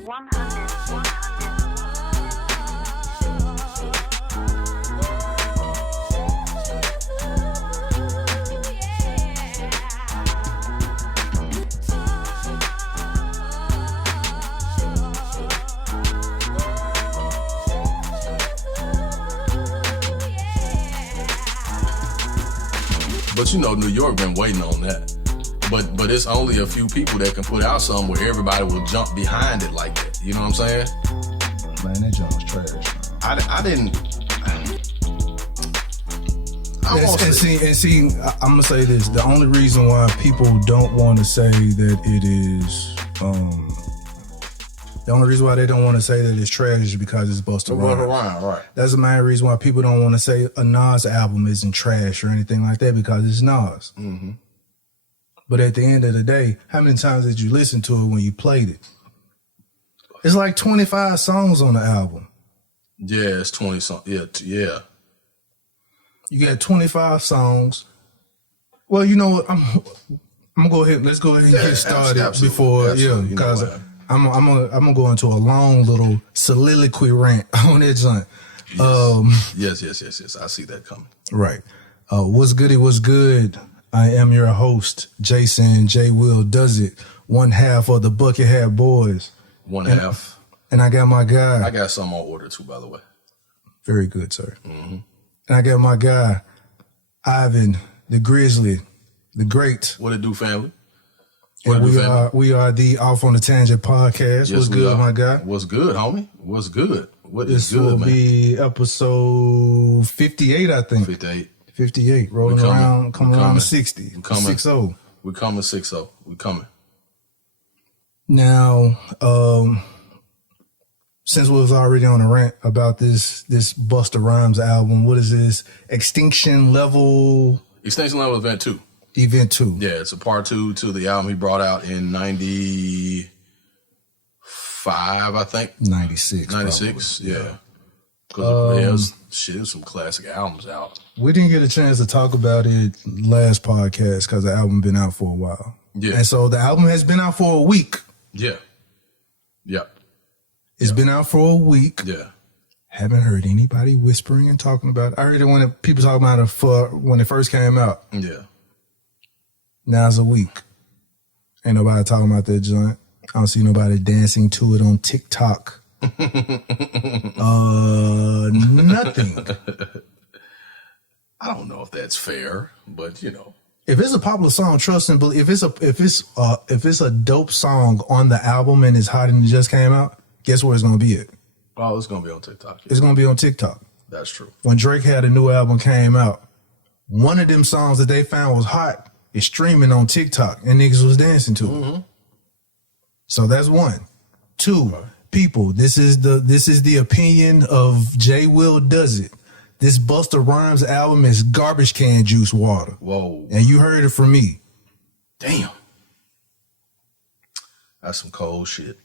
But you know, New York been waiting on that. But it's only a few people that can put out something where everybody will jump behind it like that. You know what I'm saying? Man, that junk was trash. I didn't. See, I'm gonna say this. The only reason why people don't want to say that it is, the only reason why they don't want to say that it's trash is because it's Busta Rhymes. Right. That's the main reason why people don't want to say a Nas album isn't trash or anything like that, because it's Nas. Mm-hmm. But at the end of the day, how many times did you listen to it when you played it? It's like 25 songs on the album. Yeah, it's 20 something. Yeah. You got 25 songs. Well, you know what? I'm gonna go ahead. Let's go ahead and get started before, because I'm gonna go into a long little soliloquy rant on that joint. Yes. I see that coming. Right. What's good? It was good. I am your host, Jason J. Will Does It, one half of the Bucket Hat Boyz. One half. And I got my guy. I got some on order too, by the way. Very good, sir. Mm-hmm. And I got my guy, Ivan, the Grizzly, the Great. What it do, family? And we are the Off on the Tangent podcast. Yes, what's good, my guy? What's good, homie? What's good? What is good, man? This will be episode 58, I think. 58, coming around to 60. We're coming. 6-0. We're coming 6-0. We're coming. Now, since we was already on a rant about this Busta Rhymes album, what is this? Extinction Level Event 2. Event 2. Yeah, it's a part 2 to the album he brought out in 95, I think. 96. 96, yeah. Because there's some classic albums out. We didn't get a chance to talk about it last podcast because the album been out for a while. Yeah. And so the album has been out for a week. Yeah. It's been out for a week. Yeah. Haven't heard anybody whispering and talking about it. I heard it when people talking about it when it first came out. Yeah. Now it's a week. Ain't nobody talking about that joint. I don't see nobody dancing to it on TikTok. Nothing. I don't know if that's fair, but you know. If it's a popular song, trust and believe. If it's a dope song on the album and it's hot and it just came out, guess where it's gonna be at? Oh, it's gonna be on TikTok. It's gonna be on TikTok. That's true. When Drake had a new album came out, one of them songs that they found was hot is streaming on TikTok and niggas was dancing to it. So that's one. Two, people, this is the opinion of J. Will Does It. This Busta Rhymes album is garbage can juice water. Whoa. And you heard it from me. Damn. That's some cold shit.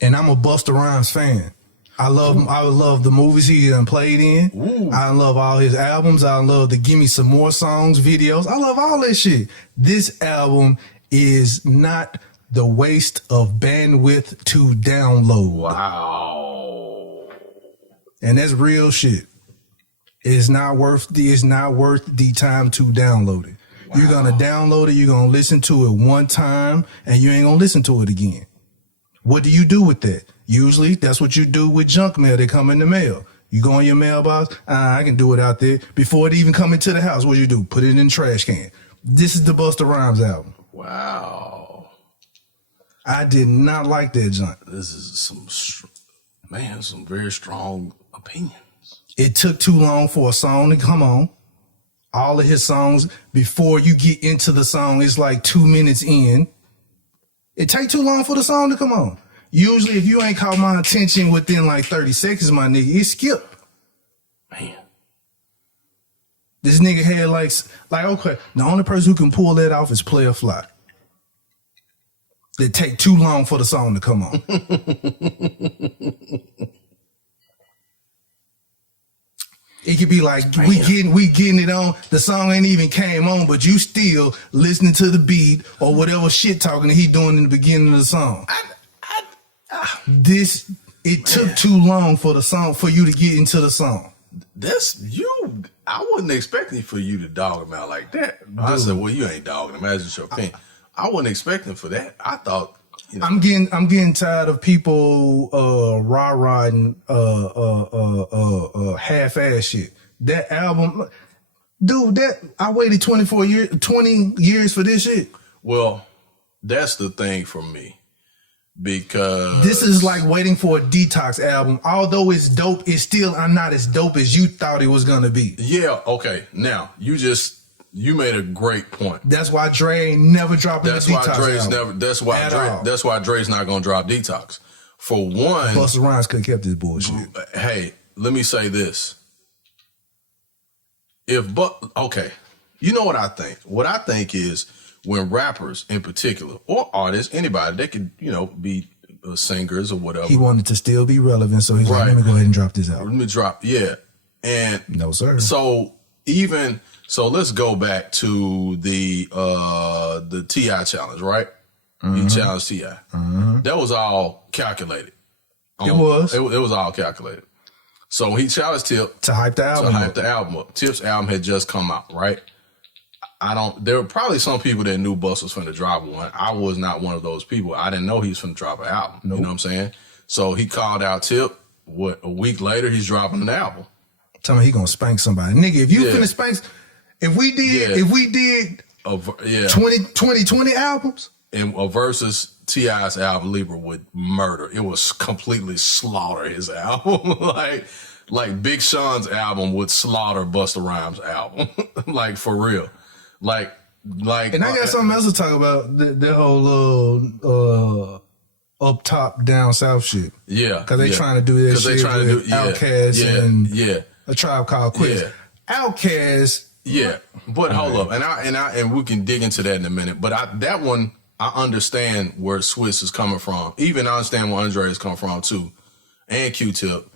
And I'm a Busta Rhymes fan. I love the movies he done played in. Ooh. I love all his albums. I love the Give Me Some More songs, videos. I love all that shit. This album is not the waste of bandwidth to download. Wow. And that's real shit. It's not worth the time to download it. Wow. You're gonna download it, you're gonna listen to it one time, and you ain't gonna listen to it again. What do you do with that? Usually that's what you do with junk mail that come in the mail. You go in your mailbox, I can do it out there. Before it even come into the house, what you do? Put it in the trash can. This is the Busta Rhymes album. Wow. I did not like that junk. This is some very strong opinions. It took too long for a song to come on. All of his songs, before you get into the song, it's like 2 minutes in. It take too long for the song to come on. Usually, if you ain't caught my attention within like 30 seconds, my nigga, it skip. Man. This nigga had like, okay, the only person who can pull that off is Player Fly. It take too long for the song to come on. It could be like, we getting it on, the song ain't even came on, but you still listening to the beat or whatever shit talking that he doing in the beginning of the song. It took too long for the song for you to get into the song. That's you. I wasn't expecting for you to dog him out like that. I said, well, you ain't dogging him. That's just your opinion. I wasn't expecting for that. I thought, you know, I'm getting tired of people rah-rahing half-ass shit. That album, dude, I waited 20 years for this shit. Well, that's the thing for me. Because this is like waiting for a Detox album. Although it's dope, it's still not as dope as you thought it was gonna be. Yeah, okay. Now you made a great point. That's why Dre ain't never dropping a Detox album. That's why Dre's not gonna drop Detox. For one, Busta Rhymes could have kept this bullshit. Hey, let me say this. Okay, you know what I think? What I think is, when rappers in particular, or artists, anybody, they could, you know, be singers or whatever. He wanted to still be relevant, so he's like, let me go ahead and drop this out. Let me drop, yeah. And no, sir. So let's go back to the T.I. challenge, right? He challenged T.I. That was all calculated. It was. It was all calculated. So he challenged Tip to hype the album up. Tip's album had just come out, right? There were probably some people that knew Busta was finna drop one. I was not one of those people. I didn't know he was finna drop an album. Nope. You know what I'm saying? So he called out Tip. A week later, he's dropping an album. Tell me he gonna spank somebody. Nigga, if you finna spank, if we did 20 albums. And versus T.I.'s album, Libra would murder. It was completely slaughter his album. like Big Sean's album would slaughter Busta Rhymes' album. Like, for real. Like, and I got something else to talk about. The whole up top, down south shit. Yeah, because they trying to do that shit with Outkast and A Tribe Called Quest. Outkast. Yeah, but hold up, and we can dig into that in a minute. But that one, I understand where Swiss is coming from. Even I understand where Andre is coming from too, and Q-Tip.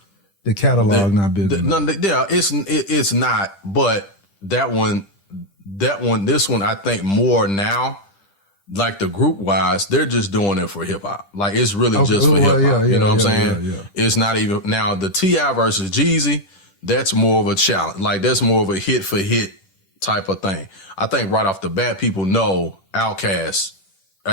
The catalog not big enough. It's not. But this one, I think more now, like the group wise, they're just doing it for hip hop. Like, it's really just for hip hop. You know what I'm saying? Yeah. It's not even now the T.I. versus Jeezy. That's more of a challenge. Like, that's more of a hit for hit type of thing. I think right off the bat, people know Outkast.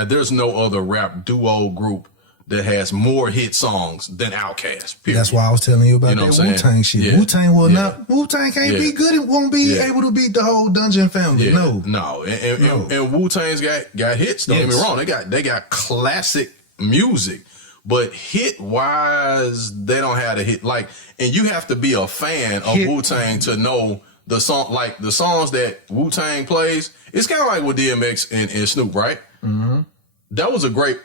There's no other rap duo group that has more hit songs than Outkast. Period. That's why I was telling you about that Wu-Tang shit. Yeah. Wu-Tang can't be good. It won't be able to beat the whole Dungeon family. Yeah. No. And Wu-Tang's got hits. Don't get me wrong. They got classic music. But hit wise, they don't have a hit. Like, and you have to be a fan of Wu-Tang to know the song, like the songs that Wu-Tang plays. It's kind of like with DMX and Snoop, right? Mm-hmm. That was a great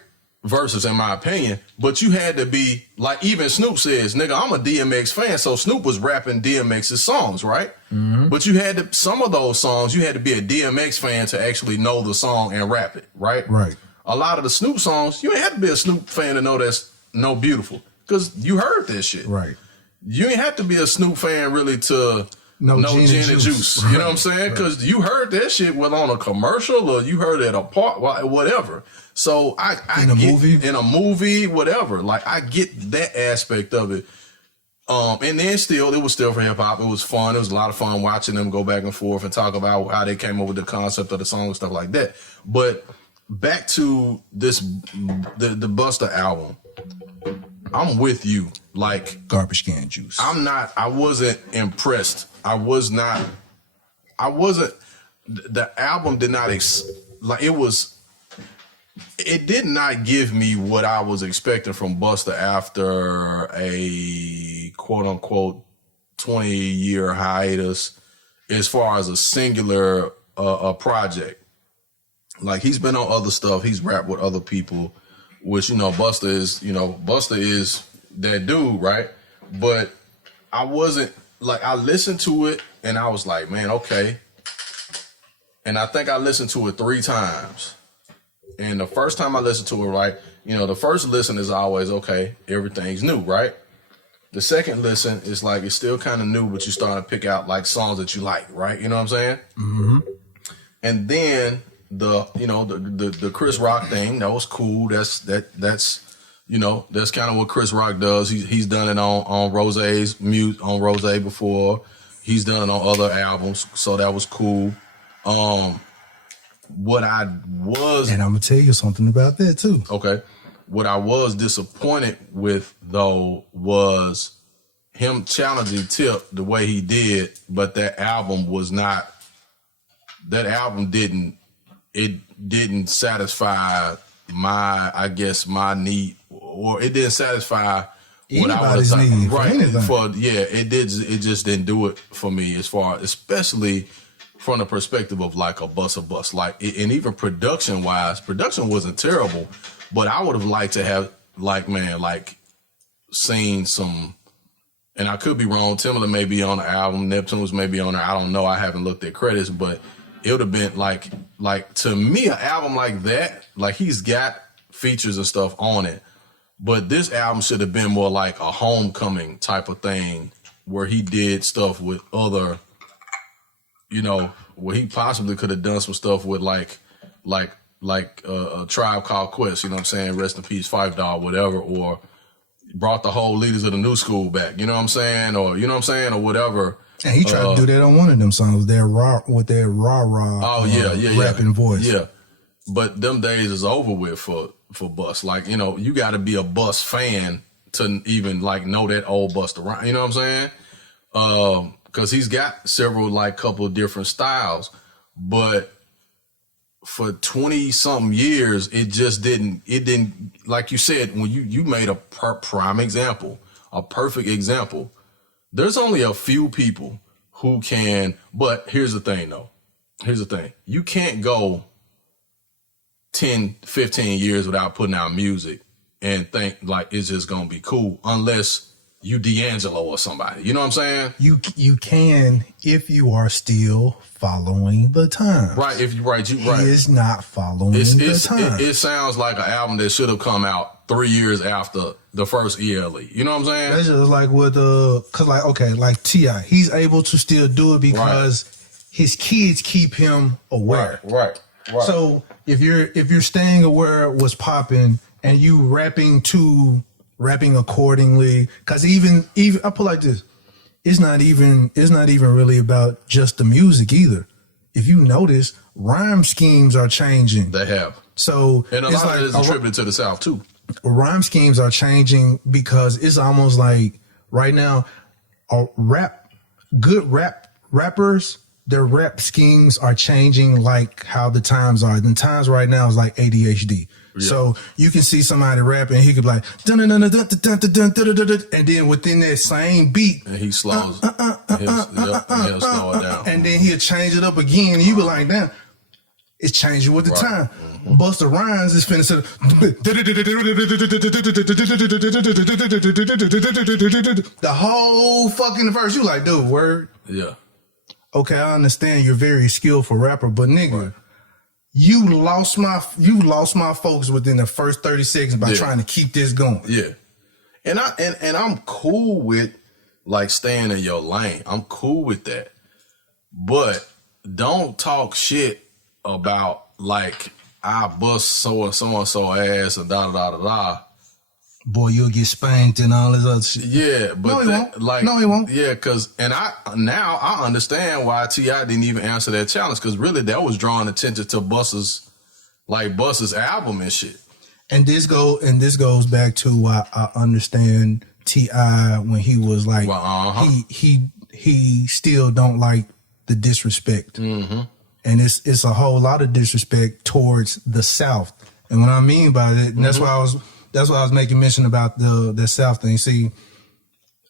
versus, in my opinion, but you had to be like, even Snoop says, nigga, I'm a DMX fan, so Snoop was rapping DMX's songs, right? Mm-hmm. But you had to, some of those songs, you had to be a DMX fan to actually know the song and rap it, right? Right. A lot of the Snoop songs, you ain't have to be a Snoop fan to know that's No Beautiful, because you heard that shit. Right. You ain't have to be a Snoop fan really to know Gin and Juice. Right. You know what I'm saying? Because you heard that shit whether on a commercial or you heard it at a park, whatever. So I in a movie, whatever. Like, I get that aspect of it. And then it was still for hip hop. It was fun. It was a lot of fun watching them go back and forth and talk about how they came up with the concept of the song and stuff like that. But back to the Busta album, I'm with you. Like, garbage can juice. I wasn't impressed. The album did not, it did not give me what I was expecting from Busta after a quote unquote 20-year hiatus as far as a singular project. Like, he's been on other stuff. He's rapped with other people, which, Busta is that dude, right? But I wasn't, like, I listened to it and I was like, man, okay. And I think I listened to it 3 times. And the first time I listened to it, right, the first listen is always, okay, everything's new, right? The second listen is like, it's still kind of new, but you start to pick out like songs that you like, right? You know what I'm saying? Mm-hmm. And then the Chris Rock thing, that was cool. That's You know, that's kind of what Chris Rock does. He's done it on Rose's Rose before. He's done it on other albums, so that was cool. What I was, and I'm gonna tell you something about that too. Okay, what I was disappointed with though was him challenging Tip the way he did, but that album didn't satisfy my need, or it didn't satisfy what I was need, right it just didn't do it for me, especially from the perspective of like a Bus. Like, and even production wasn't terrible, but I would have liked to have seen some, and I could be wrong, Timbaland may be on the album, Neptune's may be on there, I don't know, I haven't looked at credits, but it would have been like to me, an album like that, like he's got features and stuff on it, but this album should have been more like a homecoming type of thing where he did stuff with other, you know, where he possibly could have done some stuff with like a Tribe Called Quest, you know what I'm saying? Rest in peace, Five Dog, whatever, or brought the whole Leaders of the New School back, you know what I'm saying? Or, you know what I'm saying? Or whatever. And he tried to do that on one of them songs, with their rah-rah rapping voice. Yeah. But them days is over with for Bus. Like, you know, you got to be a Bus fan to even like know that old Busta Rhymes, you know what I'm saying? Because he's got several, like, couple of different styles, but for 20-something years, it didn't, like you said, when you made a prime example, a perfect example. There's only a few people who can, but here's the thing, though. You can't go 10, 15 years without putting out music and think, like, it's just going to be cool, unless you D'Angelo or somebody. You know what I'm saying? You can if you are still following the time. Right. He is not following the time. It sounds like an album that should have come out 3 years after the first ELE. You know what I'm saying? That's just like with cause like, okay, like T.I., he's able to still do it because his kids keep him aware. Right. So if you're staying aware of what's popping and you rapping accordingly, because even I put like this, it's not even really about just the music either. If you notice, rhyme schemes are changing. They have. So and a lot of it is attributed to the South too. Rhyme schemes are changing because it's almost like right now, good rappers, their rap schemes are changing like how the times are. The times right now is like ADHD. Yeah. So you can see somebody rapping, he could be like, and then within that same beat, and he slows, he'll slow it down, and then he'll change it up again. And you be like, damn, it's changing with the time. Mm-hmm. Busta Rhymes is finna the whole fucking verse. You like, dude, word? Yeah. Okay, I understand you're very skillful rapper, but nigga. Right. You lost my folks within the first 30 seconds by trying to keep this going. Yeah. And I'm cool with like staying in your lane. I'm cool with that. But don't talk shit about like I bust so and so ass and da da da da. Boy, you'll get spanked and all this other shit. Yeah, but no, he won't. Yeah, because I understand why T.I. didn't even answer that challenge, because really that was drawing attention to Busta's album and shit. And this goes back to why I understand T.I. when he was like, he still don't like the disrespect, and it's a whole lot of disrespect towards the South. And what I mean by that, and that's why I was making mention about the South thing. See,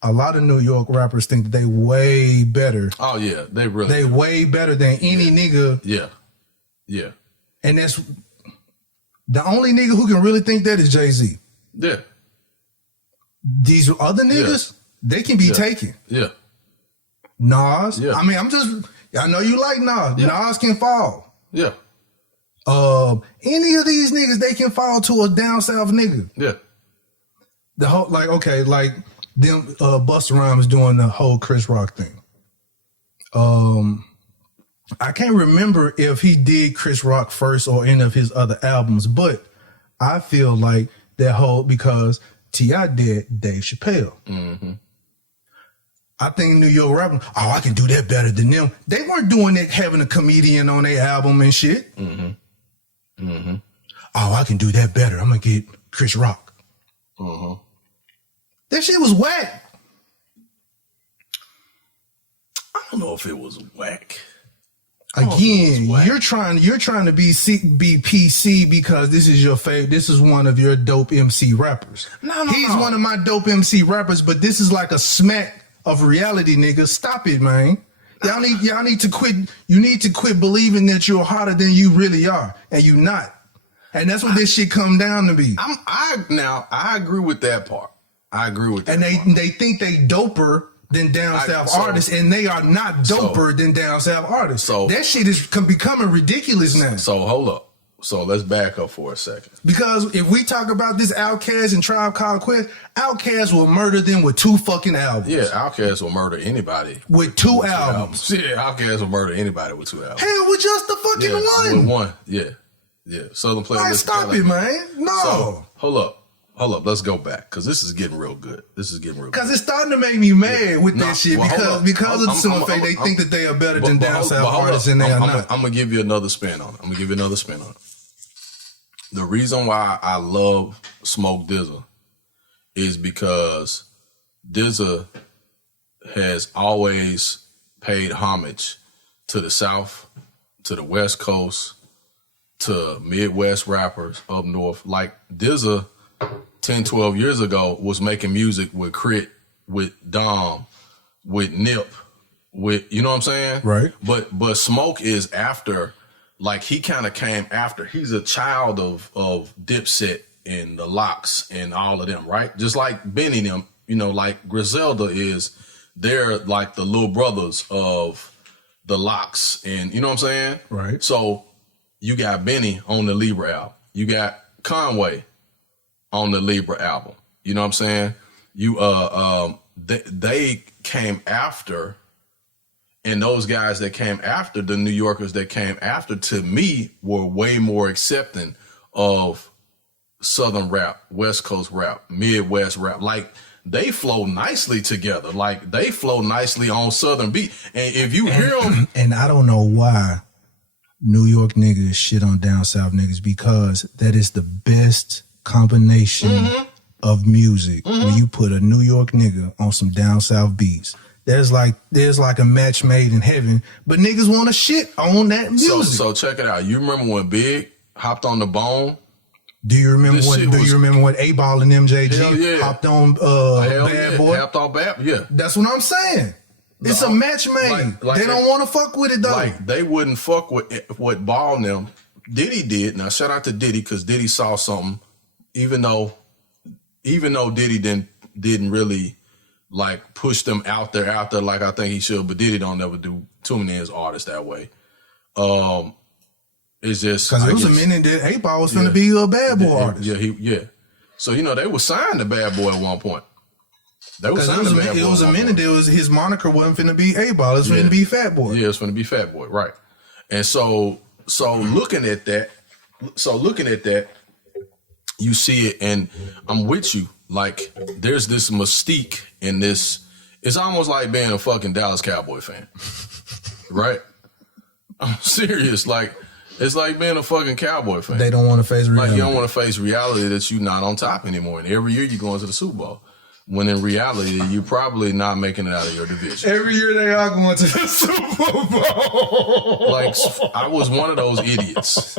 a lot of New York rappers think that they way better. Oh yeah, they do. Way better than any nigga. Yeah. And that's the only nigga who can really think that is Jay-Z. Yeah. These other niggas, they can be taken. Yeah. Nas. Yeah. I mean, I know you like Nas. Yeah. Nas can fall. Yeah. Any of these niggas, they can fall to a down south nigga. Yeah. The whole them Busta Rhymes doing the whole Chris Rock thing. I can't remember if he did Chris Rock first or any of his other albums, but I feel like that whole, because T.I. did Dave Chappelle. Mm-hmm. I think New York rappers, oh, I can do that better than them. They weren't doing it having a comedian on their album and shit. Mm-hmm. Mm-hmm. Oh, I can do that better. I'm going to get Chris Rock. Mm-hmm. That shit was whack. I don't know if it was whack. Again, you're trying to be PC because this is your favorite. This is one of your dope MC rappers. No, He's one of my dope MC rappers, but this is like a smack of reality, nigga. Stop it, man. Y'all need to quit. You need to quit believing that you're harder than you really are, and you not. And that's what this shit come down to be. I agree with that part. I agree with that. And they think they doper than down south artists, and they are not doper than down south artists. So that shit is becoming ridiculous now. So hold up. So let's back up for a second. Because if we talk about this Outkast and Tribe Called Quest, Outkast will murder them with 2 fucking albums. Yeah, Outkast will murder anybody with two albums. Yeah, Outkast will murder anybody with 2 albums. Hell, with just the fucking one. With one, yeah. Southern Playlist. Like, stop it, man. No. So, hold up. Let's go back, because this is getting real good. Because it's starting to make me mad with that shit, because of the simple fact they think that they are better than down south artists, and they are not. I'm going to give you another spin on it. The reason why I love Smoke DZA is because DZA has always paid homage to the South, to the West Coast, to Midwest rappers up north. Like DZA 10, 12 years ago was making music with Crit, with Dom, with Nip, with, you know what I'm saying? Right. But Smoke is after, like, he kind of came after. He's a child of Dipset and the Locks and all of them, right? Just like Benny them, you know, like Griselda is, they're like the little brothers of the Locks, and you know what I'm saying? Right. So you got Benny on the Libra album. You got Conway on the Libra album. You know what I'm saying? They came after, and those guys that came after, the New Yorkers that came after, to me, were way more accepting of Southern rap, West Coast rap, Midwest rap. Like, they flow nicely together. Like, they flow nicely on Southern beat. And if you hear them... And I don't know why New York niggas shit on down south niggas, because that is the best combination of music when you put a New York nigga on some down south beats. There's like a match made in heaven, but niggas want to shit on that music. So check it out. You remember when Big hopped on the Bone? Do you remember when A-Ball and MJG hopped on Bad Boy? Hopped on Bad, yeah. That's what I'm saying. It's a match made. They don't want to fuck with it though. Like, they wouldn't fuck with what Ball and them. Diddy did. Now shout out to Diddy, because Diddy saw something. Even though Diddy didn't really like push them out there like I think he should, but Diddy don't never do too many as artists that way. It's just because it was a minute that 8-Ball was finna be a Bad Boy artist. Yeah. So they were signed to Bad Boy at one point. They were signed to Bad Boy. It was a minute. His moniker wasn't finna be 8-Ball. It was finna be Fat Boy. Yeah, it's finna be Fat Boy, right? And so looking at that, you see it, and I'm with you. Like, there's this mystique in this. It's almost like being a fucking Dallas Cowboy fan, right? I'm serious. Like, it's like being a fucking Cowboy fan. They don't want to face reality. Like, you don't want to face reality that you're not on top anymore. And every year you're going to the Super Bowl, when in reality you're probably not making it out of your division. Every year they are going to the Super Bowl. Like, I was one of those idiots.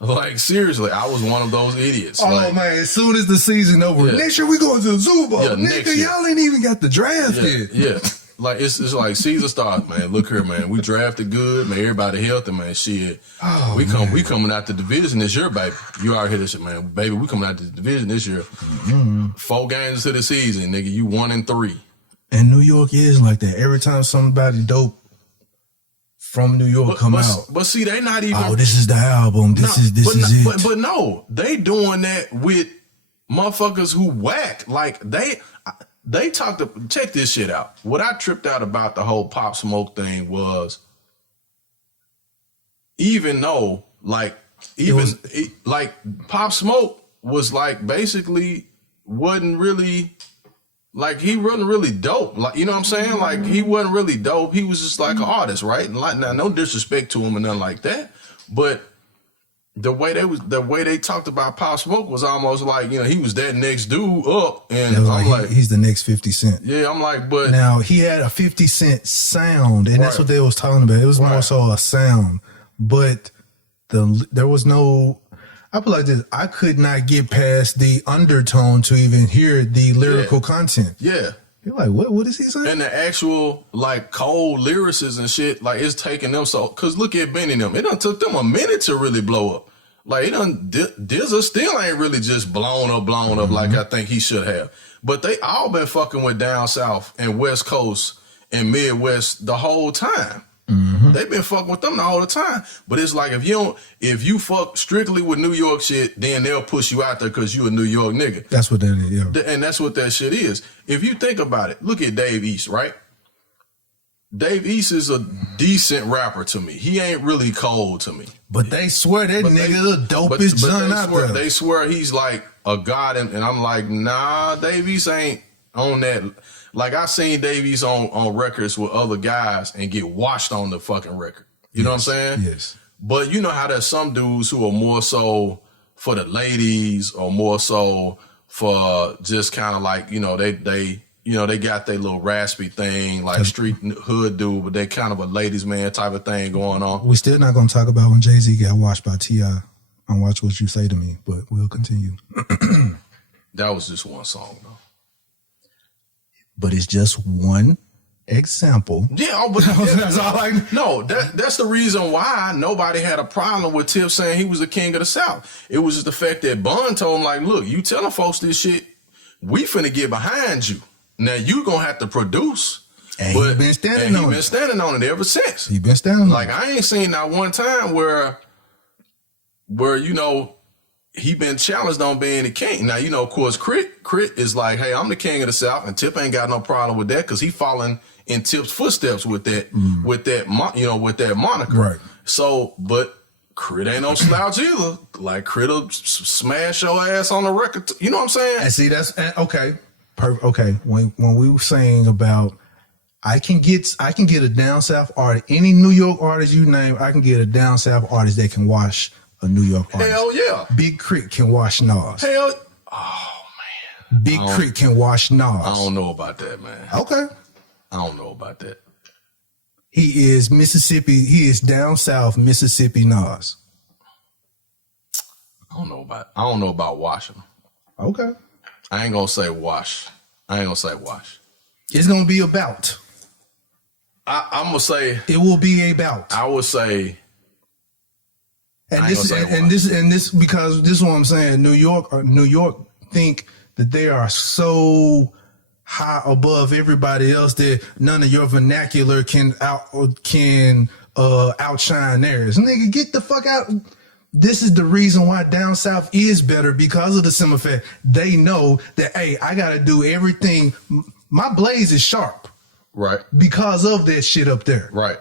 Like, seriously, I was one of those idiots. Oh, like, man, as soon as the season over, next year we going to the Super Bowl. Yeah, nigga, y'all ain't even got the draft yet. Yeah. Like, it's like Caesar stars, man. Look here, man. We drafted good, man. Everybody healthy, man. Shit. Oh, we coming out the division this year, baby. You already hear this shit, man. Baby, we coming out the division this year. 4 games into the season, nigga. You 1-3. And New York is like that. Every time somebody dope from New York come out. But see, they not even. Oh, this is the album. This is it. But no, they doing that with motherfuckers who whack. Like, they talked. Check this shit out. What I tripped out about the whole Pop Smoke thing was, even though like Pop Smoke was like basically wasn't really like he wasn't really dope. Like, you know what I'm saying? Like he wasn't really dope. He was just like an artist, right? And like, now no disrespect to him and nothing like that, but the way they talked about Pop Smoke was almost like, you know, he was that next dude up, and I'm like he's the next 50 Cent. Yeah, I'm like, but now he had a 50 Cent sound, and that's what they was talking about. It was more so a sound, but there was no. I feel like this. I could not get past the undertone to even hear the lyrical content. Yeah. You're like, what is he saying? And the actual, like, cold lyricists and shit, like, it's taking them so... Because look at Benny and them. It done took them a minute to really blow up. Like, it done... Dizza still ain't really just blown up like I think he should have. But they all been fucking with down south and West Coast and Midwest the whole time. They've been fucking with them all the time. But it's like, if you fuck strictly with New York shit, then they'll push you out there because you a New York nigga. That's what that is, yeah. And that's what that shit is. If you think about it, look at Dave East, right? Dave East is a decent rapper to me. He ain't really cold to me. But they swear that nigga the dopest son out there. They swear he's like a god, and I'm like, nah, Dave East ain't on that. Like, I seen Dave East on records with other guys and get washed on the fucking record. You know what I'm saying? Yes. But you know how there's some dudes who are more so for the ladies or more so for just kind of like, you know, they got their little raspy thing, like street hood dude, but they kind of a ladies man type of thing going on. We're still not going to talk about when Jay-Z got washed by T.I. on Watch What You Say to Me, but we'll continue. That was just one song, though. But it's just one example. Yeah, but that's all that's the reason why nobody had a problem with Tip saying he was the king of the South. It was just the fact that Bun told him, like, look, you telling folks this shit, we finna get behind you. Now you gonna have to produce. And he been standing on it ever since. He been standing on it. Like, I ain't seen not one time where you know, he been challenged on being the king. Now, you know, of course, Crit is like, hey, I'm the king of the South, and Tip ain't got no problem with that because he following in Tip's footsteps with that, with that moniker. Right. So, but Crit ain't no slouch either. Like, Crit'll smash your ass on the record. You know what I'm saying? And see, that's okay. Okay. When we were saying about, I can get a down south artist, any New York artist you name, I can get a down south artist that can wash a New York artist. Hell yeah. Big Crit can wash Nas. Oh man. Big Crit can wash Nas. I don't know about that, man. Okay. I don't know about that. He is Mississippi. He is down south Mississippi Nas. I don't know about washing. Okay. I ain't gonna say wash. It's gonna be a bout. I'm gonna say it will be a bout. I would say. And this because this is what I'm saying. New York think that they are so high above everybody else that none of your vernacular can outshine theirs. Nigga, get the fuck out. This is the reason why down south is better, because of the simple fact they know that, hey, I gotta do everything. My blaze is sharp. Right. Because of that shit up there. Right.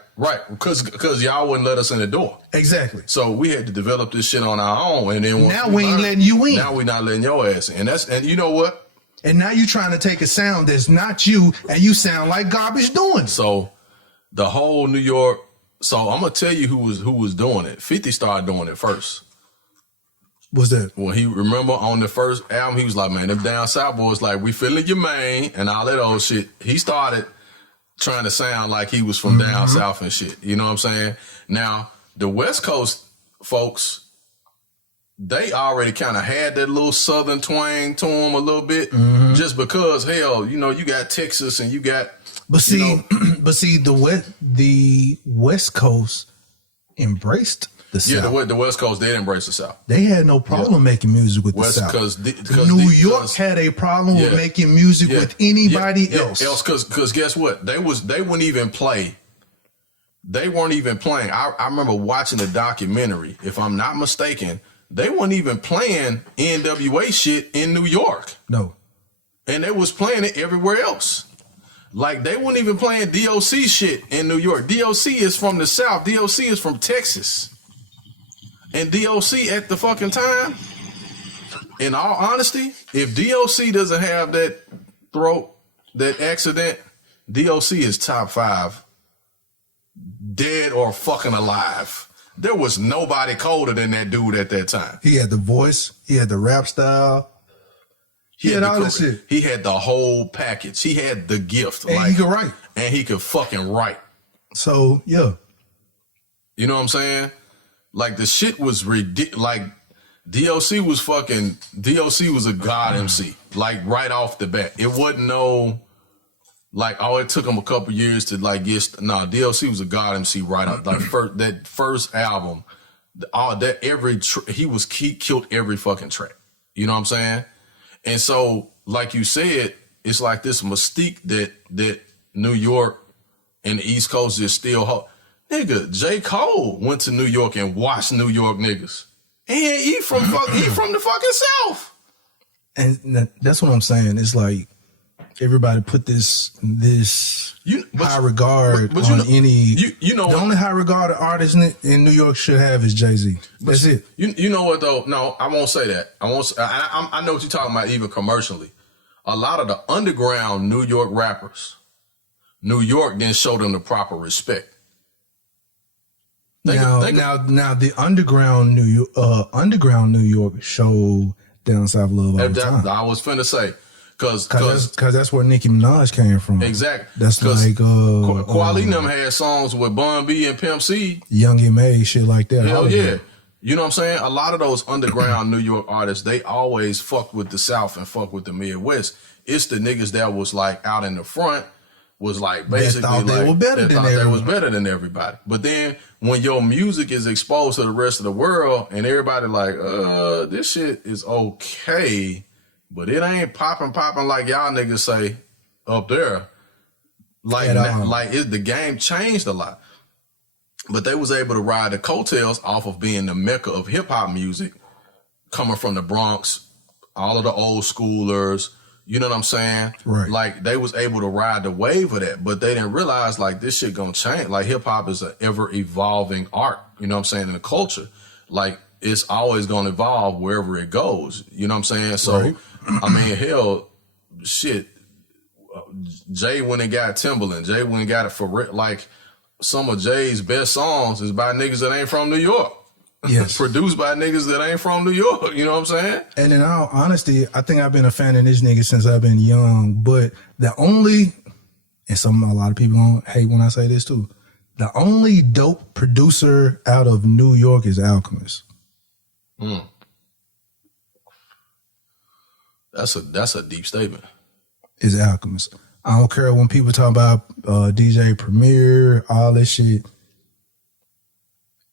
Because y'all wouldn't let us in the door. Exactly. So we had to develop this shit on our own, and then now we ain't letting you in. Now we not letting your ass in. And you know what? And now you trying to take a sound that's not you, and you sound like garbage doing. So the whole New York. So I'm gonna tell you who was doing it. 50 started doing it first. What's that? Well, he remember on the first album, he was like, man, them down south boys, like, we feeling your man and all that old shit. He started trying to sound like he was from down south and shit. You know what I'm saying? Now, the West Coast folks, they already kind of had that little southern twang to them a little bit, just because, hell, you know, you got Texas and you got. But see, the West Coast embraced the South. Yeah, the West Coast, they embraced the South. They had no problem making music with the South. Because New York had a problem with making music with anybody else. Because guess what? They wouldn't even play. They weren't even playing. I remember watching the documentary. If I'm not mistaken, they weren't even playing NWA shit in New York. No. And they was playing it everywhere else. Like, they weren't even playing DOC shit in New York. DOC is from the South. DOC is from Texas. And DOC at the fucking time, in all honesty, if DOC doesn't have that throat, that accident, DOC is top 5, dead or fucking alive. There was nobody colder than that dude at that time. He had the voice. He had the rap style. He had all that shit. He had the whole package. He had the gift. And he could write. And he could fucking write. So, yeah. You know what I'm saying? Like, the shit was ridiculous. Like, DOC was a god MC. Like, right off the bat. It wasn't no, like, oh, it took him a couple years to, like, DOC was a god MC right off. Like, that first album, he killed every fucking track. You know what I'm saying? And so, like you said, it's like this mystique that New York and the East Coast is still. Nigga, J. Cole went to New York and watched New York niggas. And he from the fucking South. And that's what I'm saying. It's like everybody put this high regard on any. The only high regarded artist in New York should have is Jay-Z. That's it. You know what though? No, I won't say that. I know what you're talking about, even commercially. A lot of the underground New York rappers, New York didn't show them the proper respect. Now the underground New York show down south love all the time. I was finna say. Cause that's where Nicki Minaj came from. Exactly. That's like Kweli and them had songs with Bun B and Pimp C, Young M.A., shit like that. Hell yeah. You know what I'm saying? A lot of those underground New York artists, they always fuck with the South and fuck with the Midwest. It's the niggas that was like out in the front, was like basically thought they were better than everybody. But then when your music is exposed to the rest of the world and everybody like, this shit is okay, but it ain't popping like y'all niggas say up there. The game changed a lot. But they was able to ride the coattails off of being the mecca of hip hop music, coming from the Bronx, all of the old schoolers. You know what I'm saying? Right. Like, they was able to ride the wave of that, but they didn't realize, like, this shit gonna change. Like, hip-hop is an ever-evolving art, you know what I'm saying, in the culture. Like, it's always gonna evolve wherever it goes, you know what I'm saying? So, right. I mean, hell, shit, Jay went and got Timberland. Jay went and got it for, like, some of Jay's best songs is by niggas that ain't from New York. Yes. Produced by niggas that ain't from New York. You know what I'm saying? And in all honesty, I think I've been a fan of this nigga since I've been young. But a lot of people gonna hate when I say this too. The only dope producer out of New York is Alchemist. That's a deep statement. Is Alchemist. I don't care when people talk about DJ Premier, all this shit.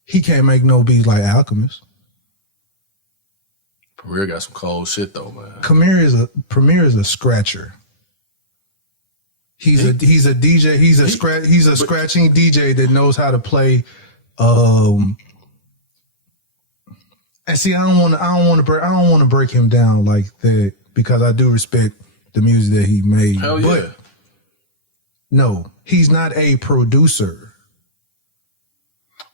He can't make no beats like Alchemist. Premier got some cold shit though, man. Premier is a scratcher. He's a DJ. He's a scratching DJ that knows how to play. And see, I don't want to break him down like that because I do respect the music that he made. Hell yeah. But no, he's not a producer.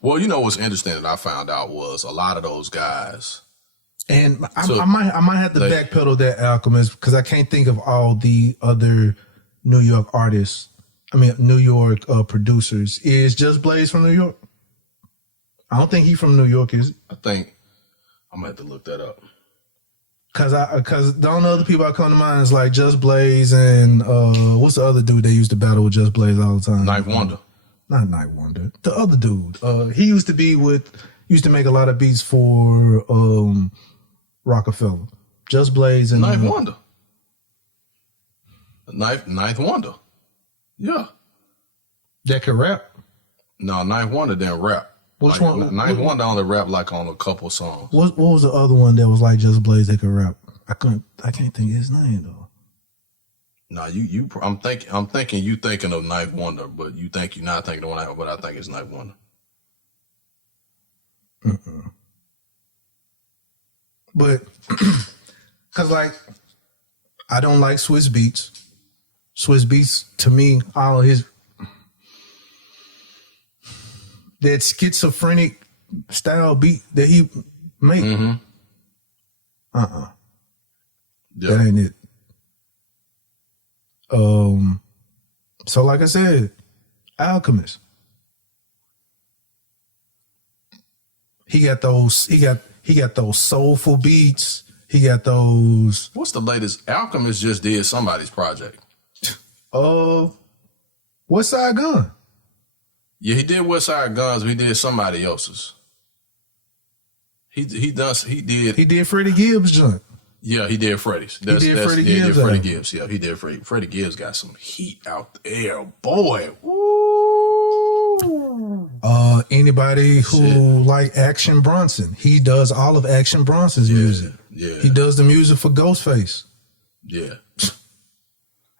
Well, you know what's interesting that I found out was a lot of those guys. And I might have to backpedal that Alchemist because I can't think of all the other New York artists. New York producers. Is Just Blaze from New York? I don't think he's from New York, is he? I think I'm gonna have to look that up. Cause the only other people I come to mind is like Just Blaze and what's the other dude they used to battle with Just Blaze all the time? Ninth Wonder. Not Night Wonder. The other dude. He used to make a lot of beats for Rockefeller. Just Blaze and Ninth Wonder. Ninth Wonder. Yeah. That could rap? No, Ninth Wonder didn't rap. Which one? Ninth Wonder only rap like on a couple songs. What was the other one that was like Just Blaze that could rap? I can't think of his name though. No, I'm thinking you thinking of Ninth Wonder, but you think you're not thinking of one, but I think it's Ninth Wonder. But, cause like, I don't like Swiss Beats. Swiss Beats, to me, all of his, that schizophrenic style beat that he made. That ain't it. So like I said, Alchemist. He got those soulful beats. He got those. What's the latest? Alchemist just did somebody's project. West Side Gun. Yeah, he did West Side Guns, but he did somebody else's. He did Freddie Gibbs' joint. Yeah, he did Freddie's. He did Freddie Gibbs. Freddie Gibbs. Yeah, he did Freddie. Freddie Gibbs got some heat out there, boy. Woo. Anybody who like Action Bronson, he does all of Action Bronson's music. Yeah, he does the music for Ghostface. Yeah.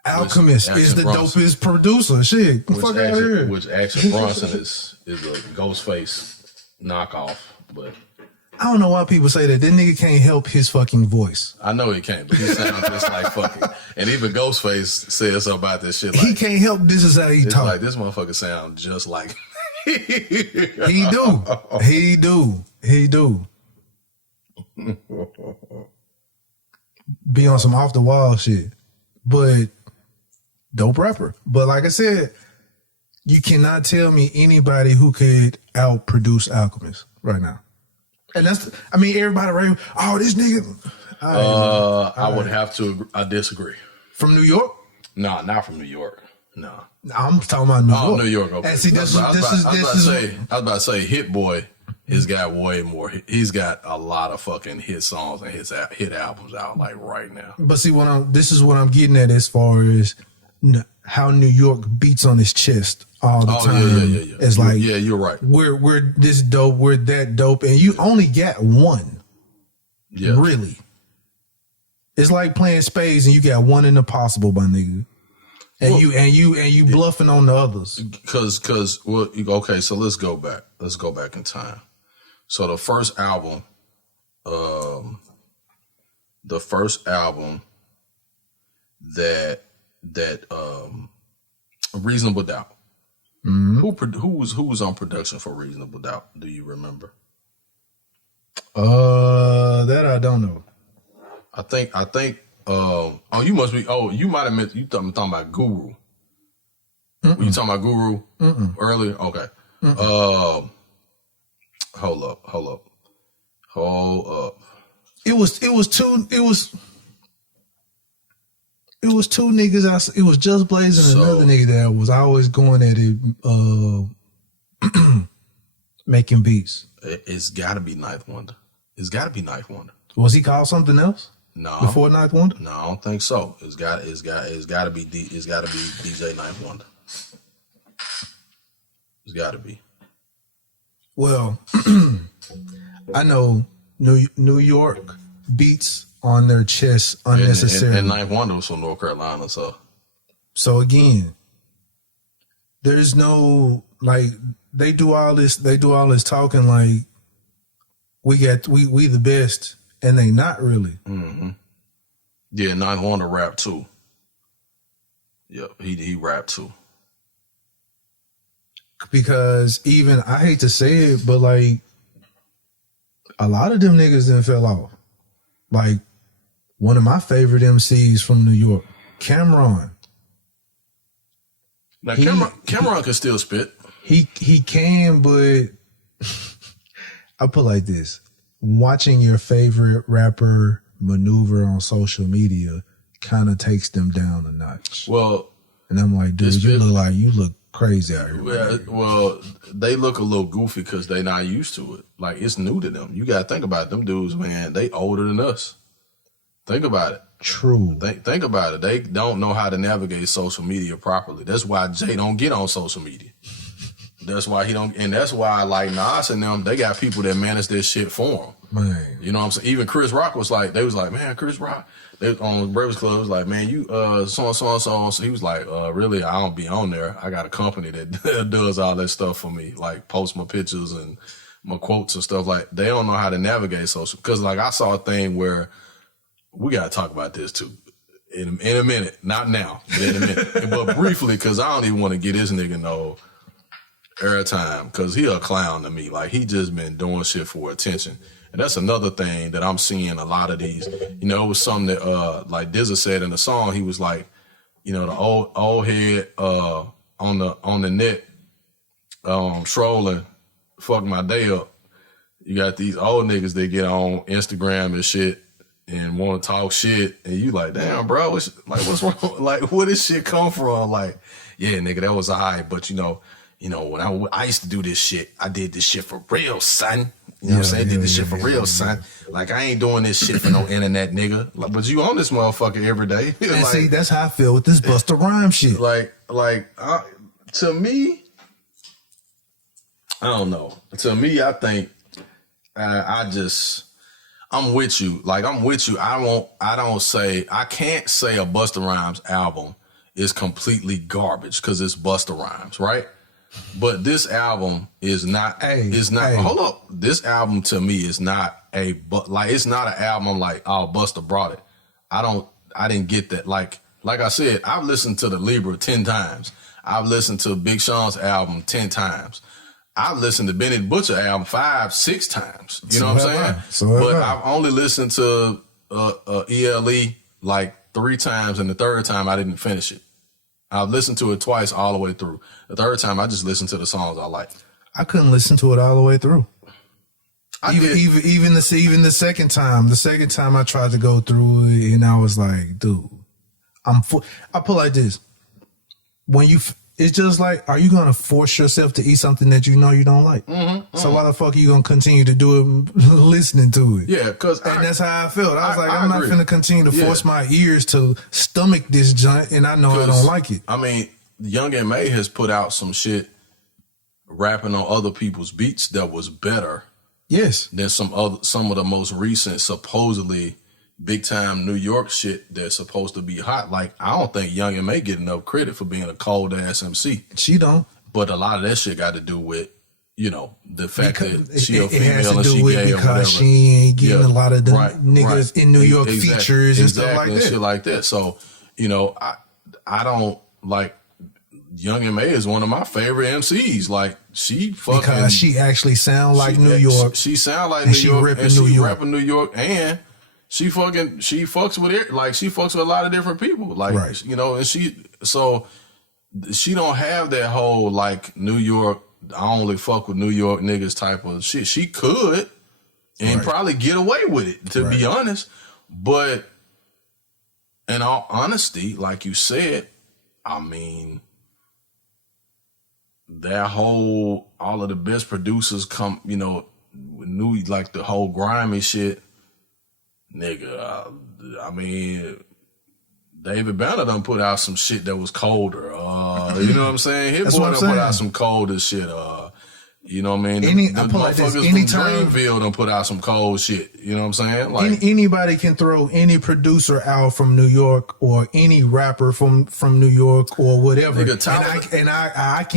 Alchemist is the dopest producer. Shit, fuck out here. Which Action Bronson is a Ghostface knockoff, but. I don't know why people say that. That nigga can't help his fucking voice. I know he can't, but he sounds just like fucking. And even Ghostface says something about this shit. Like, he can't help. This is how he talk. Like this motherfucker sound just like. He do. Be on some off the wall shit, but dope rapper. But like I said, you cannot tell me anybody who could outproduce Alchemist right now. And that's, I mean, everybody right. Oh, this nigga. I would have to. I disagree. From New York? No, not from New York. No. I'm talking about New York. Oh, New York. Okay. And see, I was about to say, Hit Boy has got way more. He's got a lot of fucking hit songs and hit albums out like right now. But see, this is what I'm getting at as far as how New York beats on his chest all the time. Yeah. It's like, yeah, you're right. We're this dope, we're that dope, and you only got one. Yeah, really. It's like playing spades and you got one in the possible, my nigga, and you bluffing on the others. Because okay, so let's go back. Let's go back in time. So the first album that Reasonable Doubt. Mm-hmm. Who was on production for Reasonable Doubt? Do you remember? That I don't know. I think you must be, you might have meant, you talking about Guru. Were you talking about Guru earlier? Okay. Hold up. It was two niggas. It was Just Blaze and another nigga that was always going at it, making beats. It's got to be Ninth Wonder. Was he called something else? No. Before Ninth Wonder? No, I don't think so. It's got to be DJ Ninth Wonder. It's got to be. Well, I know New York beats on their chest unnecessarily. And Ninth Wonder was from North Carolina, so. So again, there's no, like, they do all this talking like we the best, and they not really. Mm-hmm. Yeah, Ninth Wonder rap too. Yep, he rapped too. Because even, I hate to say it, but like a lot of them niggas then fell off. Like one of my favorite MCs from New York, Cameron. Now Cameron can still spit. He can, but I put like this: watching your favorite rapper maneuver on social media kind of takes them down a notch. Well, and I'm like, dude, you look crazy out here. Well, they look a little goofy because they're not used to it. Like, it's new to them. You got to think about them dudes, man. They older than us. Think about it. True. Think about it. They don't know how to navigate social media properly. That's why Jay don't get on social media. That's why he don't, and that's why like Nas and them, they got people that manage their shit for them. Man. You know what I'm saying? Even Chris Rock was like, man, Chris Rock, they on Breakfast Club was like, man, you so. So he was like, really, I don't be on there. I got a company that does all that stuff for me, like post my pictures and my quotes and stuff. Like, they don't know how to navigate social. Because like I saw a thing where we got to talk about this too in a minute, not now, but in a minute, but briefly, because I don't even want to get this nigga no airtime, because he a clown to me. Like, he just been doing shit for attention. And that's another thing that I'm seeing a lot of these. You know, it was something that like Dizza said in the song. He was like, you know, the old head on the net trolling, fuck my day up. You got these old niggas that get on Instagram and shit and want to talk shit, and you like, damn, bro, what's wrong? Like, where this shit come from? Like, yeah, nigga, that was alright, but you know, when I used to do this shit, I did this shit for real, son. You know what I'm saying? Did this shit for real, son. Like, I ain't doing this shit for no internet, nigga. Like, but you on this motherfucker every day. And like, see, that's how I feel with this Busta Rhymes shit. To me, I don't know. To me, I think I'm with you. Like, I'm with you. I can't say a Busta Rhymes album is completely garbage because it's Busta Rhymes, right? But this album is not, hold up. This album to me is not it's not an album like, oh, Busta brought it. I didn't get that. Like I said, I've listened to the Libra 10 times. I've listened to Big Sean's album 10 times. I've listened to Benny the Butcher album 5-6 times. You know what I'm saying? But I've only listened to ELE like 3 times, and the third time I didn't finish it. I've listened to it twice all the way through. The third time I just listened to the songs I like. I couldn't listen to it all the way through. Even the second time. The second time I tried to go through it, and I was like, dude, I put like this. It's just like, are you going to force yourself to eat something that you know you don't like? So why the fuck are you going to continue to do it listening to it? Yeah, and that's how I felt. I was like, I'm not going to continue to force my ears to stomach this joint, and I know I don't like it. I mean, Young M.A. has put out some shit rapping on other people's beats that was better than some of the most recent supposedly big time New York shit that's supposed to be hot. Like, I don't think Young M.A. get enough credit for being a cold ass MC. She don't. But a lot of that shit got to do with, you know, the fact that she a female and she gay or whatever. She ain't getting a lot of the niggas in New York features and stuff like that. Shit like that. So, you know, I don't like, Young M.A. is one of my favorite MCs. Like, she fucking, because she actually sound like New York. She sound like New York, and she rapping New York, and she fucks with it. Like, she fucks with a lot of different people. Like, you know, and she don't have that whole like New York, I only fuck with New York niggas type of shit. She could and probably get away with it, to be honest. But in all honesty, like you said, I mean, all of the best producers come, you know, new, like the whole grimy shit, nigga. I mean, David Banner done put out some shit that was colder. You know what I'm saying? His boy done put out some colder shit. You know what I mean? The motherfuckers from Dreamville done put out some cold shit. You know what I'm saying? Like, anybody can throw any producer out from New York, or any rapper from New York or whatever. I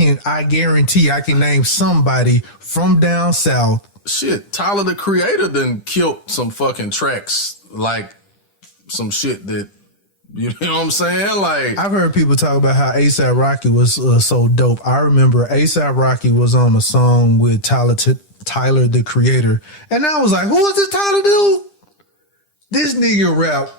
guarantee I can name somebody from down south. Shit, Tyler the Creator done killed some fucking tracks, like some shit that, you know what I'm saying? Like, I've heard people talk about how A$AP Rocky was so dope. I remember A$AP Rocky was on a song with Tyler the Creator, and I was like, who is this Tyler dude? This nigga rap,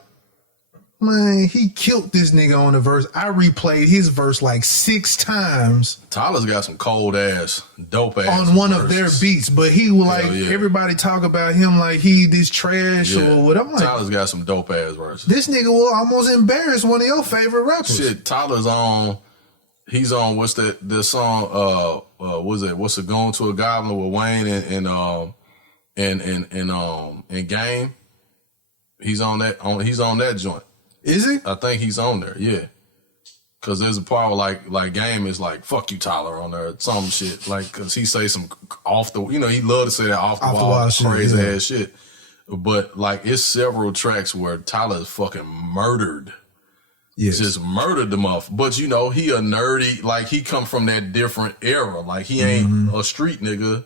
man, he killed this nigga on the verse. I replayed his verse like 6 times. Tyler's got some cold ass, dope ass on one of their beats, but he was like, everybody talk about him like he this trash or what. I'm like, Tyler's got some dope ass verses. This nigga will almost embarrass one of your favorite rappers. Shit, Tyler's on. He's on what's the song? What's it, Going to a Goblin with Wayne and Game. He's on that joint. Is he? I think he's on there, yeah. Cause there's a part where like Game is like, fuck you, Tyler, on there, some shit. Like, cause he say some off the, you know, he love to say that off the wall crazy ass shit. But like, it's several tracks where Tyler is fucking murdered. Yes. Just murdered them off. But you know, he a nerdy, like he come from that different era. Like, he ain't a street nigga.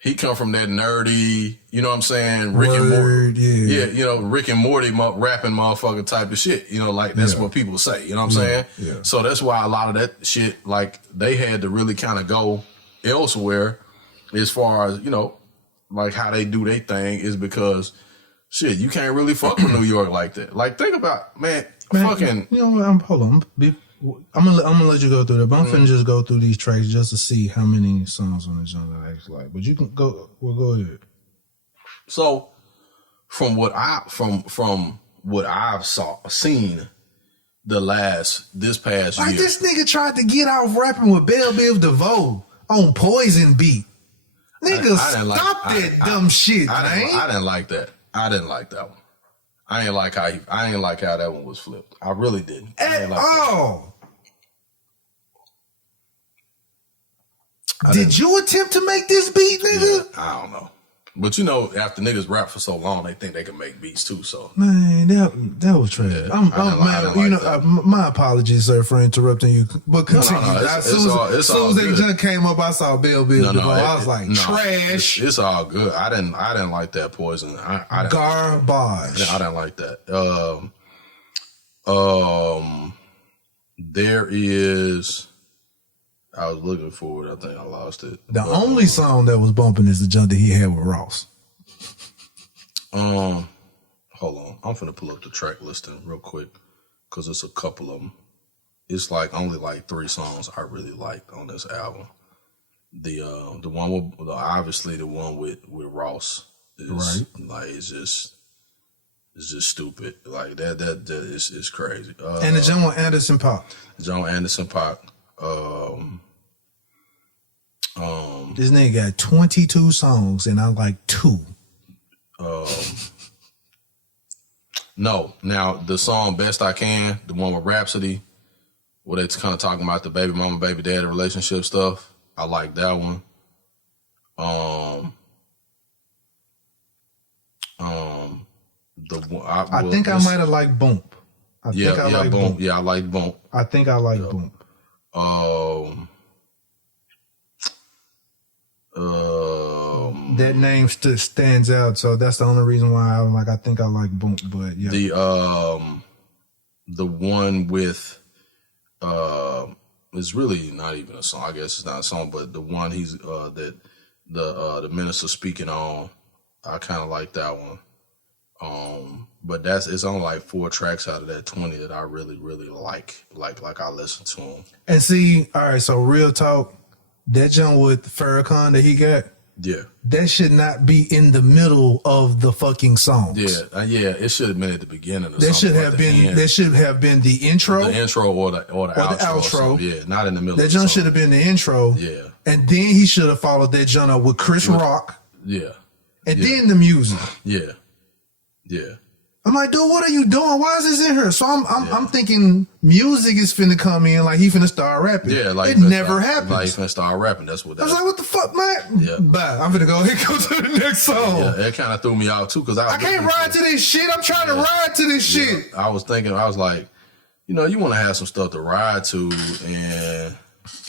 He come from that nerdy, you know what I'm saying? Rick and Morty. Yeah, you know, Rick and Morty rapping motherfucker type of shit. You know, like, that's what people say. You know what I'm saying? Yeah. So that's why a lot of that shit, like, they had to really kind of go elsewhere as far as, you know, like how they do their thing is because shit, you can't really fuck with New York like that. Like think about man fucking. You know what? Hold on. I'm gonna let you go through that, but I'm finna just go through these tracks just to see how many songs on the genre I actually like. But you can go. Well, go ahead. So, from what I've seen, this past year, This nigga tried to get off rapping with Belle Biv DeVoe on Poison beat. Nigga, stop that dumb shit, man. I didn't like that. I didn't like that one. I ain't like how that one was flipped. I really didn't. At all. Did you attempt to make this beat, nigga? Yeah, I don't know. But you know, after niggas rap for so long, they think they can make beats too. So man, that was trash. Yeah, my apologies, sir, for interrupting you. But continue. As soon as that junk came up, I saw Belle Biv DeVoe. I was like, trash. It's all good. I didn't like that Poison. Garbage. I didn't like that. There is. I was looking for it. I think I lost it. The only song that was bumping is the junk that he had with Ross. Hold on. I'm finna pull up the track listing real quick because it's a couple of them. It's like only like 3 songs I really liked on this album. The one with obviously the one with Ross is right. Like it's just stupid. Like that is crazy. And the John Anderson Pop. This nigga got 22 songs and I like 2. No. Now the song Best I Can, the one with Rhapsody, where they kind of talking about the baby mama, baby daddy relationship stuff. I like that one. I think I might have liked Bump. Bump. Yeah, I like Bump. I think I like Bump. That name stands out, so that's the only reason why I think I like Bump. But yeah, the one with it's really not even a song. I guess it's not a song, but the one he's that the minister speaking on, I kind of like that one. But it's only like 4 tracks out of that 20 that I really like I listen to them. And see, all right, so real talk, that jump with Farrakhan that he got, yeah, that should not be in the middle of the fucking songs. Yeah, it should have been at the beginning. That should have been the intro, or the outro. Yeah, not in the middle. That jump should have been the intro. Yeah, and then he should have followed that jump up with Chris Rock. Yeah, and then the music. Yeah. I'm like, dude, what are you doing? Why is this in here? So I'm thinking music is finna come in, like he finna start rapping. Yeah, like it never happens. Like he finna start rapping. I was like, what the fuck, man? Yeah. But I'm finna go ahead and go to the next song. Yeah, it kind of threw me out too because I can't ride to this shit. I'm trying to ride to this shit. I was like, you want to have some stuff to ride to, and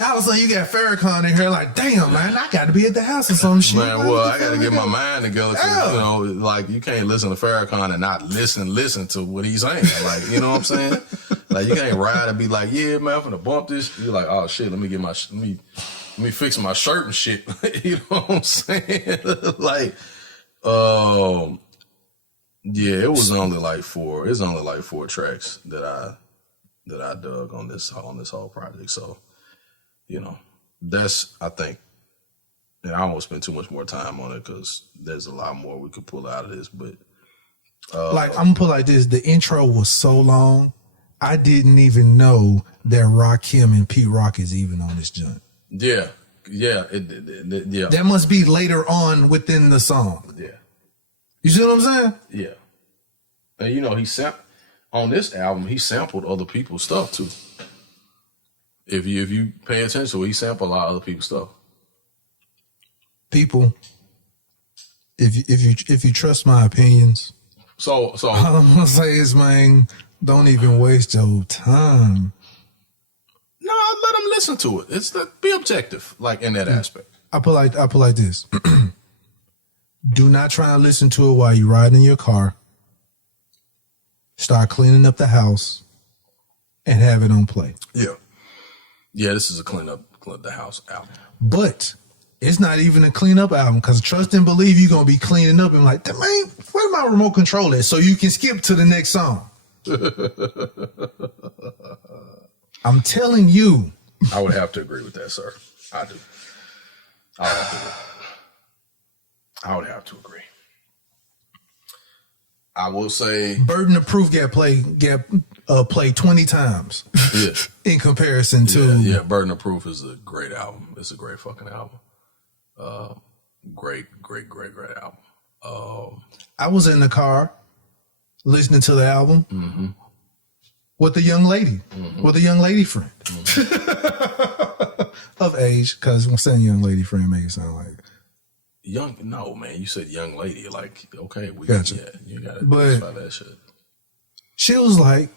all of a sudden you got Farrakhan in here, like, damn, man, I got to be at the house or some shit. Man, well, I got to get my mind together. Like, you can't listen to Farrakhan and not listen to what he's saying. Like, you know what I'm saying? Like, you can't ride and be like, yeah, man, I'm finna bump this. You're like, oh shit, let me fix my shirt and shit. You know what I'm saying? Like, yeah, it was only like 4. It's only like 4 tracks that I dug on this whole project. So. That's, I think, and I won't spend too much more time on it because there's a lot more we could pull out of this. But like, I'm gonna put it like this: the intro was so long, I didn't even know that Rakim and Pete Rock is even on this joint. Yeah. That must be later on within the song. Yeah, you see what I'm saying? Yeah, and on this album he sampled other people's stuff too. If you pay attention to it, he sampled a lot of other people's stuff. People, if you trust my opinions, so all I'm gonna say is, man, don't even waste your time. No, let them listen to it. Be objective, like in that aspect. I put like this. Do not try to listen to it while you ride in your car. Start cleaning up the house and have it on play. Yeah, this is a clean up the house album. But It's not even a cleanup album because trust and believe you're gonna be cleaning up and like, man, where's my remote control at? So you can skip to the next song. I'm telling you. I would have to agree with that, sir. I do. I would have to agree. I will say Burden of Proof got played 20 times. Yeah. In comparison to yeah, Burden of Proof is a great album. It's a great fucking album. Great album. I was in the car listening to the album with a young lady, with a young lady friend of age, because I'm saying young lady friend make it sound like young. No, man, you said young lady. Like, okay, we gotcha. Yeah, you got to but that shit. She was like,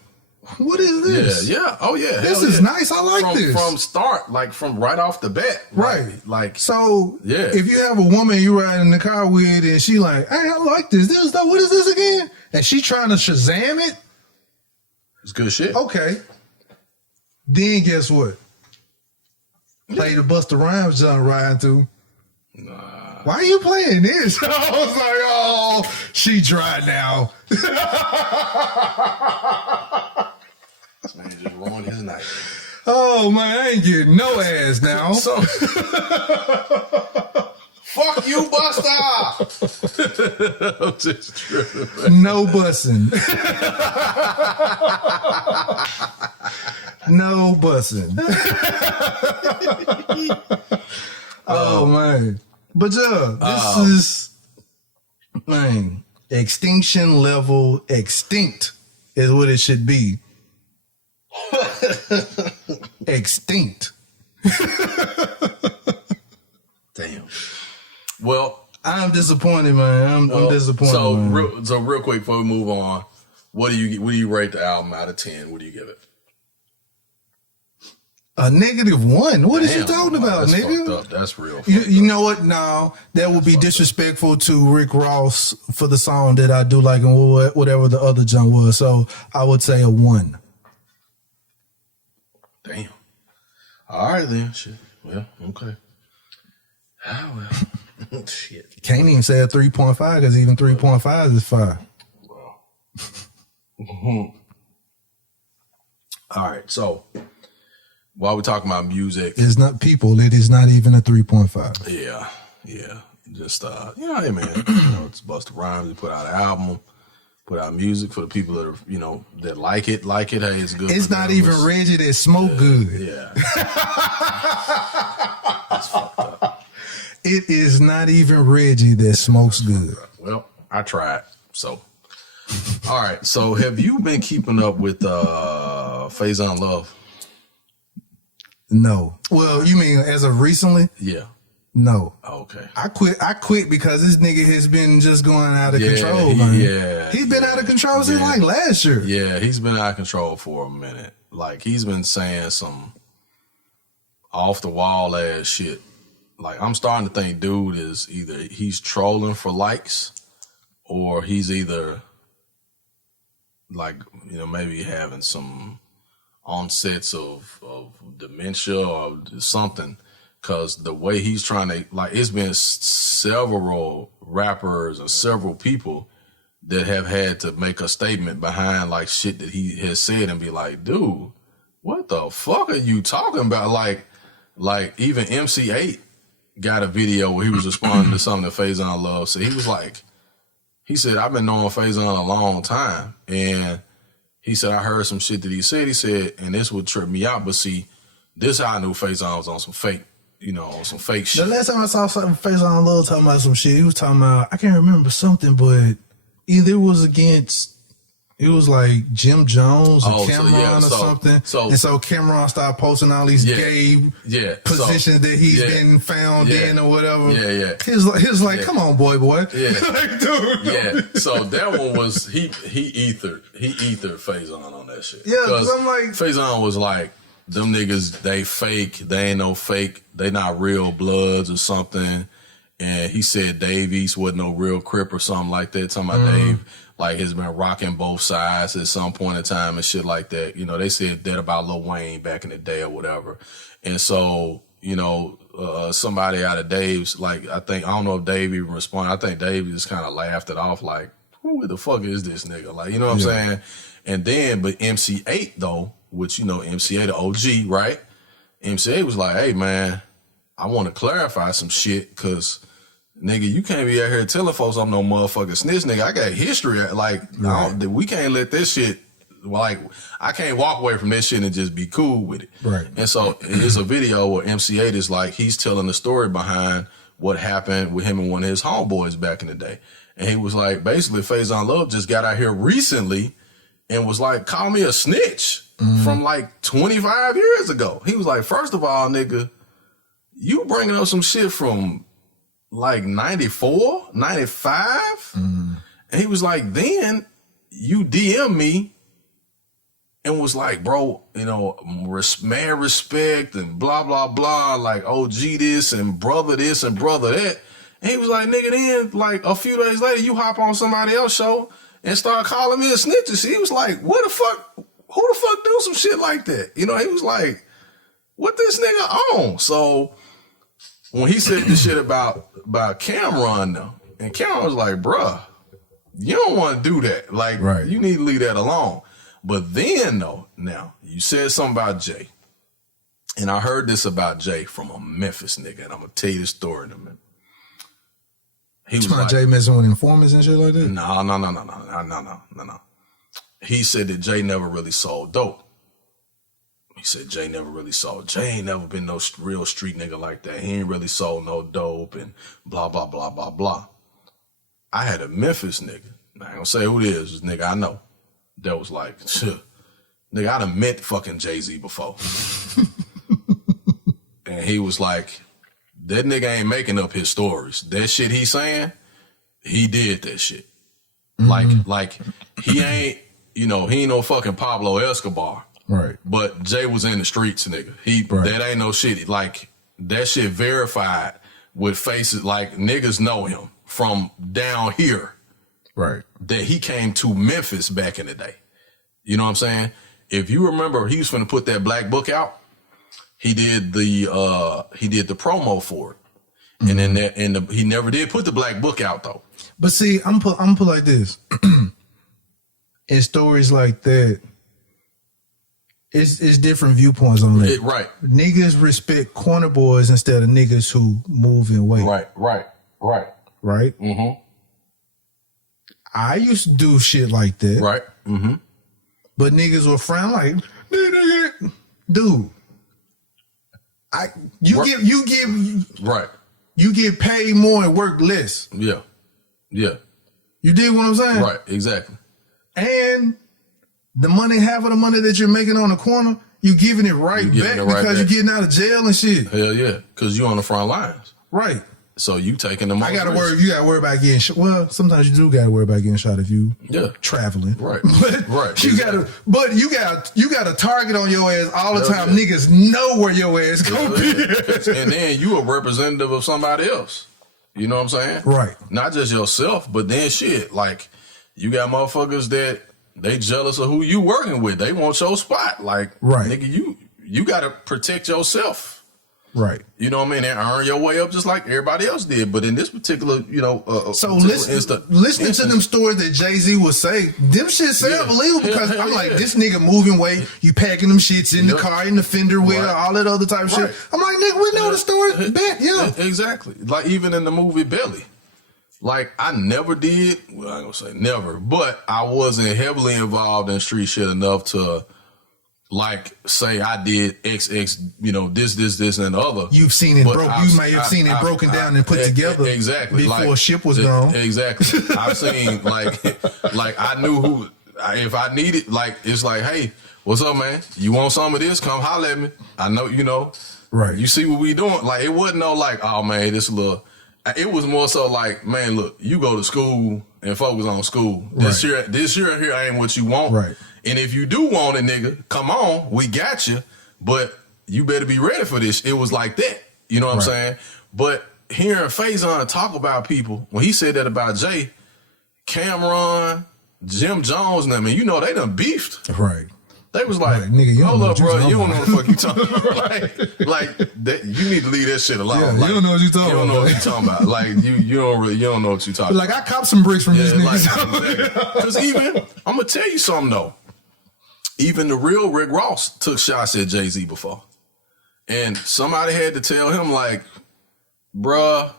"What is this? Yeah. Oh yeah, this is nice. I like this from start, like from right off the bat, right? Like so, yeah. If you have a woman you ride in the car with, and she like, "Hey, I like this. What is this again?" And she trying to Shazam it. It's good shit. Okay. Then guess what? Play the Busta Rhymes John riding through. Nah. Why are you playing this? I was like, oh, she dry now. This man just ruined his night. Oh man, I ain't getting no ass now. So, fuck you, Busta. I'm just tripping, man. No bussing. No bussing. Oh man. But yeah, this is, man, extinction level extinct is what it should be. Extinct. Damn. Well, I'm disappointed, man. I'm disappointed. So, man. Real quick before we move on, what do you rate the album out of 10? What do you give it? A -1. What is you talking about, that's nigga? Fucked up. That's real. You know what? No, that would be disrespectful to Rick Ross for the song that I do like and whatever the other junk was. So I would say a 1. Damn. All right then. Shit. Well, okay. Ah, well. Shit. Can't even say a 3.5 because even 3.5 is 5. Well. All right. So while we're talking about music, it's not people. It is not even a 3.5. Yeah. Just hey man, it's Busta Rhymes. He put out an album, put out music for the people that are, that like it. Hey, it's good. It's not even Reggie that smoke good. Yeah. It's fucked up. It is not even Reggie that smokes good. Well, I tried. So, all right. So, have you been keeping up with Faison Love? No. Well, you mean as of recently? Yeah. No. Okay. I quit because this nigga has been just going out of control, man. He's been out of control since like last year. Yeah, he's been out of control for a minute. Like, he's been saying some off the wall ass shit. Like, I'm starting to think dude is either he's trolling for likes or he's either like, maybe having some onsets of dementia or something. Because the way he's trying to, like, it's been several rappers and several people that have had to make a statement behind, like, shit that he has said and be like, dude, what the fuck are you talking about? Like even MC8 got a video where he was responding to something that Faison Love said. He said, I've been knowing Faison a long time. And he said, I heard some shit that he said, and this would trip me out. But see, this how I knew Faison was on some fake, on some fake shit. The last time I saw something Faison Love talking about some shit, he was talking about, I can't remember something, but either it was like Jim Jones or Cameron or something. So Cameron started posting all these gay positions that he's been found in or whatever. Yeah. He was like, come on, boy. Yeah. Like, dude. Yeah. So that one was, he ethered Faison on that shit. Yeah, because I'm like, Faison was like, them niggas, they fake. They ain't no fake. They not real Bloods or something. And he said Dave East wasn't no real Crip or something like that. Talking about Dave, like, has been rocking both sides at some point in time and shit like that. They said that about Lil Wayne back in the day or whatever. And so, somebody out of Dave's, like, I don't know if Dave even responded. I think Dave just kind of laughed it off, like, who the fuck is this nigga? Like, you know what I'm saying? And then, but MC8 though, which, MC8 the OG, right? MC8 was like, hey man, I want to clarify some shit, cause nigga, you can't be out here telling folks I'm no motherfucking snitch, nigga. I got history. Like, we can't let this shit, like, I can't walk away from this shit and just be cool with it. Right. And so there's a video where MC8 is like, he's telling the story behind what happened with him and one of his homeboys back in the day. And he was like, basically, Faison Love just got out here recently and was like, call me a snitch from like 25 years ago. He was like, first of all, nigga, you bringing up some shit from like 94, 95. And he was like, then you DM me and was like, bro, mad respect and blah, blah, blah, like OG this and brother that. And he was like, nigga, then like a few days later, you hop on somebody else's show and start calling me a snitch. And he was like, who the fuck do some shit like that? He was like, what this nigga on? So when he said this shit about Cameron though, and Cameron was like, bruh, you don't want to do that. Like, you need to leave that alone. But then though, now you said something about Jay. And I heard this about Jay from a Memphis nigga, and I'm gonna tell you the story in a minute. He was like, Jay messing with informants and shit like that? No. He said that Jay never really sold dope. He said Jay never really sold. Jay ain't never been no real street nigga like that. He ain't really sold no dope and blah, blah, blah, blah, blah. I had a Memphis nigga. I ain't gonna say who it is. This nigga I know. That was like, nigga, I done met fucking Jay-Z before. And he was like, that nigga ain't making up his stories. That shit he saying, he did that shit. Like he ain't, he ain't no fucking Pablo Escobar. Right. But Jay was in the streets, nigga. That ain't no shit. Like, that shit verified with faces, like, niggas know him from down here. Right. That he came to Memphis back in the day. You know what I'm saying? If you remember, he was finna put that black book out. He did the promo for it. And then he never did put the black book out though. But see, I'm put like this. In stories like that, it's different viewpoints on that. Right. Niggas respect corner boys instead of niggas who move in weight. Right. Right? Mm-hmm. I used to do shit like that. Right. Mm-hmm. But niggas were frown like, dude. You get paid more and work less. Yeah. You dig what I'm saying? Right, exactly. And half of the money that you're making on the corner, you giving it right back because you're getting out of jail and shit. Hell yeah, because you on the front lines. Right. So you taking them. You gotta worry about getting shot. Well, sometimes you do gotta worry about getting shot if you traveling. Right. But you got a target on your ass all the time. Yeah. Niggas know where your ass gonna be. And then you a representative of somebody else. You know what I'm saying? Right. Not just yourself, but then shit. Like, you got motherfuckers that they jealous of who you working with. They want your spot. Like, nigga, you gotta protect yourself. Right. You know what I mean? And earn your way up just like everybody else did. But in this particular, listening to them stories that Jay-Z would say, them shit sound believable because I'm like, this nigga moving weight, you packing them shits in the car, in the fender wheel, all that other type of shit. I'm like, nigga, we know the story. Bet, Exactly. Like, even in the movie Belly. Like, I never did, well, I ain't gonna say never, but I wasn't heavily involved in street shit enough to, like, say I did XX, this, and the other. You've seen it you may have seen it broken down and put together exactly before like, ship was gone. Exactly. I've seen, like I knew who, if I needed, like, it's like, hey, what's up, man? You want some of this? Come holler at me. I know, Right. You see what we doing? Like, it wasn't no like, oh, man, this little, it was more so like, man, look, you go to school and focus on school. This year here ain't what you want. Right. And if you do want it, nigga, come on, we got you. But you better be ready for this. It was like that. You know what I'm saying? But hearing Faison talk about people, when he said that about Jay, Cameron, Jim Jones, and them, and they done beefed. Right. They was like, nigga, you hold don't up, know what bro. you You don't know what the fuck you talking talking about. like that, you need to leave that shit alone. Yeah, like, you don't know what you talking You don't know about. what you talking about. Like, you don't know what you talking about. Like, I copped some bricks from these niggas. Because even, I'm going to tell you something, though. Even the real Rick Ross took shots at Jay-Z before. And somebody had to tell him, like, bruh,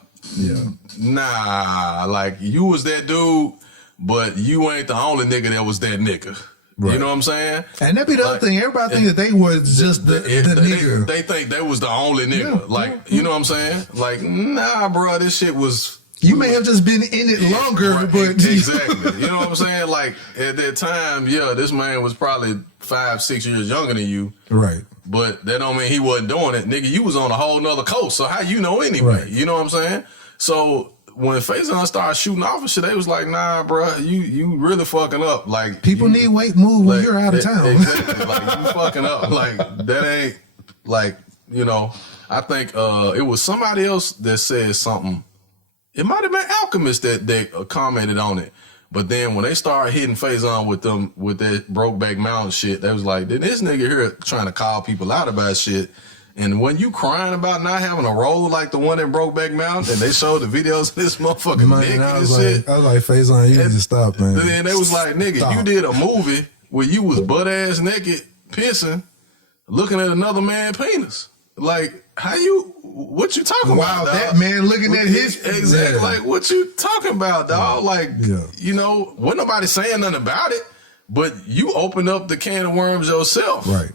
nah, like, you was that dude, but you ain't the only nigga that was that nigga. Right. You know what I'm saying? And that be the other thing. Everybody think that they was just the nigga. They think they was the only nigga. Yeah, like, you know what I'm saying? Like, nah, bro, this shit was... You may have just been in it longer, right, but... Exactly. You know what I'm saying? Like, at that time, this man was probably 5-6 years younger than you. Right. But that don't mean he wasn't doing it. Nigga, you was on a whole nother coast, so how you know anyway? Right. You know what I'm saying? So... when Faison started shooting off and shit, they was like, nah, bro, you really fucking up. Like, people need weight move when you're out of town. Exactly. Like, you fucking up. Like, that ain't, like, you know, I think it was somebody else that said something. It might have been Alchemist that commented on it. But then when they started hitting Faison with that Brokeback Mountain shit, they was like, this nigga here trying to call people out about shit. And when you crying about not having a role like the one in Brokeback Mountain, and they showed the videos of this motherfucking dick and shit. I was like, Faison, you need to stop, man. Then they was like, nigga, you did a movie where you was butt-ass naked, pissing, looking at another man's penis. Like, what you talking about, dog? That man looking at his... Exactly. Like, what you talking about, dog? Like, you know, wasn't nobody saying nothing about it, but you opened up the can of worms yourself. Right.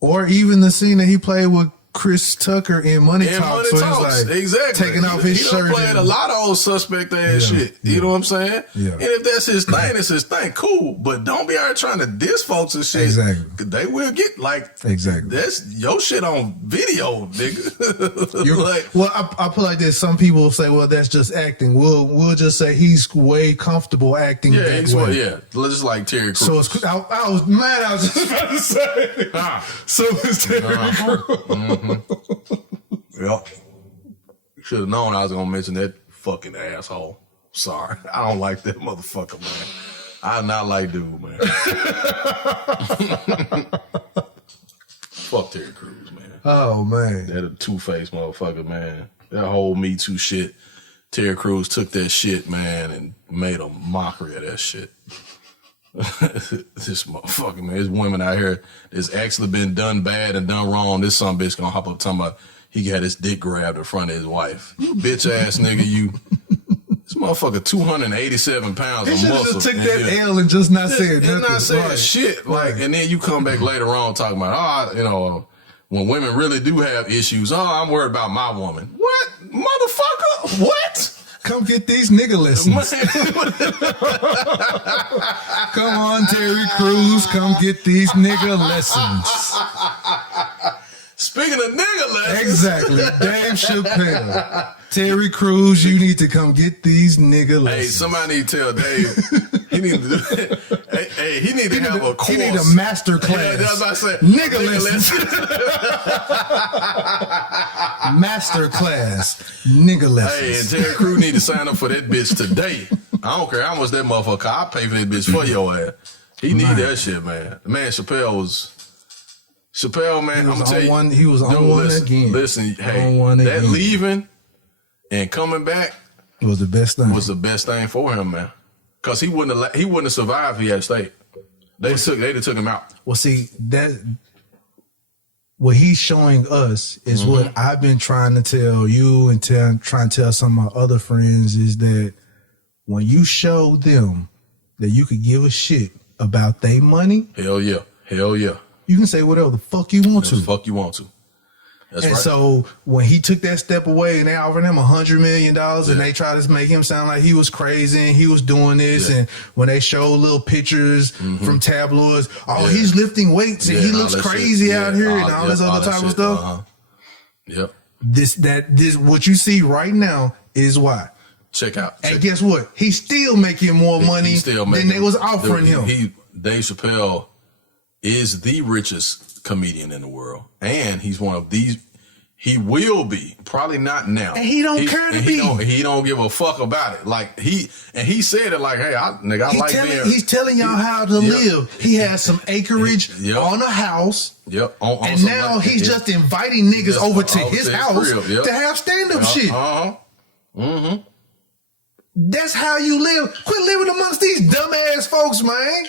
Or even the scene that he played with Chris Tucker in Money Talks. So he's like exactly taking off his shirt. He played a lot of old suspect ass shit. You know what I'm saying? Yeah. And if that's his thing, it's his thing. Cool. But don't be out here trying to diss folks and shit. Exactly. They will get like, exactly. That's your shit on video, nigga. You're like, well, I put like this. Some people say, well, that's just acting. We'll just say he's way comfortable acting that way. Yeah. Just like Terry Crews. So it's, I was mad. I was just about to say. So it's Terry Crews. Yep. Should have known I was gonna mention that fucking asshole. Sorry. I don't like that motherfucker, man. I not like dude, man. Fuck Terry Crews, man. Oh, man. That a two-faced motherfucker, man. That whole Me Too shit. Terry Crews took that shit, man, and made a mockery of that shit. This motherfucker, man. There's women out here that's actually been done bad and done wrong. This some bitch gonna hop up talking about he got his dick grabbed in front of his wife. You bitch ass nigga, you. This motherfucker 287 pounds of muscle. He should have took that L and just not said nothing. Not saying shit. Like, and then you come back later on talking about, you know, when women really do have issues, I'm worried about my woman. What? Motherfucker? What? Come get these nigga lessons. Come on, Terry Crews. Come get these nigga lessons. Speaking of nigga lessons. Exactly. Dave Chappelle. Terry Crews, you need to come get these nigga lessons. Hey, somebody need to tell Dave. He need to do hey, he need to have a course. He need a master class. Yeah, that's what I said. Nigga lessons. Master class. Nigga lessons. Hey, and Terry Crews need to sign up for that bitch today. I don't care how much that motherfucker. I'll pay for that bitch for your ass. He need that shit, man. Man, Chappelle, man, I'm gonna tell you. He was on one again. Listen, hey, that leaving and coming back was the best thing. Was the best thing for him, man. Cause he wouldn't have survived if he had stayed. They'd took him out. Well, see, that what he's showing us is what I've been trying to tell you and trying to tell some of my other friends is that when you show them that you could give a shit about their money, hell yeah, you can say whatever the fuck you want to. That's and right. so when he took that step away and they offered him $100 million and they tried to make him sound like he was crazy and he was doing this, and when they showed little pictures from tabloids, he's lifting weights and he looks crazy out here and all this other type of stuff. Yep. This what you see right now is why. Check out. And guess what? He's still making more money than they was offering him. Dave Chappelle is the richest comedian in the world, and he's one of these. He will be. Probably not now. And he don't care to be. He don't give a fuck about it. Like he said it like, hey, I like being. He's telling y'all how to live. He has some acreage on a house. Yep. And now he's just inviting niggas over to his house to have stand-up shit. Mm-hmm. That's how you live. Quit living amongst these dumbass folks, man.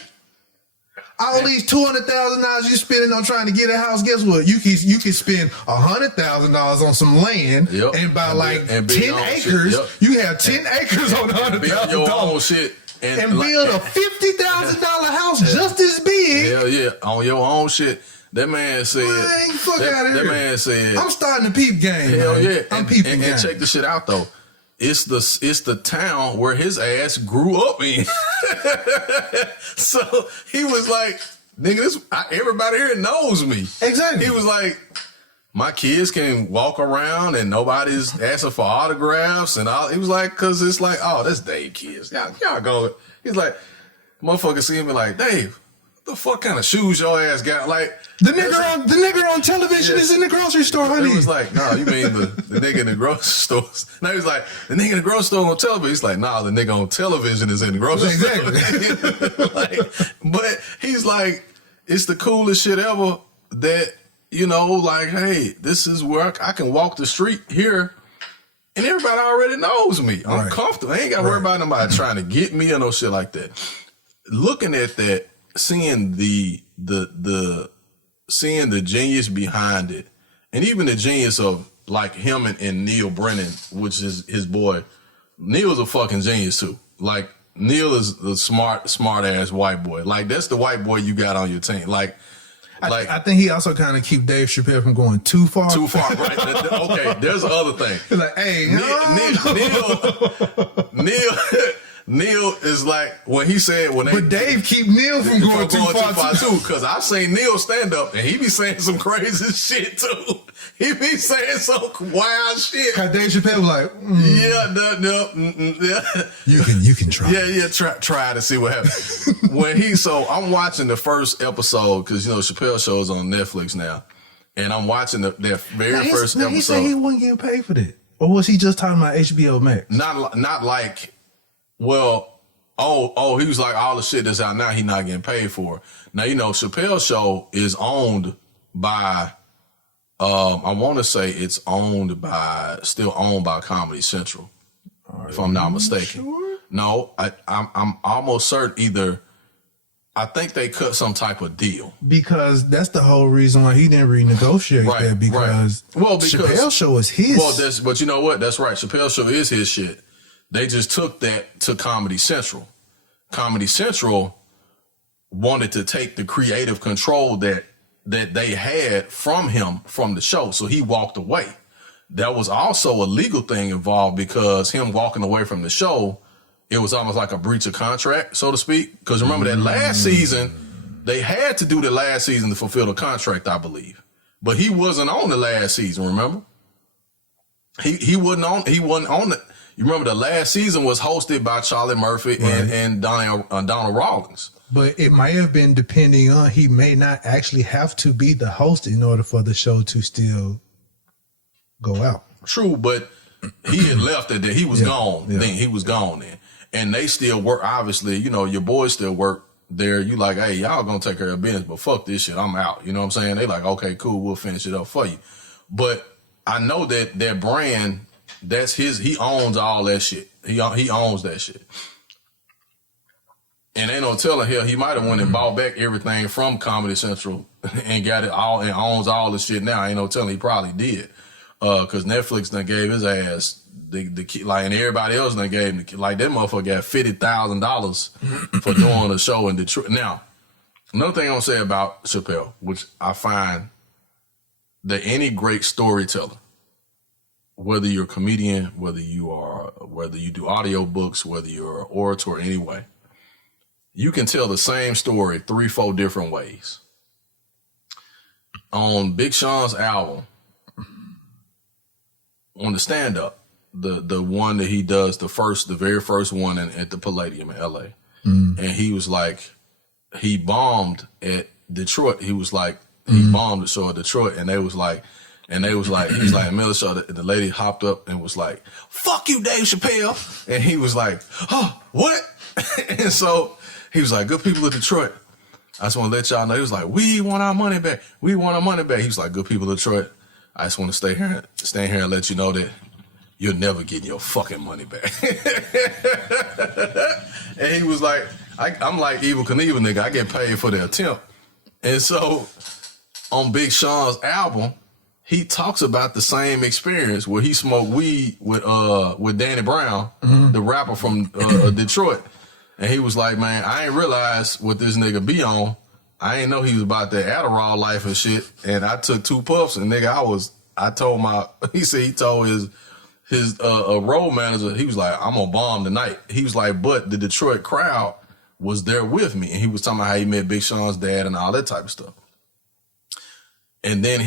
All these $200,000 you spending on trying to get a house, guess what? You can spend $100,000 on some land and buy 10 acres. You have 10 acres on $100,000 shit and build a $50,000 house just as big. Hell yeah, on your own shit. That man said, fuck out of here. That man said, I'm starting to peep game. Hell man. yeah, I'm peeping game. And check this shit out though. It's the town where his ass grew up in. So he was like, nigga, everybody here knows me. Exactly. He was like, my kids can walk around and nobody's asking for autographs and all. He was like, cause it's like, oh, that's Dave kids. Y'all go. He's like, motherfucker see me like, Dave, what the fuck kind of shoes your ass got? Like, the nigga on television is in the grocery store, honey. He was like, nah, you mean the nigga in the grocery stores? No, he was like, the nigga in the grocery store on television. He's like, nah, the nigga on television is in the grocery store. Like, but he's like, it's the coolest shit ever that, you know, like, hey, this is where I can walk the street here and everybody already knows me. I'm comfortable. I ain't got to worry about nobody trying to get me or no shit like that. Looking at that, seeing the genius behind it, and even the genius of like him and Neil Brennan, which is his boy. Neil's a fucking genius too. Like Neil is the smart ass white boy. Like that's the white boy you got on your team. Like I think he also kind of keep Dave Chappelle from going too far. Too far, right? Okay, there's the other thing. He's like, hey, Neil is like when he said but Dave keep Neil from going too far too. Because I've seen Neil stand up and he be saying some crazy shit too. He be saying some wild shit. Cause Dave Chappelle like, You can try. Yeah, try to see what happens. I'm watching the first episode because you know Chappelle show is on Netflix now, and I'm watching that very first episode. He said he wasn't getting paid for that, or was he just talking about HBO Max? Not like. Well, he was like, all the shit that's out now, he not getting paid for. Now, you know, Chappelle's show is owned by, I want to say it's still owned by Comedy Central, if I'm not mistaken. Sure? No, I'm almost certain I think they cut some type of deal. Because that's the whole reason why he didn't renegotiate that because Chappelle's show is his. Well, but you know what? That's right. Chappelle's show is his shit. They just took that to Comedy Central. Comedy Central wanted to take the creative control that they had from him from the show. So he walked away. There was also a legal thing involved because him walking away from the show, it was almost like a breach of contract, so to speak. Because remember that last season, they had to do the last season to fulfill the contract, I believe. But he wasn't on the last season, remember? He wasn't on it. You remember the last season was hosted by Charlie Murphy and Donald Rawlings. But it might have been depending on, he may not actually have to be the host in order for the show to still go out. True, but he had left it. He was gone. Yeah. Then he was gone then. And they still work. Obviously, you know, your boys still work there. You like, hey, y'all gonna take care of business, but fuck this shit. I'm out. You know what I'm saying? They like, okay, cool. We'll finish it up for you. But I know that their brand, that's his. He owns all that shit. He owns that shit. And ain't no telling, hell, he might have went and bought back everything from Comedy Central and got it all and owns all the shit now. Ain't no telling, he probably did. Cause Netflix done gave his ass the key, like, and everybody else done gave him like that motherfucker got $50,000 for doing a show in Detroit. Now, another thing I'm gonna say about Chappelle, which I find that any great storyteller, whether you're a comedian, whether you do audio books, whether you're an orator anyway, you can tell the same story 3-4 different ways. On Big Sean's album, on the stand-up, the one that he does, the very first one at the Palladium in LA. And he was like, he bombed at Detroit. He was like, he bombed the show at Detroit, and they was like, And they was like, he was like, in the middle of the show, the lady hopped up and was like, fuck you, Dave Chappelle. And he was like, oh, what? And so he was like, good people of Detroit, I just want to let y'all know. He was like, we want our money back. We want our money back. He was like, good people of Detroit, I just want to stay here and let you know that you're never getting your fucking money back. And he was like, I'm like Evil Knievel, nigga. I get paid for the attempt. And so on Big Sean's album, he talks about the same experience where he smoked weed with Danny Brown, the rapper from Detroit. And he was like, man, I ain't realize what this nigga be on. I ain't know he was about that Adderall life and shit. And I took 2 puffs and nigga, he told his road manager, he was like, I'm gonna bomb tonight. He was like, but the Detroit crowd was there with me. And he was talking about how he met Big Sean's dad and all that type of stuff. And then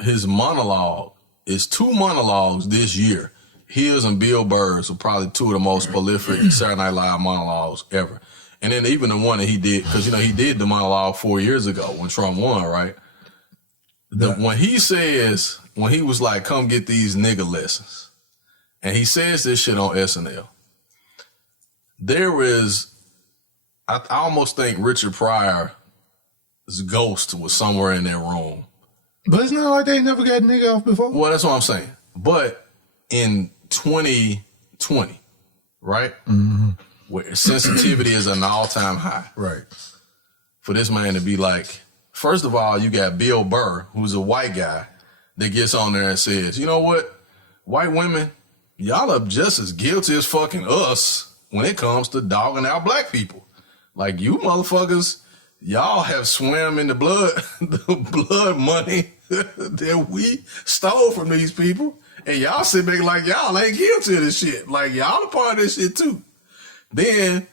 his monologue is 2 monologues this year. His and Bill Burr's were probably 2 of the most prolific Saturday Night Live monologues ever. And then even the one that he did, because, he did the monologue 4 years ago when Trump won, right? When he was like, come get these nigga lessons, and he says this shit on SNL, I almost think Richard Pryor's ghost was somewhere in that room. But it's not like they never got nigga off before. Well, that's what I'm saying. But in 2020, right? Mm-hmm. Where sensitivity is an all-time high. Right. For this man to be like, first of all, you got Bill Burr, who's a white guy, that gets on there and says, you know what? White women, y'all are just as guilty as fucking us when it comes to dogging out black people. Like, you motherfuckers, y'all have swam in the blood money that we stole from these people. And y'all sit back like y'all ain't guilty of this shit. Like, y'all a part of this shit too. Then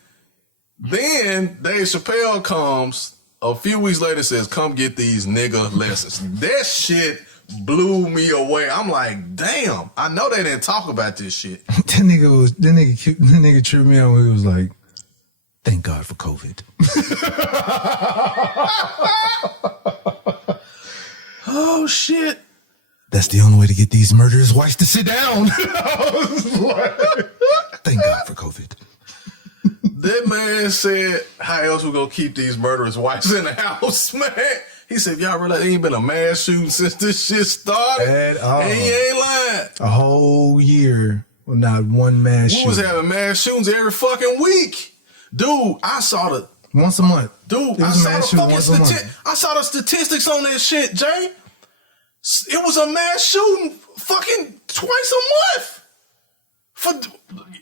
Dave Chappelle comes a few weeks later, says, come get these nigga lessons. That shit blew me away. I'm like, damn, I know they didn't talk about this shit. That nigga tripped me out when he was like, thank God for COVID. Oh shit. That's the only way to get these murderers' wives to sit down. Thank God for COVID. That man said, how else we gonna keep these murderers' wives in the house, man? He said, y'all realize there ain't been a mass shooting since this shit started? At all. And he ain't lying. A whole year, well, not one mass shooting. We was having mass shootings every fucking week. Dude, I saw the... Once a month. Dude, I saw the statistics on that shit, Jay. It was a mass shooting fucking twice a month. For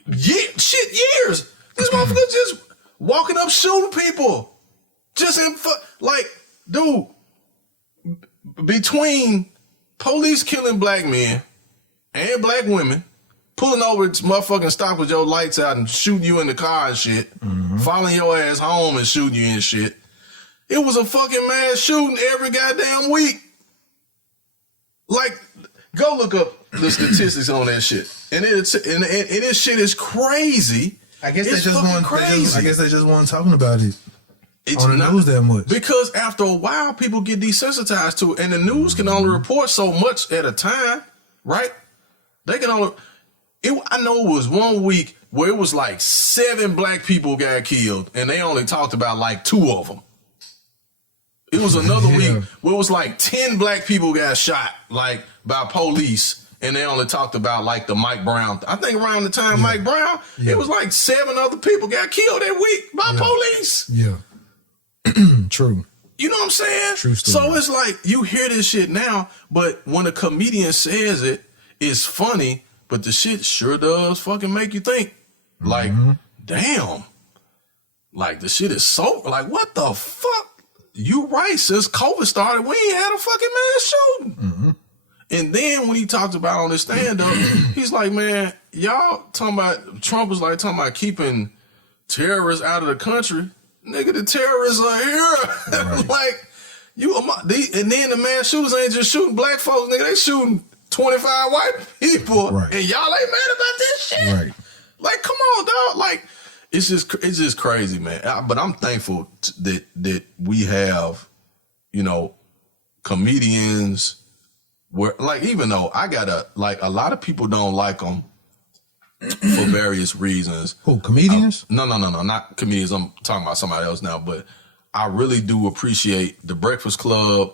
years. These motherfuckers just walking up shooting people. Just in... Like, dude, between police killing black men and black women, pulling over to motherfucking stop with your lights out and shooting you in the car and shit, following your ass home and shooting you and shit. It was a fucking mass shooting every goddamn week. Like, go look up the statistics on that shit. And this shit is crazy. I guess they just weren't talking about it. It's on the news that much. Because after a while, people get desensitized to it, and the news can only report so much at a time, right? They can only... I know it was 1 week where it was like 7 black people got killed, and they only talked about like 2 of them. It was another week where it was like 10 black people got shot, like by police, and they only talked about like the Mike Brown. I think around the time Mike Brown, it was like 7 other people got killed that week by police. Yeah. True. You know what I'm saying? True story. So it's like, you hear this shit now, but when a comedian says it, it's funny, but the shit sure does fucking make you think. Like, damn. Like, the shit is so, like, what the fuck? You right, since COVID started, we ain't had a fucking mass shooting. And then when he talked about on his stand-up, he's like, man, y'all talking about, Trump was like talking about keeping terrorists out of the country. Nigga, the terrorists are here. Right. Like, and then the mass shooters ain't just shooting black folks, nigga, they shooting 25 white people. Right. And y'all ain't mad about this shit. Right. Like, come on, dog. Like, it's just crazy, man. But I'm thankful that we have, comedians where, like, even though I gotta, like, a lot of people don't like him for various reasons. Who, comedians? No, not comedians. I'm talking about somebody else now, but I really do appreciate The Breakfast Club.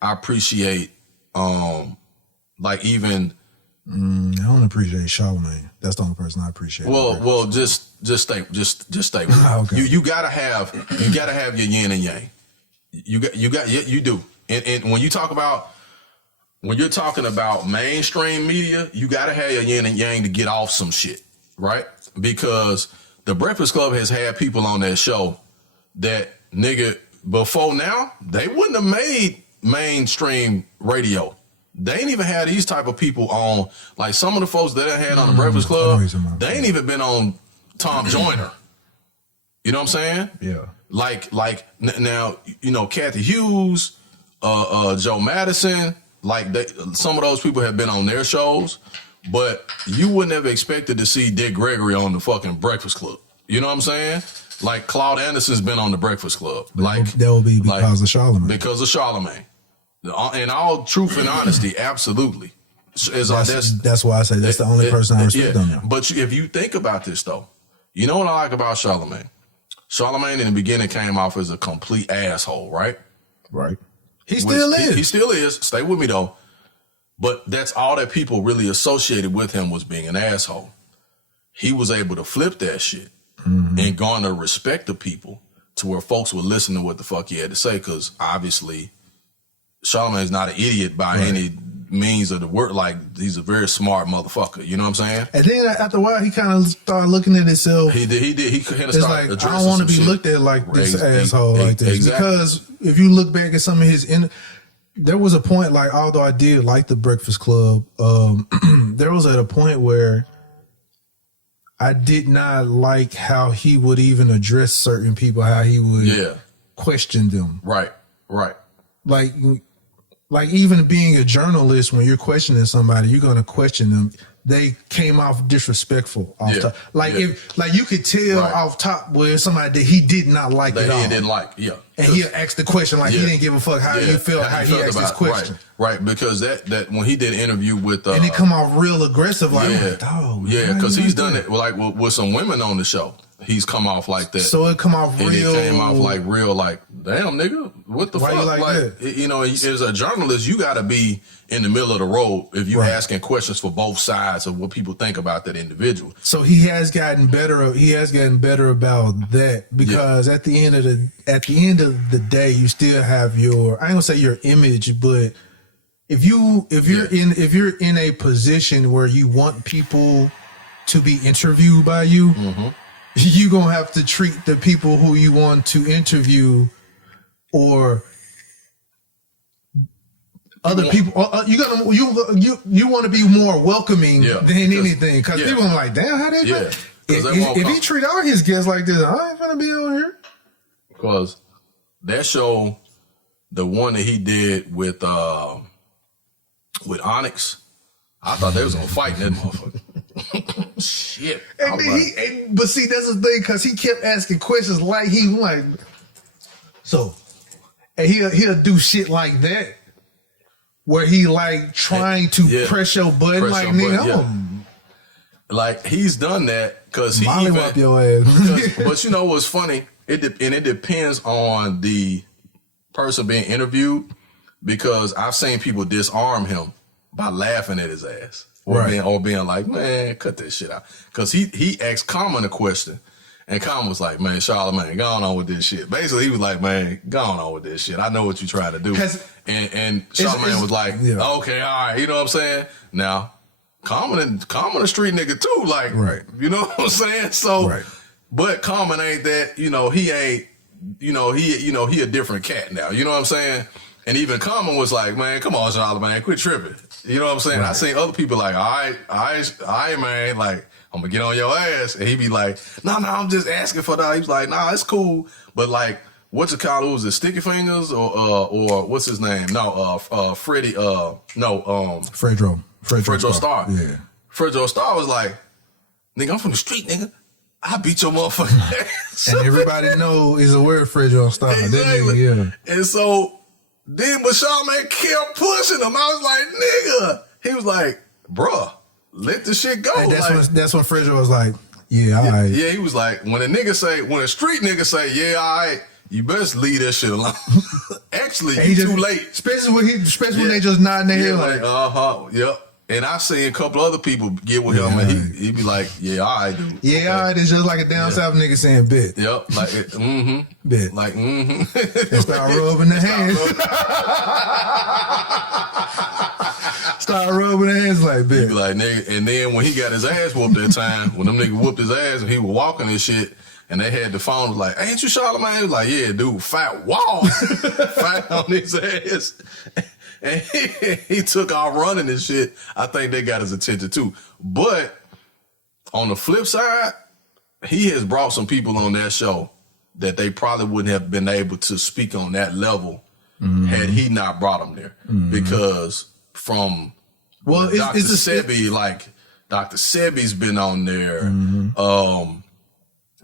I appreciate, like, even. I don't appreciate Charlamagne. That's the only person I appreciate. Well, just stay with me. Okay. You gotta have your yin and yang. You do. And when you're talking about mainstream media, you gotta have your yin and yang to get off some shit, right? Because the Breakfast Club has had people on that show that, nigga, before now, they wouldn't have made mainstream radio. They ain't even had these type of people on. Like, some of the folks that I had on the Breakfast Club, they ain't even been on Tom Joyner. You know what I'm saying? Yeah. Like now, you know, Kathy Hughes, Joe Madison, like, some of those people have been on their shows, but you wouldn't have expected to see Dick Gregory on the fucking Breakfast Club. You know what I'm saying? Like, Claude Anderson's been on the Breakfast Club. Like, that will be because of Charlamagne. Because of Charlamagne. In all truth and honesty, absolutely. That's why I say that's the only person I respect on that. But if you think about this, though, you know what I like about Charlamagne? Charlamagne in the beginning came off as a complete asshole, right? Right. He still is. He still is. Stay with me, though. But that's all that people really associated with him, was being an asshole. He was able to flip that shit and garner respect of people to where folks would listen to what the fuck he had to say, because obviously Charlamagne's not an idiot by any means of the word. Like, he's a very smart motherfucker. You know what I'm saying? And then after a while, he kind of started looking at himself. He did. He kind of like, started addressing I don't want to be shit. looked at like this asshole like this. Exactly. Because if you look back at some of his, there was a point, like, although I did like the Breakfast Club, there was at a point where I did not like how he would even address certain people, how he would question them. Right. Like even being a journalist, when you're questioning somebody, you're going to question them. They came off disrespectful off top. Like, if, like, you could tell off top where somebody that he did not like at all. He didn't like, And he'll ask the question like he didn't give a fuck how you felt, how he asked this question. Right, because that when he did an interview with and it come off real aggressive, like, dog. Yeah, because he's done it like with some women on the show. He's come off like that. So it come off real. And it came off like real, like, damn, nigga, what the fuck? You like that? You know, as a journalist, you got to be in the middle of the road if you're asking questions for both sides of what people think about that individual. So he has gotten better. He has gotten better about that, because at the end of the day, you still have your, I ain't gonna say your image, but if you're in a position where you want people to be interviewed by you, you gonna have to treat the people who you want to interview or other people. You want to be more welcoming than anything, because people are like, damn, how they go? If he treat all his guests like this, I ain't gonna be on here. Because that show, the one that he did with Onyx, I thought they was gonna fight in that motherfucker. Shit. But see, that's the thing, because he kept asking questions like he like. So, and he'll do shit like that, where he like trying to press your button, like, nigga, like, he's done that because he mollywop your ass. But you know what's funny? It depends on the person being interviewed, because I've seen people disarm him by laughing at his ass. Or being like, man, cut that shit out. Because he asked Common a question, and Common was like, man, Charlamagne, go on with this shit. Basically, he was like, man, go on with this shit. I know what you're trying to do. And Charlamagne was like, okay, all right, you know what I'm saying? Now, Common a street nigga too, like, you know what I'm saying? So, but Common ain't that, he ain't, he a different cat now, you know what I'm saying? And even Common was like, man, come on, Charlamagne, quit tripping. You know what I'm saying? I seen other people like, all right, man, like, I'm gonna get on your ass. And he be like, no, I'm just asking for that. He was like, nah, it's cool. But like, what's it called? Was it Sticky Fingers or what's his name? No, Freddie, Fredro Starr. Yeah. Fredro Starr was like, nigga, I'm from the street, nigga. I beat your motherfucking ass. And everybody know is a word Fredro Starr. Exactly. And so Then but Charlamagne kept pushing him. I was like, nigga. He was like, bruh, let the shit go. And like, that's when Fredro was like, yeah, all right. Yeah, he was like, when a street nigga say, yeah, all right, you best leave that shit alone. Actually, you too late. Especially when they just nodding their head like, yep. And I seen a couple other people get with him, and he be like, yeah, all right, dude. Yeah, okay. All right, it's just like a down south nigga saying bet. Yep, like, bet. Like, And start rubbing the hands. Start rubbing the hands like bet. He be like, nigga, and then when he got his ass whooped that time, when them niggas whooped his ass and he was walking and shit, and they had the phone, was like, ain't you Charlamagne? He was like, yeah, dude, fat wall. Fight on his ass. And he took off running and shit. I think they got his attention too. But on the flip side, he has brought some people on that show that they probably wouldn't have been able to speak on that level had he not brought them there. Because from Dr. Sebi, like Dr. Sebi's been on there.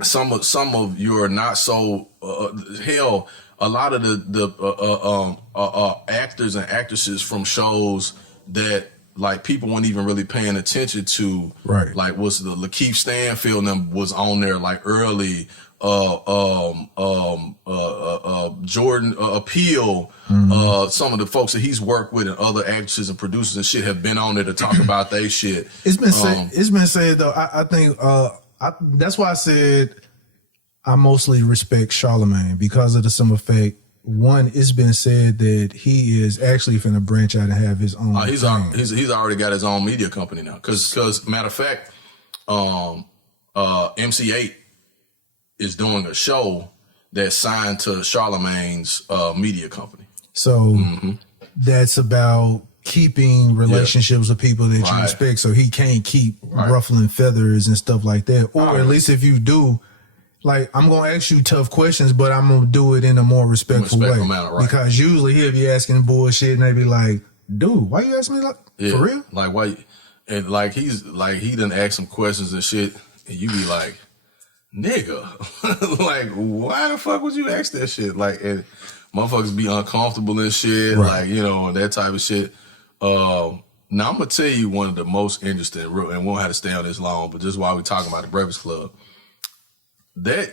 Some of your not so hell. A lot of the actors and actresses from shows that like people weren't even really paying attention to. Right. Like was the Lakeith Stanfield and them was on there like early. Jordan Appeal. Some of the folks that he's worked with and other actresses and producers and shit have been on there to talk about their shit. It's been said though. I think that's why I said I mostly respect Charlamagne because of the simple fact. One, it's been said that he is actually finna branch out and have his own. He's already got his own media company now. Cause matter of fact, MC8 is doing a show that's signed to Charlamagne's media company. So that's about keeping relationships with people that you respect. So he can't keep ruffling feathers and stuff like that. Or at least if you do. Like, I'm going to ask you tough questions, but I'm going to do it in a more respectful way. Manner, because usually he'll be asking bullshit and they be like, dude, why you asking me like, for real? Like, why? And like, he done asked some questions and shit, and you be like, nigga, like, why the fuck would you ask that shit? Like, and motherfuckers be uncomfortable and shit, like, you know, that type of shit. Now, I'm going to tell you one of the most interesting, and we won't have to stay on this long, but just while we talking about the Breakfast Club, that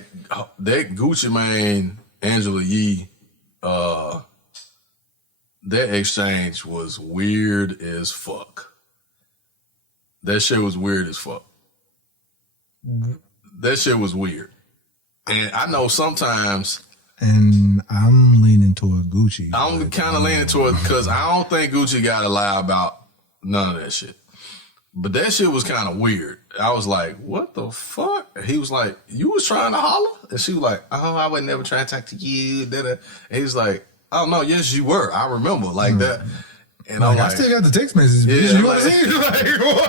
Gucci Mane, Angela Yee, that exchange was weird as fuck. That shit was weird as fuck. That shit was weird. And I know sometimes... And I'm leaning toward Gucci. I'm kind of leaning toward... Because I don't think Gucci got to lie about none of that shit. But that shit was kind of weird. I was like, what the fuck? And he was like, you was trying to holler? And she was like, oh, I would never try to talk to you. And he was like, oh, no, yes, you were. I remember like that. And like, I still got the text message. Yeah, you want to see? Like, what?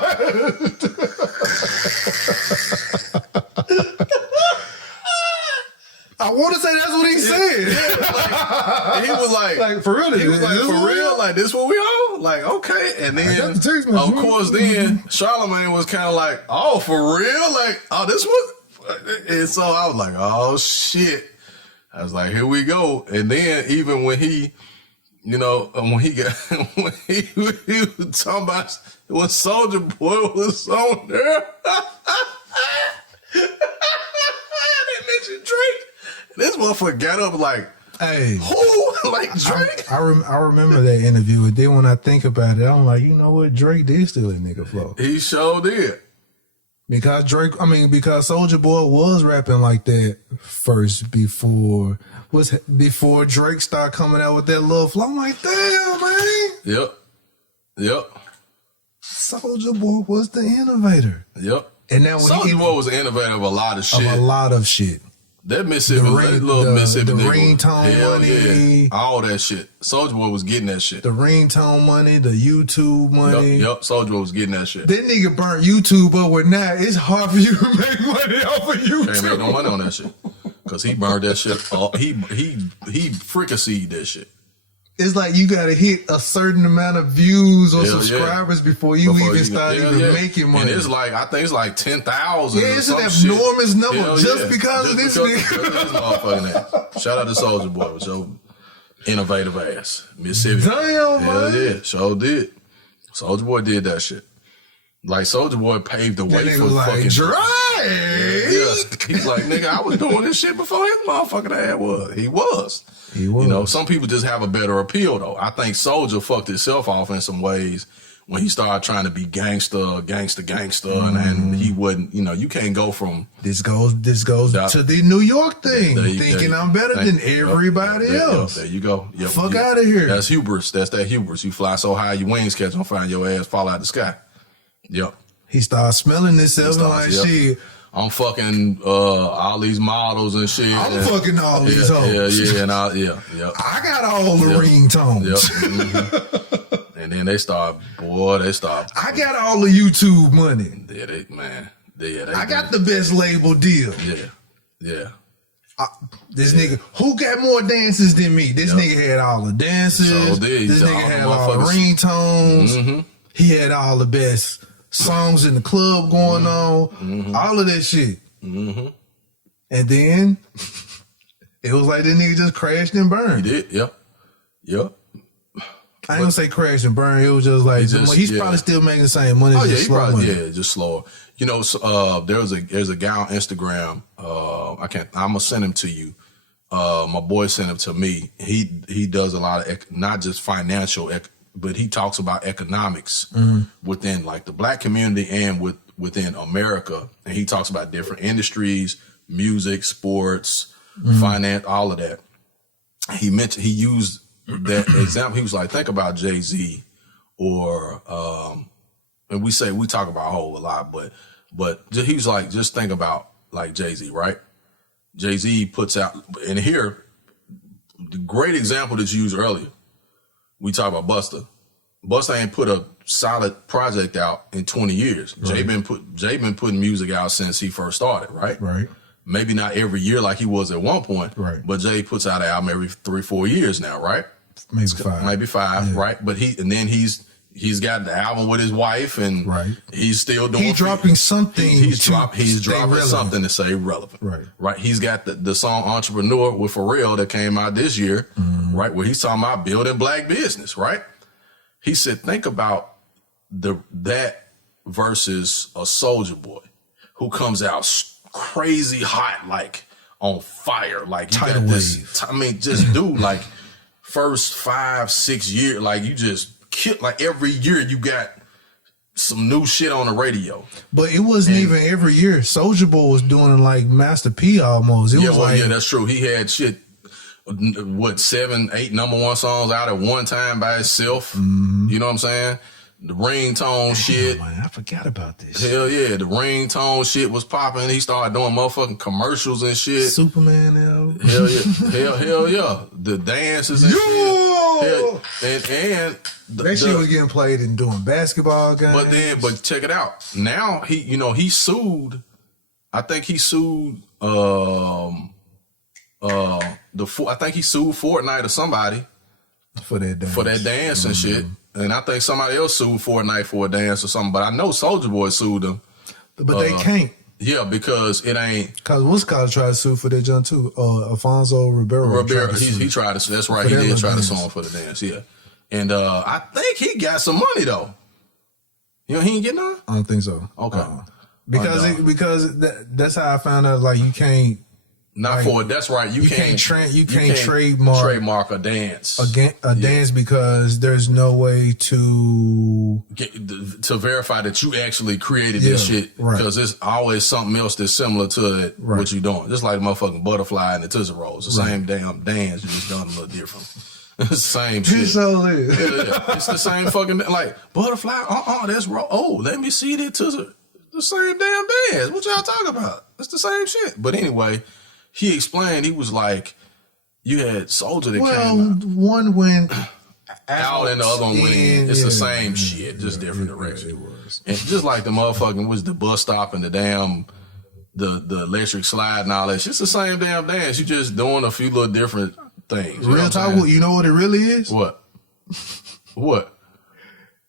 I want to say that's what he said. And he was like, for real? He was like, for real? Like, this what we on? Like, okay. And then, of course, then Charlamagne was kind of like, oh, for real? Like, oh, this was... And so I was like, oh, shit. I was like, here we go. And then even when he, you know, when he was talking about when Soulja Boy was on there, they mentioned Drake. This motherfucker got up like, hey, who? Like Drake? I remember that interview. And then when I think about it, I'm like, you know what? Drake did steal a nigga flow. He sure did. Because Soulja Boy was rapping like that first before Drake started coming out with that little flow. I'm like, damn, man. Yep. Soulja Boy was the innovator. Yep. And now Soulja Boy was the innovator of a lot of shit. That Mississippi, Mississippi, the ringtone money, all that shit. Soulja Boy was getting that shit. The ringtone money, the YouTube money. Yep. Soulja Boy was getting that shit. That nigga burnt YouTube up with now. It's hard for you to make money off of YouTube. Can't make no money on that shit because he burned that shit. He fricasseed that shit. It's like you gotta hit a certain amount of views or subscribers before you even start making money. And it's like, I think it's like 10,000. Yeah, it's an enormous number because of this nigga. Shout out to Soulja Boy. Innovative ass. Mississippi. Damn, Hell man. yeah, sure did. Soulja Boy did that shit. Like, Soulja Boy paved the way for fucking... Yeah. He's like, nigga, I was doing this shit before his motherfucking ass was. He was. You know, some people just have a better appeal, though. I think Soulja fucked himself off in some ways when he started trying to be gangster, and he wouldn't, you know, you can't go from... This goes to the New York thing, thinking I'm better than everybody else. There you go. Yep, Fuck out of here. That's hubris. That's that hubris. You fly so high, your wings catch on fire, and your ass fall out the sky. Yep. He starts smelling himself like shit. I'm fucking all these models and shit. I'm fucking all these hoes. Yeah. I got all the ringtones. Yep. And then they start. I got all the YouTube money. Yeah, I got the best label deal. Yeah. This nigga, who got more dances than me? This nigga had all the dances. This nigga had all the ringtones. He had all the best songs in the club going on. All of that shit. And then it was like this nigga just crashed and burned. He did. Yep. I ain't gonna say crash and burn. It was just like he's probably still making the same money. Just slower. You know, there's a guy on Instagram. I'm gonna send him to you. My boy sent him to me. He does a lot of not just financial, but he talks about economics within like the black community and within America. And he talks about different industries, music, sports, finance, all of that. He used that example. He was like, think about Jay-Z or, and we talk about Hov a lot, but he was like, just think about like Jay-Z, right? Jay-Z puts out, and here, the great example that you used earlier, we talk about Busta. Busta ain't put a solid project out in 20 years. Right. Jay been putting music out since he first started, right? Right. Maybe not every year like he was at one point, right? But Jay puts out an album every 3-4 years now, right? Maybe five, yeah. Right? But he's got the album with his wife, and he's still doing. He's dropping something. He's dropping something to stay relevant, right? He's got the song "Entrepreneur" with Pharrell that came out this year, right? Where he's talking about building black business, right? He said, think about that versus a Soulja Boy who comes out crazy hot, like on fire, like you got this. I mean, just dude, like first 5-6 years, like you just kill. Like every year, you got some new shit on the radio. But it wasn't even every year. Soulja Boy was doing like Master P almost. It was like, yeah, that's true. He had shit. What 7-8 #1 songs out at one time by itself? You know what I'm saying? The ringtone shit. Man, I forgot about this. Hell yeah, the ringtone shit was popping. He started doing motherfucking commercials and shit. Superman album. Hell yeah, hell yeah. The dances and shit. And that shit was getting played and doing basketball games. But check it out. Now he sued. I think he sued. I think he sued Fortnite or somebody for that dance and shit. And I think somebody else sued Fortnite for a dance or something. But I know Soulja Boy sued them. But they can't. Yeah, because it ain't. Because what's called tried to sue for that junk too. Alfonso Ribeiro. He tried to. That's right. He did try to sue him for the dance. Yeah, and I think he got some money though. You know, he ain't getting none. I don't think so. Okay, because that's how I found out. Like you can't. Not for it. That's right. You can't trademark a dance. A dance because there's no way to verify that you actually created this shit. Because there's always something else that's similar to it, what you're doing. Just like the motherfucking butterfly and the Tootsie Rolls. The same damn dance, you just done a little different. It's the same shit. It's the same fucking like butterfly. That's raw. Oh, let me see that Tootsie. The same damn dance. What y'all talking about? It's the same shit. But anyway. He explained, he was like, you had Soulja that came out. One went out and the other one went in. It's the same shit, just different direction. It was. And just like the motherfucking was the bus stop and the damn, the electric slide and all that shit. It's the same damn dance. You just doing a few little different things. Real talk, you know what it really is? What? What?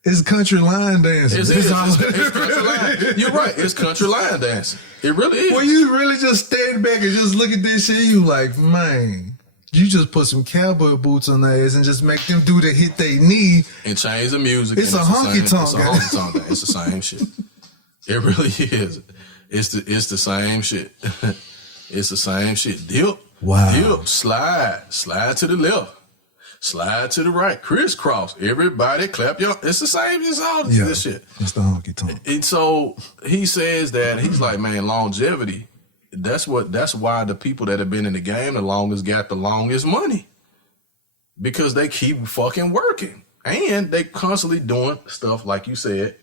It's country line dancing. It's country line. You're right. It's country line dancing. It really is. Well, you really just stand back and just look at this shit. You like, man, You just put some cowboy boots on their ass and just make them do the hit they need and change the music. It's a honky tonk. It's a honky tonk. It's the same shit. It really is. It's the same shit. It's the same shit. Dip. Wow. Dip. Slide to the left. Slide to the right. Crisscross. Everybody clap your. It's the same. It's all this shit. It's the honky tonk. And so he says that he's like, man, longevity. That's why the people that have been in the game the longest got the longest money, because they keep fucking working and they constantly doing stuff like you said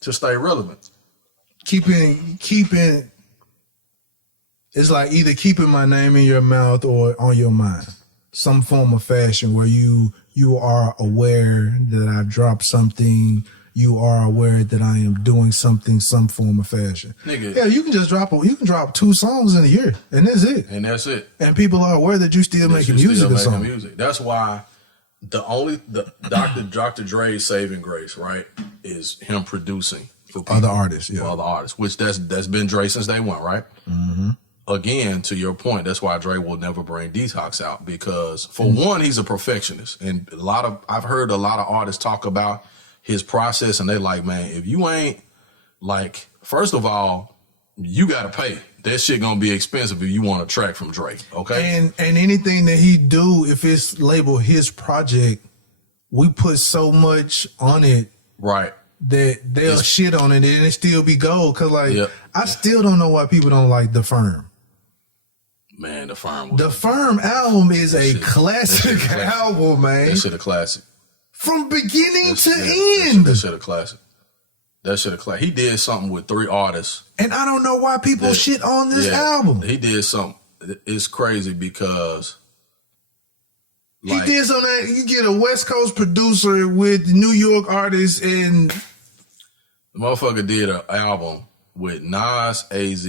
to stay relevant. Keeping. It's like either keeping my name in your mouth or on your mind. Some form of fashion where you are aware that I've dropped something. You are aware that I am doing something, some form of fashion. Nigga. Yeah, you can just drop 2 songs in a year, and that's it. And people are aware that you still making music or something. That's why the Dr. Dre's saving grace, right, is him producing for people, other artists, for other artists, which that's been Dre since day one, right? Mm-hmm. Again, to your point, that's why Dre will never bring Detox out, because for one, he's a perfectionist, and I've heard a lot of artists talk about his process, and they like, man, if you ain't like, first of all, you gotta pay. That shit gonna be expensive if you want a track from Drake, okay? And anything that he do, if it's labeled his project, we put so much on it, right, that they'll shit on it and it still be gold. Cause like, I still don't know why people don't like The Firm. Man, The Firm album is a classic album, man. That shit a classic. From beginning to end. That shit a classic. He did something with 3 artists. And I don't know why people shit on this album. He did something. It's crazy because he did something that you get a West Coast producer with New York artists, and the motherfucker did an album with Nas, AZ,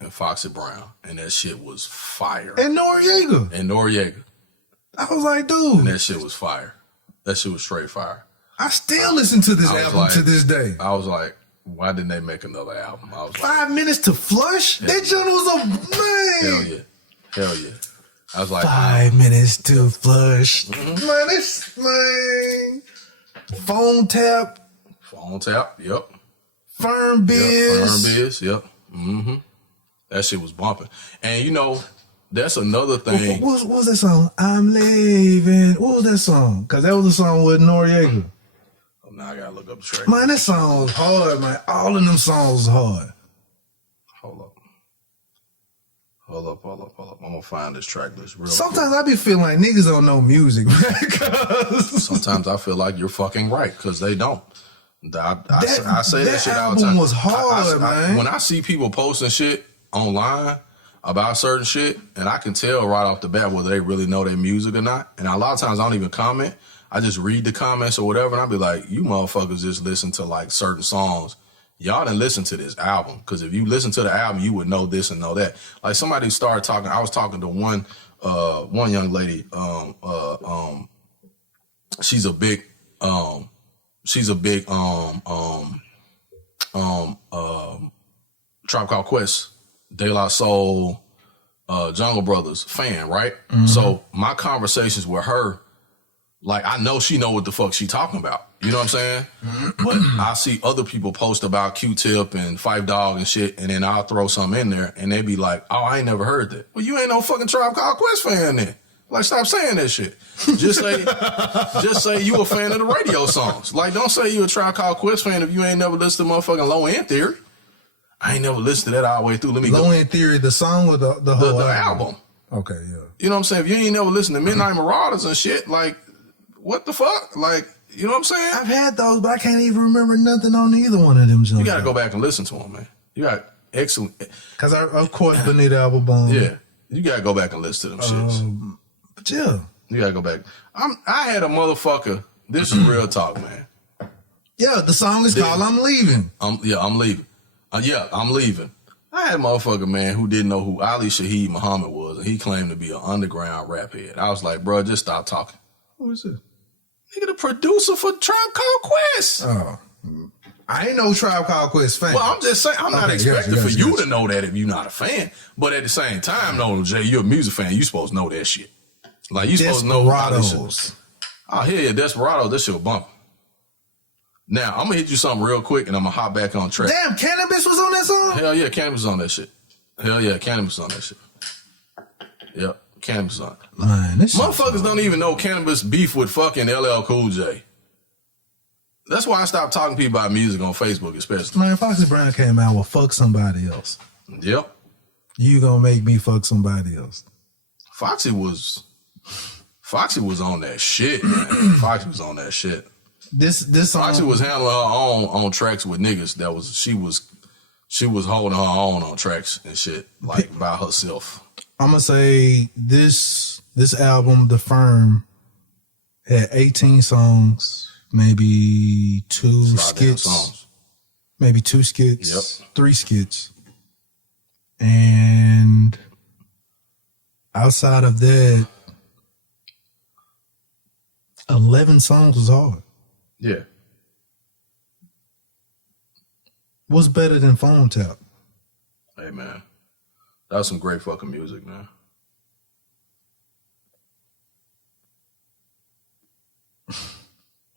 and Foxy Brown, and that shit was fire. And Noriega. I was like, dude. And that shit was fire. That shit was straight fire. I still listen to this album to this day. I was like, why didn't they make another album? I was 5 Minutes to Flush? That joint was a man. Hell yeah. I was like, 5 Minutes to Flush. Mm-hmm. Man, Phone Tap, yep. Firm Biz. Firm Biz, yep. Mm-hmm. That shit was bumping. And you know, that's another thing. What was that song? I'm leaving. What was that song? Because that was a song with Noriega. Oh, now I gotta look up the track. Man, that song was hard, man. All of them songs was hard. Hold up. I'm gonna find this track list real Sometimes quick. I be feeling like niggas don't know music, man. Sometimes I feel like you're fucking right, because they don't. I say that shit all the time. That album was hard, man. When I see people posting shit online about certain shit, and I can tell right off the bat whether they really know their music or not. And a lot of times I don't even comment. I just read the comments or whatever, and I'll be like, you motherfuckers just listen to like certain songs. Y'all didn't listen to this album, because if you listen to the album, you would know this and know that. Like somebody started talking. I was talking to one young lady. She's a big Tribe Called Quest, De La Soul, Jungle Brothers fan, right? Mm-hmm. So my conversations with her, like, I know she know what the fuck she talking about. You know what I'm saying? But I see other people post about Q-Tip and Phife Dawg and shit, and then I'll throw something in there, and they be like, oh, I ain't never heard that. Well, you ain't no fucking Tribe Called Quest fan then. Like, stop saying that shit. Just say you a fan of the radio songs. Like, don't say you a Tribe Called Quest fan if you ain't never listened to motherfucking Low End Theory. I ain't never listened to that all the way through. Low End Theory, the song or the whole album? Okay, yeah. You know what I'm saying? If you ain't never listened to Midnight Marauders and shit, like, what the fuck? Like, you know what I'm saying? I've had those, but I can't even remember nothing on either one of them. You got to go back and listen to them, man. You got excellent. Because of course, Benita Applebone. Yeah, you got to go back and listen to them shits. But yeah, you got to go back. I had a motherfucker. This is real talk, man. Yeah, the song is called "I'm Leaving." I'm leaving. I'm leaving. I had a motherfucker, man, who didn't know who Ali Shaheed Muhammad was, and he claimed to be an underground rap head. I was like, bro, just stop talking. Who is it? Nigga, the producer for Tribe Called Quest. Oh, I ain't no Tribe Called Quest fan. Well, I'm just saying, I'm not expecting for you to know that if you're not a fan. But at the same time, no, Jay, you're a music fan. You supposed to know that shit. Like, you supposed to know about this shit. Desperados. Oh, yeah, Desperado, this shit was bump. Now, I'm going to hit you something real quick, and I'm going to hop back on track. Damn, Cannabis was on that song? Hell yeah, Cannabis on that shit. Hell yeah, Cannabis on that shit. Yep, Cannabis on it. Man, this Motherfuckers don't even know Cannabis beef with fucking LL Cool J. That's why I stopped talking to people about music on Facebook, especially. Man, Foxy Brown came out with fuck somebody else. Yep. You gonna make me fuck somebody else. Foxy was on that shit, man. Foxy was on that shit. This song, Foxy was handling her own on tracks with niggas. She was holding her own on tracks and shit, like by herself. I'm gonna say this album, The Firm, had 18 songs, maybe two skits, maybe 2 skits, 3 skits, and outside of that, 11 songs was hard. Yeah. What's better than Phone Tap? Hey, man. That was some great fucking music, man.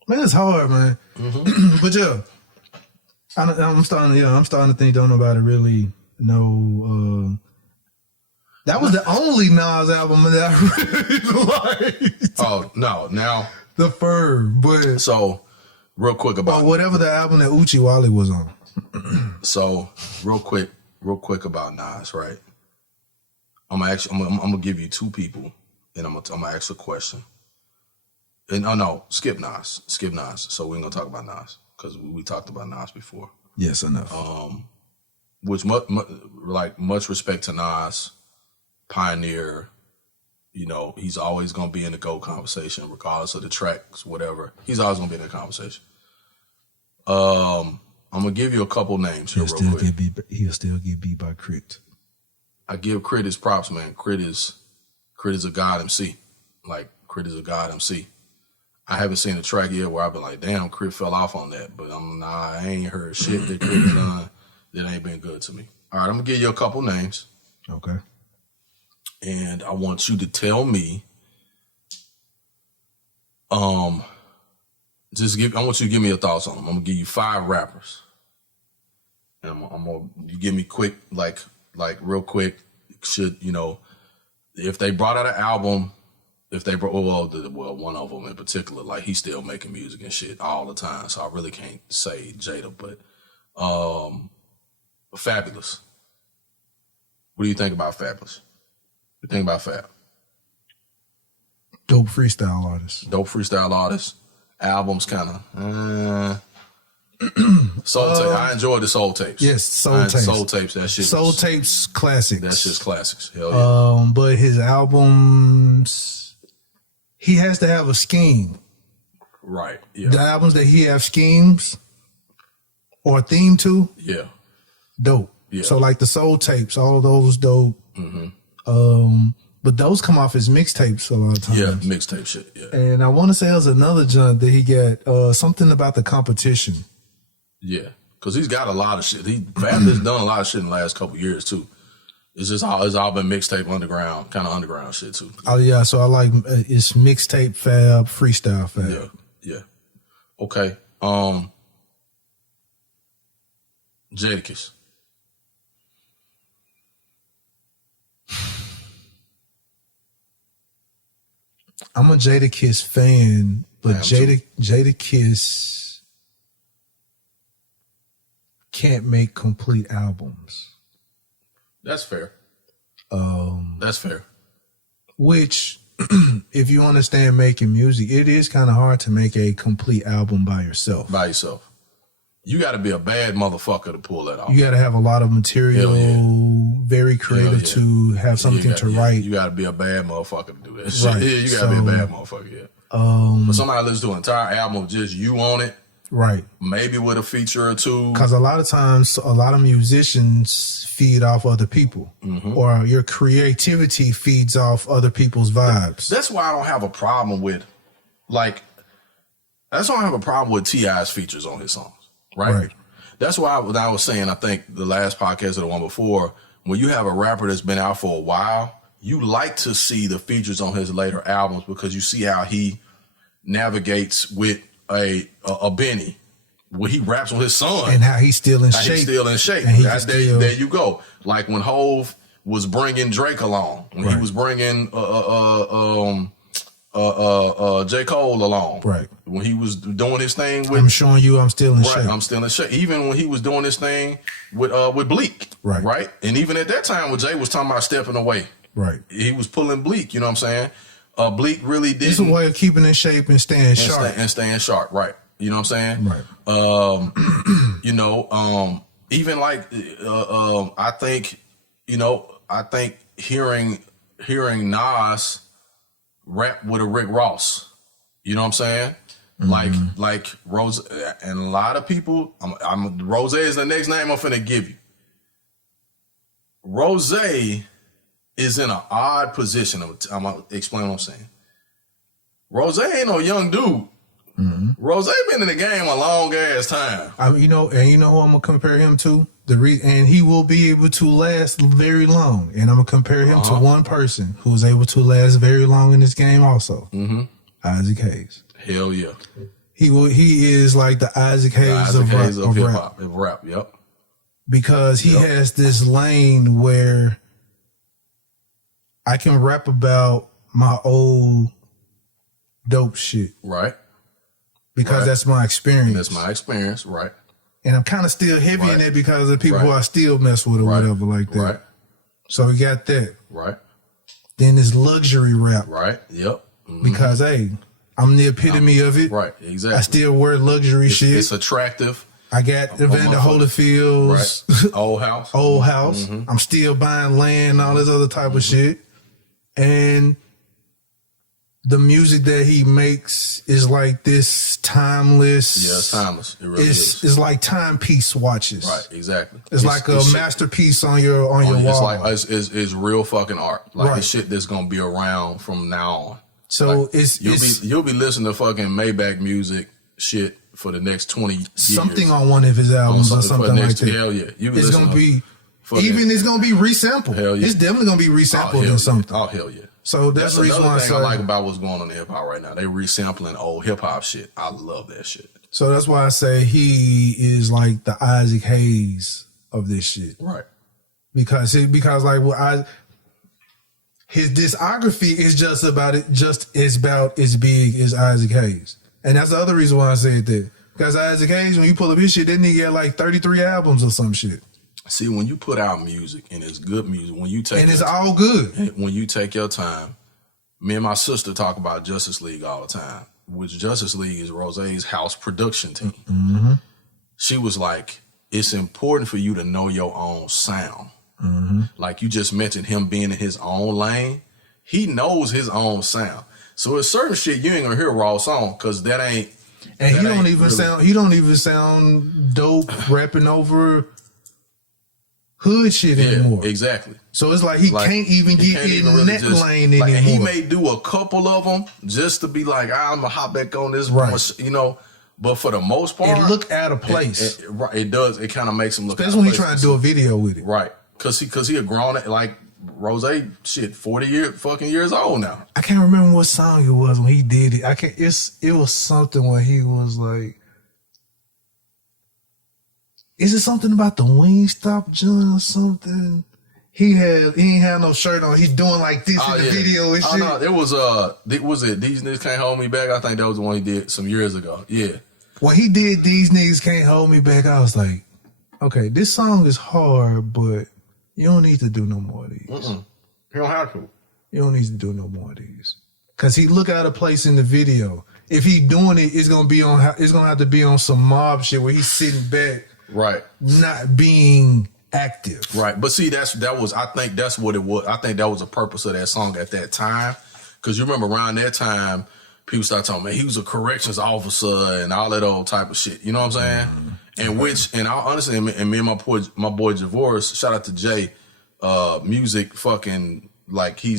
Man, it's hard, man. Mm-hmm. But yeah, I'm starting to think don't nobody really know. That was the only Nas album that I really liked. Oh no, now The Firm, but so real quick about whatever the album that Uchi Wally was on. So real quick about Nas, right? I'm gonna give you 2 people, and I'm gonna ask a question. And no, skip Nas. So we ain't gonna talk about Nas because we talked about Nas before. Yes, enough. Which much respect to Nas, pioneer. You know, he's always gonna be in the GOAT conversation, regardless of the tracks, whatever. He's always gonna be in the conversation. I'm gonna give you a couple names here real quick. He'll still get beat by Crit. I give Crit his props, man. Crit is a god MC. Like, Crit is a god MC. I haven't seen a track yet where I've been like, damn, Crit fell off on that. But I ain't heard shit that Crit has done that ain't been good to me. All right, I'm gonna give you a couple names. Okay. And I want you to tell me, I want you to give me your thoughts on them. I'm gonna give you 5 rappers. And you give me quick, like real quick, if they brought out an album, one of them in particular, like, he's still making music and shit all the time, so I really can't say Jada, but Fabulous. What do you think about Fabulous? What do you think about Fab? Dope freestyle artist. Albums kind of Soul Tapes. I enjoyed the Soul Tapes. Yes, Soul Tapes. That shit. Soul Tapes classics. That's just classics. Hell yeah. But his albums, he has to have a scheme. Right. Yeah. The albums that he have schemes or a theme to. Yeah. Dope. Yeah. So like the Soul Tapes, all of those dope. Mm-hmm. But those come off as mixtapes a lot of times. Yeah, mixtape shit. Yeah. And I want to say there's another junk that he got something about the competition. Yeah, because he's got a lot of shit. Fab has done a lot of shit in the last couple of years too. It's all been mixtape kind of underground shit too. Oh yeah, so I like it's mixtape Fab, freestyle Fab. Yeah, yeah. Okay. Jadakiss. I'm a Jadakiss fan, but Jadakiss can't make complete albums. That's fair. That's fair. Which, if you understand making music, it is kind of hard to make a complete album by yourself. You got to be a bad motherfucker to pull that off. You got to have a lot of material, very creative to have something to write. You got to be a bad motherfucker to do that shit. Right. Yeah, you got to be a bad motherfucker, yeah. For somebody to listen to an entire album of just you on it, right? Maybe with a feature or two. Because a lot of times, a lot of musicians feed off other people, or your creativity feeds off other people's vibes. That's why I don't have a problem with, T.I.'s features on his songs, right? That's why when I was saying, I think the last podcast or the one before, when you have a rapper that's been out for a while, you like to see the features on his later albums because you see how he navigates with a Benny, where he raps with his son. And how he's still in shape. He's still in shape. There you go. Like when Hove was bringing Drake along, when he was bringing J. Cole along. Right. When he was doing his thing with... I'm showing you I'm still in shape. I'm still in shape. Even when he was doing this thing with Bleak. Right. Right? And even at that time when Jay was talking about stepping away. Right. He was pulling Bleak, you know what I'm saying? Bleak really did. It's a way of keeping in shape and staying sharp. Staying sharp, right. You know what I'm saying? Right. You know, even like I think hearing Nas rap with a Rick Ross, you know what I'm saying? Like Rose, and a lot of people, Rose is the next name I'm finna give you. Rose is in an odd position. I'm gonna explain what I'm saying. Rose ain't no young dude. Rose been in the game a long ass time. You know who I'm gonna compare him to? And he will be able to last very long. And I'm gonna compare him to one person who was able to last very long in this game also. Isaac Hayes. Hell yeah. He is like the Isaac Hayes of hip hop, of rap. Yep. Because he has this lane where I can rap about my old dope shit. Right. Because that's my experience. That's my experience, right. And I'm kind of still heavy in it because of the people who I still mess with or whatever like that. Right. So we got that. Right. Then this luxury rap. Right. Yep. Because, hey, I'm the epitome of it. Right. Exactly. I still wear luxury shit. It's attractive. I got Evander Holyfield's Old House. Old House. I'm still buying land, all this other type of shit. And the music that he makes is like this timeless. Yeah, it's timeless. It really is. It's like timepiece watches. Right, exactly. It's like a masterpiece on your wall. It's like it's real fucking art. Like it's shit that's gonna be around from now on. So like, you'll be listening to fucking Maybach music shit for the next 20 years. Something on one of his albums or something like that. Hell yeah. It's gonna be it's gonna be resampled. Hell yeah. It's definitely gonna be resampled in something. Oh hell yeah. So that's the reason why I like about what's going on in hip hop right now. They resampling old hip hop shit. I love that shit. So that's why I say he is like the Isaac Hayes of this shit. Right. Because his discography is just about as big as Isaac Hayes. And that's the other reason why I said that. Because Isaac Hayes, when you pull up his shit, that nigga got like 33 albums or some shit. See, when you put out music and it's good music, it's all good. When you take your time, me and my sister talk about Justice League all the time, which Justice League is Rose's house production team. She was like, it's important for you to know your own sound. Like you just mentioned him being in his own lane. He knows his own sound. So it's certain shit you ain't gonna hear raw song because that ain't. And he don't even sound dope rapping over hood shit anymore. Exactly. So it's like he can't even get in that lane anymore. He may do a couple of them just to be like, I'm gonna hop back on this, you know. But for the most part, it look out of place. It does. It kind of makes him look. Especially when he trying to do a video with it, right? Because he a grown like Rose, shit, 40 years old now. I can't remember what song it was when he did it. It was something where he was like. Is it something about the Wingstop joint or something? He ain't had no shirt on. He's doing like this in the video and shit. No, it was These Niggas Can't Hold Me Back? I think that was the one he did some years ago. Yeah. When he did These Niggas Can't Hold Me Back, I was like, okay, this song is hard, but you don't need to do no more of these. You don't have to. You don't need to do no more of these. Cause he look out of place in the video. If he doing it, it's gonna have to be on some mob shit where he's sitting back. Right. Not being active. Right. But see, I think that's what it was. I think that was the purpose of that song at that time. Because you remember around that time, people started talking, man, he was a corrections officer and all that old type of shit. You know what I'm saying? And I honestly, and me and my boy Javor's, shout out to Jay, music fucking, like he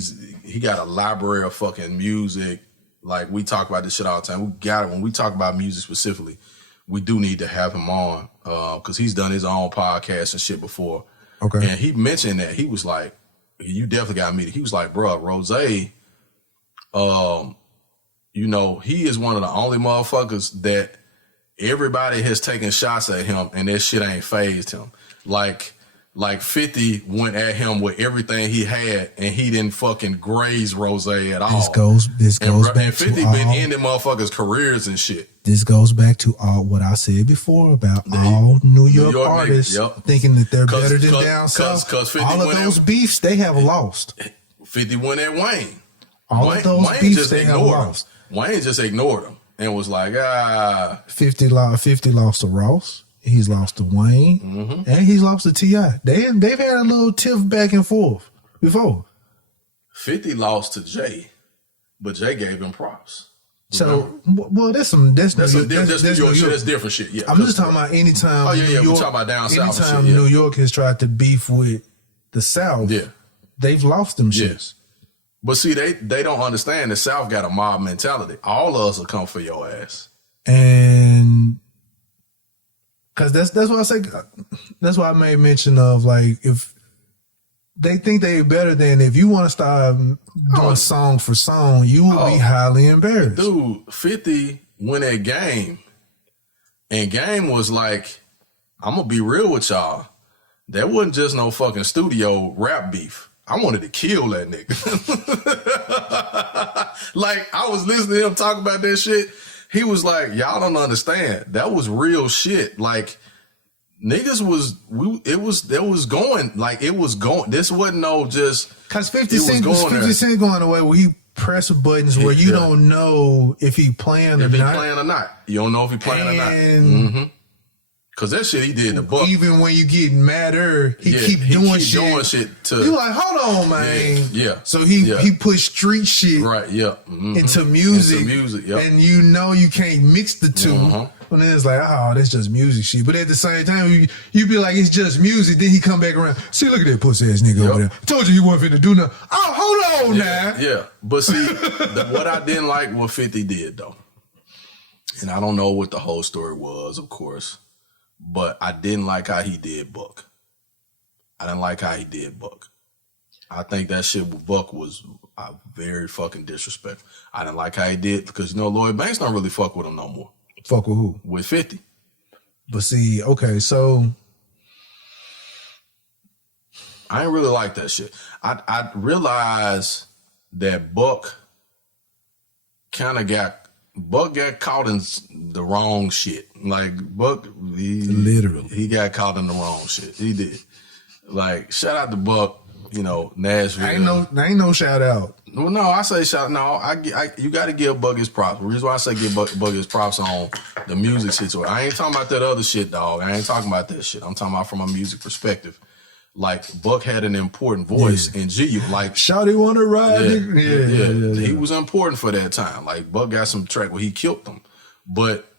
got a library of fucking music. Like we talk about this shit all the time. We got it. When we talk about music specifically, we do need to have him on because he's done his own podcast and shit before. Okay. And he mentioned that he was like, you definitely got to meet it. He was like, bro, Rose, you know, he is one of the only motherfuckers that everybody has taken shots at him and that shit ain't phased him. Like 50 went at him with everything he had and he didn't fucking graze Rose at all. This goes back and 50 to been ending motherfuckers' careers and shit. This goes back to all what I said before about all New York artists thinking that they're better than down south. All of those beefs they have lost. 50 went at Wayne. All of those beefs they have lost. Wayne just ignored him and was like, 50 lost to Ross. He's lost to Wayne, and he's lost to T.I. They've had a little tiff back and forth before. 50 lost to Jay, but Jay gave him props. So, well, that's different shit. Yeah, I'm just talking about anytime. Oh yeah, we're talking about down south. Anytime New York has tried to beef with the South, they've lost them shits. But see, they don't understand the South got a mob mentality. All of us will come for your ass, and. Cause that's why I say, that's why I made mention of like, if they think they better than, if you want to start doing song for song, you will be highly embarrassed. Dude, 50 went at Game and Game was like, I'm gonna be real with y'all. That wasn't just no fucking studio rap beef. I wanted to kill that nigga. Like I was listening to him talk about that shit. He was like, y'all don't understand. That was real shit. Like, niggas was going. This wasn't no just. Because 50 Cent going away where he press buttons where you don't know if he playing or not. You don't know if he playing or not. Cause that shit he did in the book. Even when you get madder, he keep doing shit to. You like, hold on, man. Yeah. So he pushed street shit into music. And you know you can't mix the two. And then it's like, oh, that's just music shit. But at the same time, you be like, it's just music. Then he come back around. See, look at that pussy ass nigga over there. I told you he wasn't finna do nothing. Oh, hold on now. Yeah. But see, what I didn't like what 50 did though, and I don't know what the whole story was, of course. But I didn't like how he did Buck. I think that shit with Buck was very fucking disrespectful. I didn't like how he did because, you know, Lloyd Banks don't really fuck with him no more. Fuck with who? With 50. But see, okay, so. I didn't really like that shit. I realized that Buck got caught in the wrong shit. Like Buck, he got caught in the wrong shit. He did. Like shout out to Buck, you know, Nashville. Ain't no shout out. Well, no, I say shout. No, you got to give Buck his props. The reason why I say give Buck his props on the music situation. I ain't talking about that other shit, dog. I ain't talking about that shit. I'm talking about from a music perspective. Like Buck had an important voice in G. Like Shawty wanna ride. He was important for that time. Like Buck got some track where he killed them. But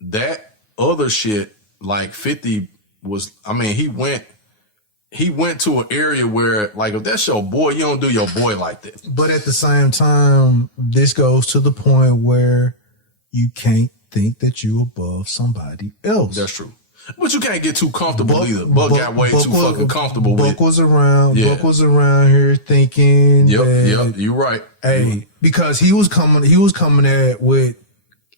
that other shit, like 50 was, I mean, he went to an area where, like, if that's your boy, you don't do your boy like that. But at the same time, this goes to the point where you can't think that you above somebody else. That's true. But you can't get too comfortable either. Buck got way too fucking comfortable with it. Buck was around here thinking you're right. Hey, because he was coming at with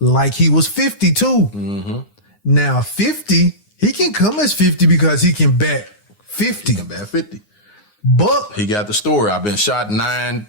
like he was 50 too. Now 50, he can come as 50 because he can bat 50. He can bat 50. Buck, he got the story. I've been shot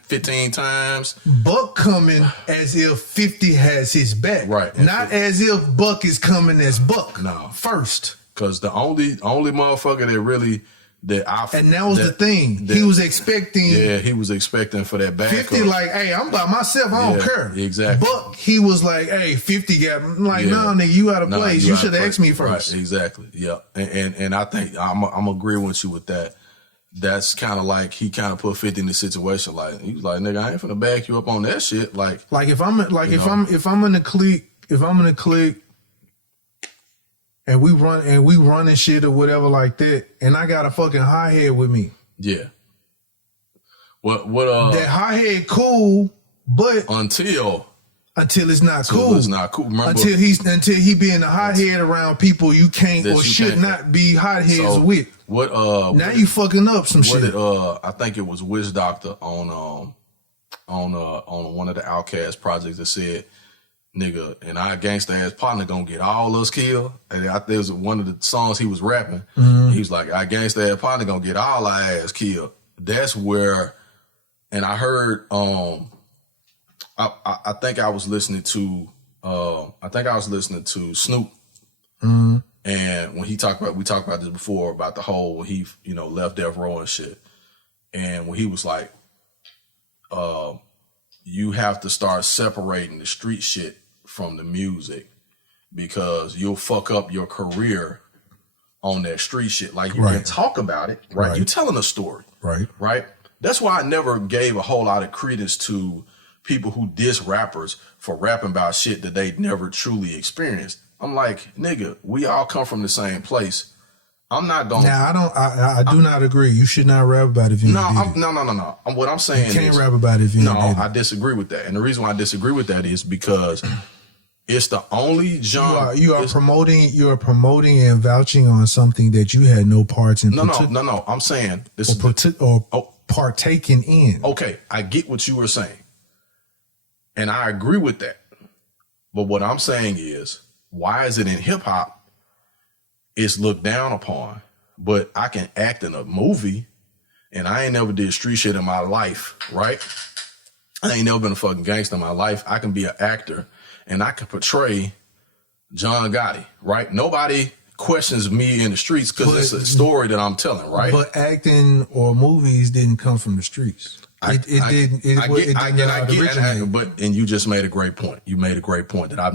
15 times. Buck coming as if 50 has his back. Right. Not as if Buck is coming as Buck. No. First. Because the only motherfucker that really, and that was the thing. He was expecting. Yeah, he was expecting for that back. 50 like, hey, I'm by myself. I don't care. Exactly. Buck, he was like, hey, 50 got, like, no, nigga, you out of place. You should have asked me first. Right, exactly. Yeah. And I think I'm agreeing with you with that. That's kind of like he kind of put 50 in the situation. Like he was like, nigga, I ain't finna back you up on that shit. Like if I'm in a clique, and we running shit or whatever like that, and I got a fucking hi-hat with me. Yeah. What that hi-hat cool, but until until it's not Until cool. it's not cool. Remember, until he being a hothead around people you can't or should not be hotheads with. What now you fucking up some shit. I think it was Witch Doctor on one of the Outkast projects that said, nigga, and our gangsta ass partner gonna get all us killed. And I think it was one of the songs he was rapping. He was like, our gangsta ass partner gonna get all our ass killed. That's where, and I heard, I think I was listening to Snoop. And when we talked about this before, about the whole, when he, left Death Row and shit. And when he was like, you have to start separating the street shit from the music because you'll fuck up your career on that street shit. Like you can talk about it, right? You're telling a story, right? That's why I never gave a whole lot of credence to people who diss rappers for rapping about shit that they never truly experienced. I'm like, nigga, we all come from the same place. I'm not going. Now I do not agree. You should not rap about it if you no. What I'm saying is, you can't rap about it if you no. I disagree with that, and the reason why I disagree with that is because it's the only genre. You are promoting and vouching on something that you had no parts in. No. I'm saying this partaking in. Okay, I get what you were saying, and I agree with that. But what I'm saying is, why is it in hip hop? It's looked down upon, but I can act in a movie, and I ain't never did street shit in my life, right? I ain't never been a fucking gangster in my life. I can be an actor, and I can portray John Gotti, right? Nobody questions me in the streets because it's a story that I'm telling, right? But acting or movies didn't come from the streets. And you just made a great point. You made a great point that I've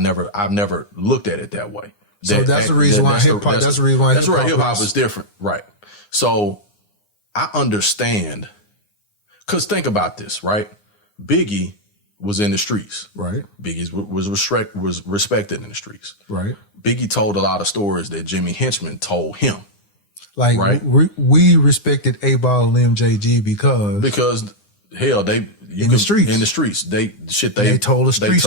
never looked at it that way. That's the reason why hip hop. That's the reason why hip hop is different, right? So I understand, because think about this, right? Biggie was in the streets, right? Biggie was respected in the streets, right? Biggie told a lot of stories that Jimmy Henchman told him, like right? We respected A-Ball and MJG because hell, in the streets, they told the street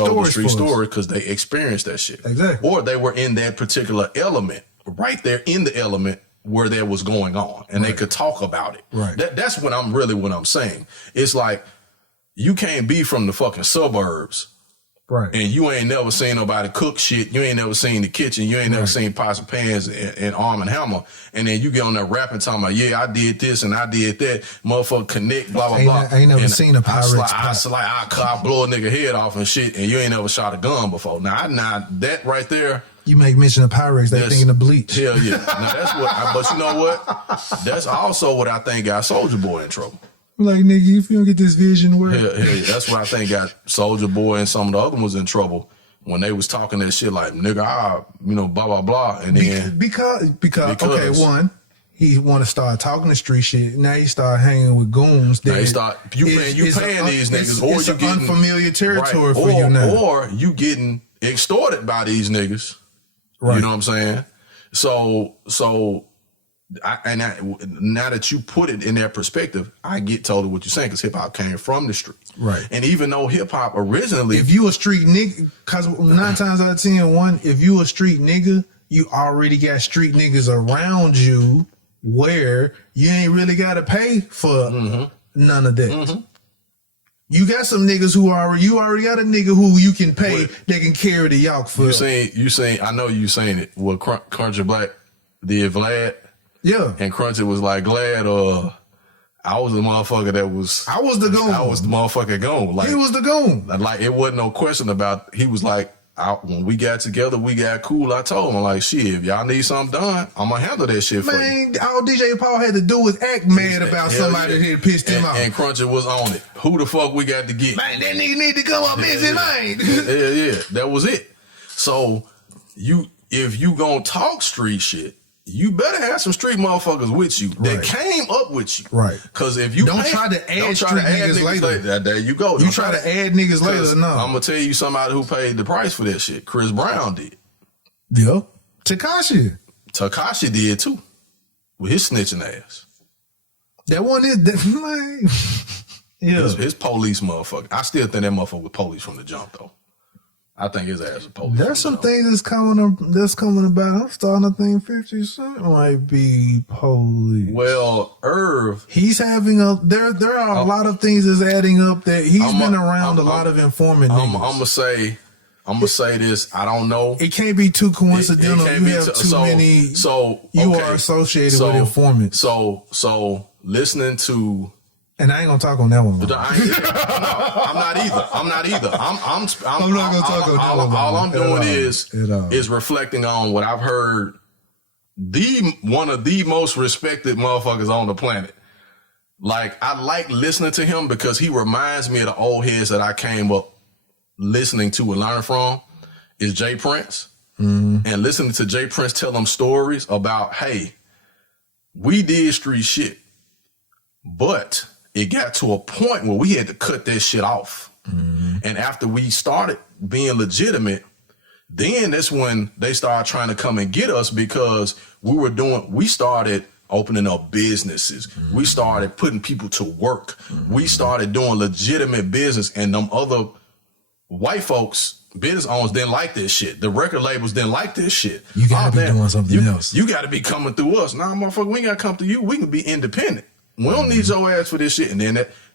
story because they experienced that shit. Exactly. Or they were in that particular element, right there in the element where that was going on, and they could talk about it. Right. That's what I'm saying. It's like, you can't be from the fucking suburbs. Right. And you ain't never seen nobody cook shit. You ain't never seen the kitchen. You ain't never seen pots and pans and Arm and Hammer. And then you get on there rapping, talking about, yeah, I did this and I did that. Motherfucker connect, blah, blah, blah. I ain't never seen a Pyrex I blow a nigga head off and shit, and you ain't never shot a gun before. Now that right there. You make mention of Pyrex, they thinking of bleach. Hell yeah. Now that's but you know what? That's also what I think got Soulja Boy in trouble. Like, nigga, if you don't get this vision where that's what I think got Soulja Boy and some of the other ones in trouble when they was talking that shit like, nigga, blah, blah, blah. And then because okay, one, he want to start talking the street shit. Now he start hanging with goons. Now he start paying these niggas, or it's you getting unfamiliar territory for you now, or you getting extorted by these niggas. Right. You know what I'm saying? So. Now that you put it in that perspective, I get totally what you're saying, because hip hop came from the street, right? And even though hip hop originally, if you a street nigga, because 9 times out of 10, if you a street nigga, you already got street niggas around you where you ain't really got to pay for none of that. Mm-hmm. You got some niggas you already got a nigga who you can pay that can carry the yacht for. You saying, I know you saying it. What Crunchy Black did Vlad. Yeah. And Crunchy was like, glad I was the motherfucker that was... I was the goon. I was the motherfucker goon. Like, he was the goon. Like, it wasn't no question about... He was like, when we got together, we got cool. I told him, like, shit, if y'all need something done, I'm going to handle that shit for you. Man, all DJ Paul had to do was act mad about somebody that pissed him off. And Crunchy was on it. Who the fuck we got to get? Man, that nigga need to come up missing, man. Yeah. That was it. So, if you gonna talk street shit, you better have some street motherfuckers with you that came up with you. Right. Because if you don't try to add niggas later. There you go. You try to add niggas later, no. I'm going to tell you somebody who paid the price for that shit. Chris Brown did. Yeah. Tekashi did too. With his snitching ass. That one is, like, yeah. His police motherfucker. I still think that motherfucker was police from the jump, though. I think his ass is police. There's some things that's coming about. I'm starting to think 50 Cent might be police. Well, Irv, he's having there are a lot of things that's adding up that he's been around a lot of informant niggas. I'm gonna say this. I don't know. It can't be too coincidental. You have too many. You are associated with informants. So listening to. And I ain't gonna talk on that one. No, I'm not either. I'm not gonna talk on that one. All I'm doing is reflecting on what I've heard. One of the most respected motherfuckers on the planet. Like, I like listening to him because he reminds me of the old heads that I came up listening to and learning from. Is Jay Prince. And listening to Jay Prince tell them stories about, hey, we did street shit, but it got to a point where we had to cut that shit off. And after we started being legitimate, then that's when they started trying to come and get us because we started opening up businesses. We started putting people to work. We started doing legitimate business, and them other white folks, business owners, didn't like this shit. The record labels didn't like this shit. You gotta be doing something else. You gotta be coming through us. Nah, motherfucker, we ain't gotta come through you. We can be independent. We don't need your ass for this shit. And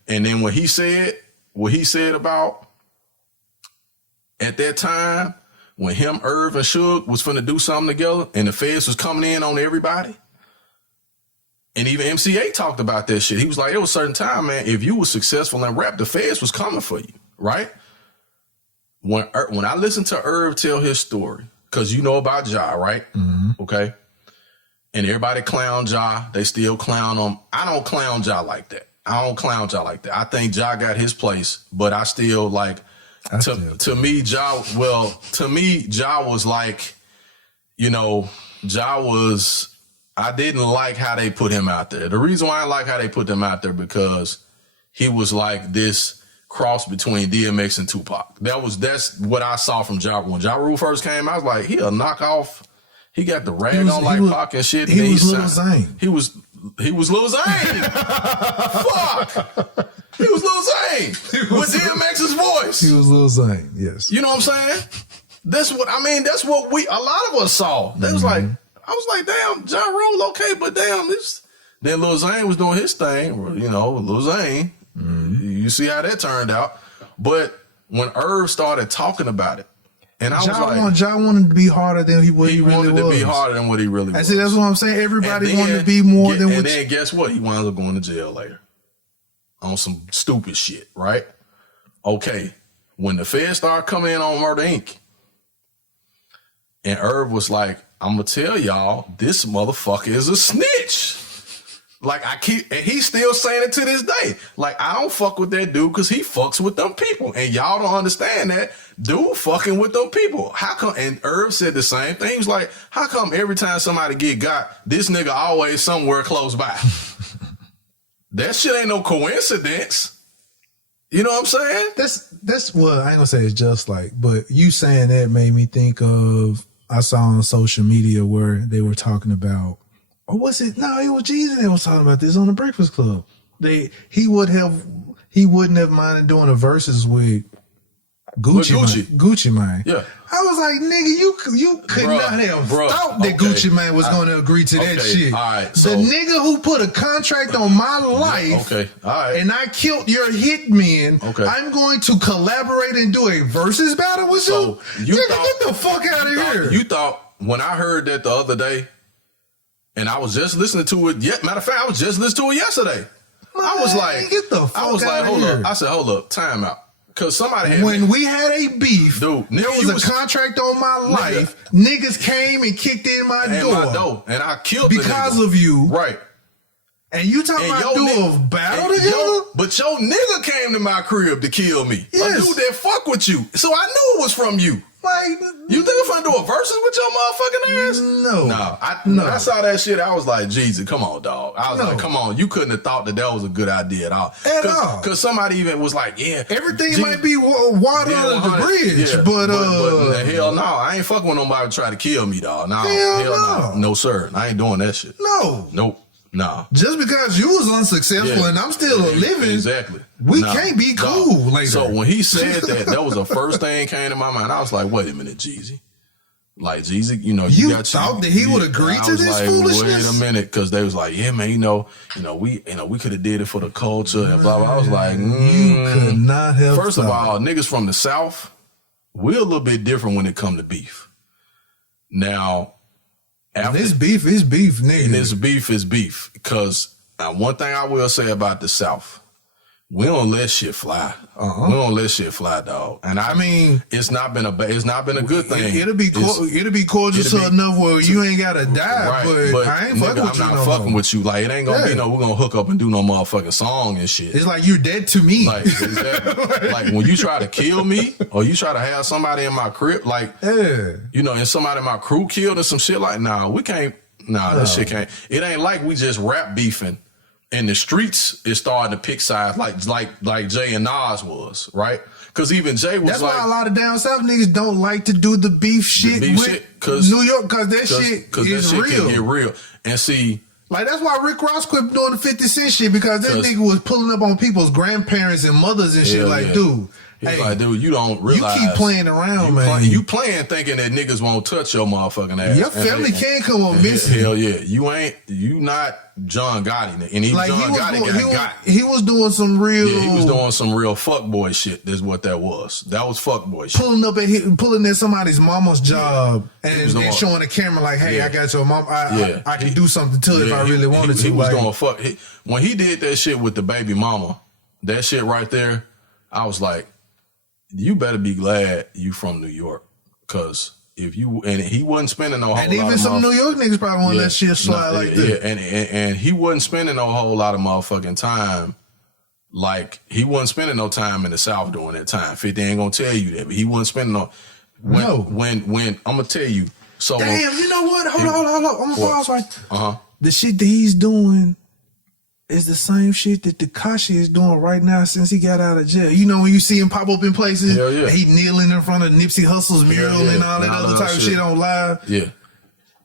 then when he said what he said about at that time, when him, Irv, and Suge was finna do something together and the feds was coming in on everybody, and even MCA talked about that shit. He was like, it was a certain time, man, if you was successful in rap, the feds was coming for you, right? When I listened to Irv tell his story, because you know about Ja, right? Okay? And everybody clown Ja. They still clown him. I don't clown Ja like that. I think Ja got his place, but I still like, to me, Ja was like, I didn't like how they put him out there. The reason why I like how they put him out there because he was like this cross between DMX and Tupac. That's what I saw from Ja. When Ja Rule first came, I was like, he a knockoff. He got the rag on like Pac and shit. He was Lil Zane. He was Lil Zane. Fuck. He was Lil Zane with DMX's voice. He was Lil Zane, yes. You know what I'm saying? That's what a lot of us saw. They was like, I was like, damn, Ja Rule, okay, but damn, this. Then Lil Zane was doing his thing, Lil Zane. You see how that turned out. But when Irv started talking about it, and I was like, Ja wanted to be harder than what he really was. He wanted to be harder than what he really was. I see, that's what I'm saying. Everybody wanted to be more than what. And then guess what? He winds up going to jail later on some stupid shit, right? Okay, when the feds started coming in on Murder Inc., and Irv was like, I'm gonna tell y'all, this motherfucker is a snitch. Like, and he's still saying it to this day. Like, I don't fuck with that dude because he fucks with them people. And y'all don't understand that. Dude fucking with them people. How come? And Irv said the same thing. He was like, how come every time somebody get got, this nigga always somewhere close by? That shit ain't no coincidence. You know what I'm saying? That's what I ain't gonna say it's just like, but you saying that made me think of, I saw on social media where they were talking about, or was it? No, it was Jeezy that was talking about this on the Breakfast Club. He wouldn't have minded doing a verses with Gucci Mane. Yeah. I was like, nigga, you could not have thought that Gucci Mane was going to agree to that shit. All right, the nigga who put a contract on my life, all right, and I killed your hitman, I'm going to collaborate and do a versus battle with you? Nigga, get the fuck out of here. You thought, when I heard that the other day, and I was just listening to it, matter of fact, I was just listening to it yesterday. I was like, get the fuck out of here. I said, hold up, time out. Because somebody had when we had a beef, dude, there was a contract on my life. Niggas came and kicked in my door. And I killed because of you. Right. And you talking about do a battle together? But your nigga came to my crib to kill me. Yes. A dude that fuck with you. So I knew it was from you. Like, you think I'm finna do a versus with your motherfucking ass? No. When I saw that shit, I was like, Jeezy, come on, dog. I was like, come on. You couldn't have thought that was a good idea at all. Because somebody even was like, yeah. Everything might be water under the bridge, but hell no. I ain't fucking with nobody to try to kill me, dog. No, hell no. No, sir. I ain't doing that shit. No. Nope. Nah. Just because you was unsuccessful and I'm still living, exactly. We can't be cool. Like so when he said that was the first thing came to my mind. I was like, wait a minute, Jeezy. Like Jeezy, you thought that he would agree to this foolishness? Wait a minute, because they was like, yeah, man, we could have did it for the culture and blah blah. I was like, you could not have. First of all, niggas from the South, we're a little bit different when it come to beef. Now, this beef is beef, nigga. And this beef is beef, because one thing I will say about the South. We don't let shit fly. We don't let shit fly, dog. And I mean, it's not been a good thing. It'll be cordial enough where you ain't gotta die, right, but I ain't fucking with you. I'm not fucking with you. Like, it ain't gonna be we're gonna hook up and do no motherfucking song and shit. It's like you're dead to me. Like, exactly. Like when you try to kill me or you try to have somebody in my crib, like, and somebody in my crew killed or some shit, like, we can't. This shit can't. It ain't like we just rap beefing. In the streets, it's starting to pick sides like Jay and Nas was, right? Because even Jay was That's why a lot of down south niggas don't like to do the beef shit with New York, because that shit is real. Can get real. And see, like, that's why Rick Ross quit doing the 50 Cent shit, because that nigga was pulling up on people's grandparents and mothers and shit. Like, dude. He's like, dude, you don't realize. You keep playing around, man. You playing thinking that niggas won't touch your motherfucking ass. Your family can't come on missing. Hell yeah. You not John Gotti. And even like John Gotti got. He was doing some real. Yeah, he was doing some real fuckboy shit. That's what that was. That was fuckboy shit. Pulling in somebody's mama's job and showing the camera like, hey, I got your mom. I can do something to it if I really wanted to. He was doing fuck. When he did that shit with the baby mama, that shit right there, I was like, you better be glad you from New York, because if you and he wasn't spending no whole lot of even some New York niggas probably want that shit slide like that. And he wasn't spending no whole lot of motherfucking time. Like, he wasn't spending no time in the South during that time. 50 ain't gonna tell you that, but he wasn't spending no. When I'm gonna tell you. So damn, you know what? Hold on. I'm gonna pause right. The shit that he's doing is the same shit that Tekashi is doing right now since he got out of jail. You know, when you see him pop up in places, he kneeling in front of Nipsey Hussle's mural and all that other type of shit on live. Yeah.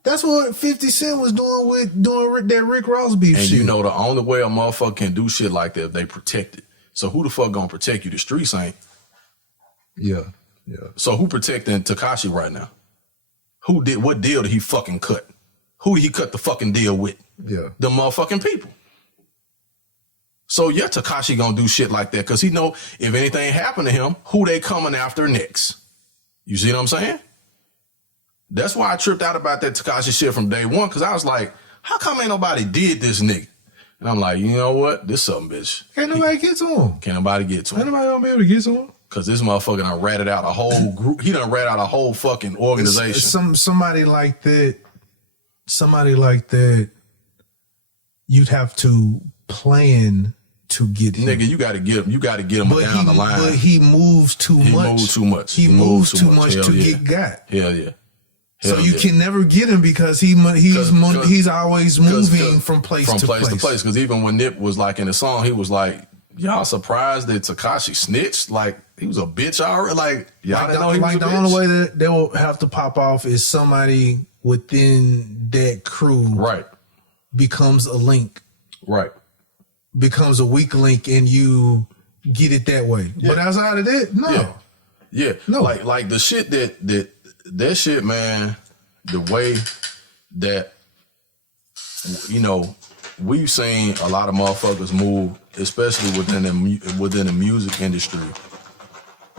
That's what 50 Cent was doing that Rick Ross beef shit. And you know, the only way a motherfucker can do shit like that, they protect it. So who the fuck gonna protect you? The streets ain't. Yeah. So who protecting Tekashi right now? What deal did he fucking cut? Who did he cut the fucking deal with? Yeah. The motherfucking people. So yeah, Tekashi gonna do shit like that, because he know if anything happened to him, who they coming after next. You see what I'm saying? That's why I tripped out about that Tekashi shit from day one, because I was like, how come ain't nobody did this nigga? And I'm like, you know what? This something, bitch. Can't nobody get to him. Can't nobody get to him. Ain't nobody gonna be able to get to him. Because this motherfucker done ratted out a whole group. He done ratted out a whole fucking organization. Somebody like that, you'd have to plan to get him. Nigga, you got to get him. You got to get him down the line. But he moves too much. He moves too much to get got. Hell yeah. So you can never get him, because he's always moving from place to place. Because even when Nip was like in the song, he was like, y'all surprised that Tekashi snitched? Like, he was a bitch already? Like, y'all didn't know he was a bitch? The only way that they will have to pop off is somebody within that crew becomes a link. Right. Becomes a weak link, and you get it that way. Yeah. But outside of that, no. Yeah. No. Like the shit that shit, man, the way that, you know, we've seen a lot of motherfuckers move, especially within the music industry,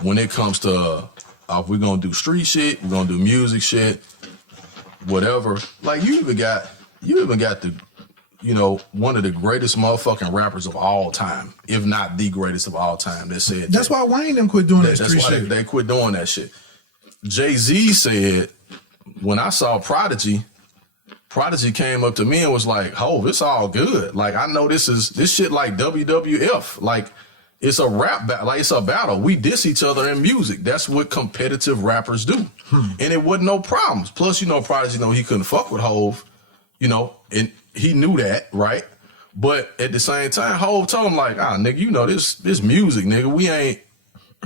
when it comes to if we're gonna do street shit, we're gonna do music shit, whatever. Like, you even got the, you know, one of the greatest motherfucking rappers of all time, if not the greatest of all time, that said that's why Wayne them quit doing that street shit. They quit doing that shit. Jay-Z said, when I saw Prodigy came up to me and was like, "Oh, it's all good. Like, I know this shit like WWF. Like, it's a rap battle. Like, it's a battle. We diss each other in music. That's what competitive rappers do." And it wasn't no problems. Plus, you know, Prodigy he couldn't fuck with Hove, you know, and he knew that, right? But at the same time, Hove told him like, nigga, you know, this music, nigga, we ain't,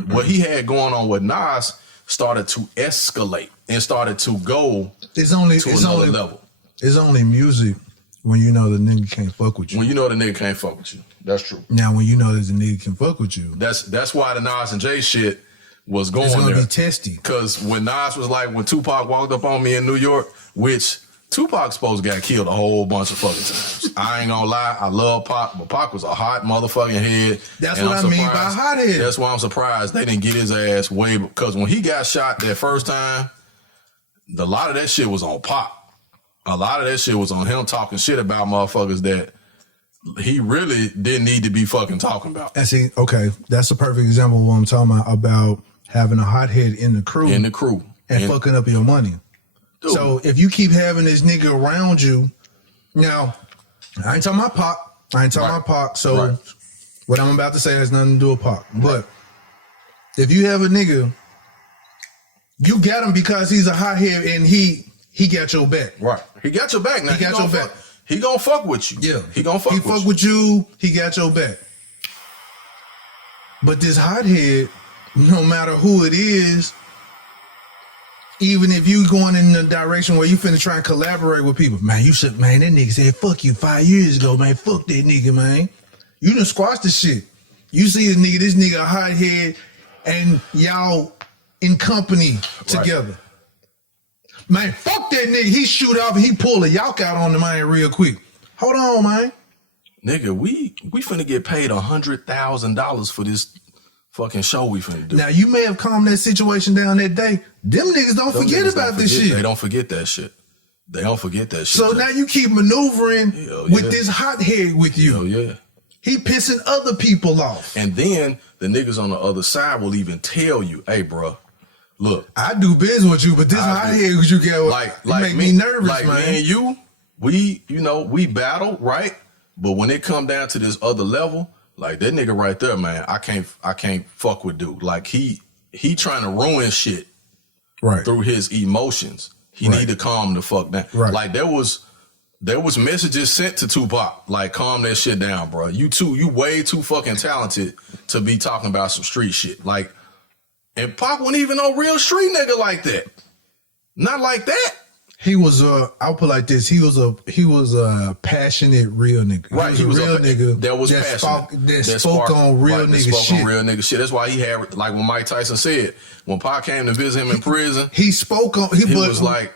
what he had going on with Nas started to escalate and started to go to another level. It's only music When you know the nigga can't fuck with you. When you know the nigga can't fuck with you. That's true. Now, when you know that the nigga can fuck with you. That's why the Nas and Jay shit was going it's gonna there. be testy. Because when Nas was like, when Tupac walked up on me in New York, which Tupac supposed to got killed a whole bunch of fucking times. I ain't gonna lie, I love Pac, but Pac was a hot motherfucking head. That's what I mean by hot head. That's why I'm surprised they didn't get his ass way, because when he got shot that first time, a lot of that shit was on Pac. A lot of that shit was on him talking shit about motherfuckers that he really didn't need to be fucking talking about. And see, okay, that's a perfect example of what I'm talking about having a hothead in the crew. In the crew. And fucking up your money. Dude. So if you keep having this nigga around you, now, I ain't talking about Pac. I ain't talking about Pac. So what I'm about to say has nothing to do with Pac. But if you have a nigga, you got him because he's a hothead and he got your back. Right. He got your back now. He got your back. He gonna fuck with you. Yeah. He gonna fuck with you. He fuck with you. He got your back. But this hothead, no matter who it is, even if you going in the direction where you finna try and collaborate with people, man, you said, man, that nigga said, fuck you 5 years ago, man. Fuck that nigga, man. You done squashed the shit. You see this nigga a hothead, and y'all in company together. Man, fuck that nigga. He shoot off and he pull a yawk out on the man real quick. Hold on, man. Nigga, we finna get paid $100,000 for this fucking show we finna do. Now, you may have calmed that situation down that day. Them niggas don't forget about this shit. They don't forget that shit. They don't forget that shit. So now you keep maneuvering with this hothead with you. Oh, yeah. He pissing other people off. And then the niggas on the other side will even tell you, hey, bro, look. I do business with you, but this hothead you get like make me nervous, like man. Me and you, we battle, right? But when it come down to this other level, like that nigga right there, man, I can't fuck with dude. Like he trying to ruin shit through his emotions. He need to calm the fuck down. Right. Like there was messages sent to Tupac, like calm that shit down, bro. You way too fucking talented to be talking about some street shit. Like, and Pac wasn't even no real street nigga like that. Not like that. He was I'll put it like this. He was a passionate real nigga. Right. He was a real nigga that was passionate. That spoke on real nigga shit. On real nigga shit. That's why he had, like when Mike Tyson said, when Pac came to visit him in prison, he spoke on he was like,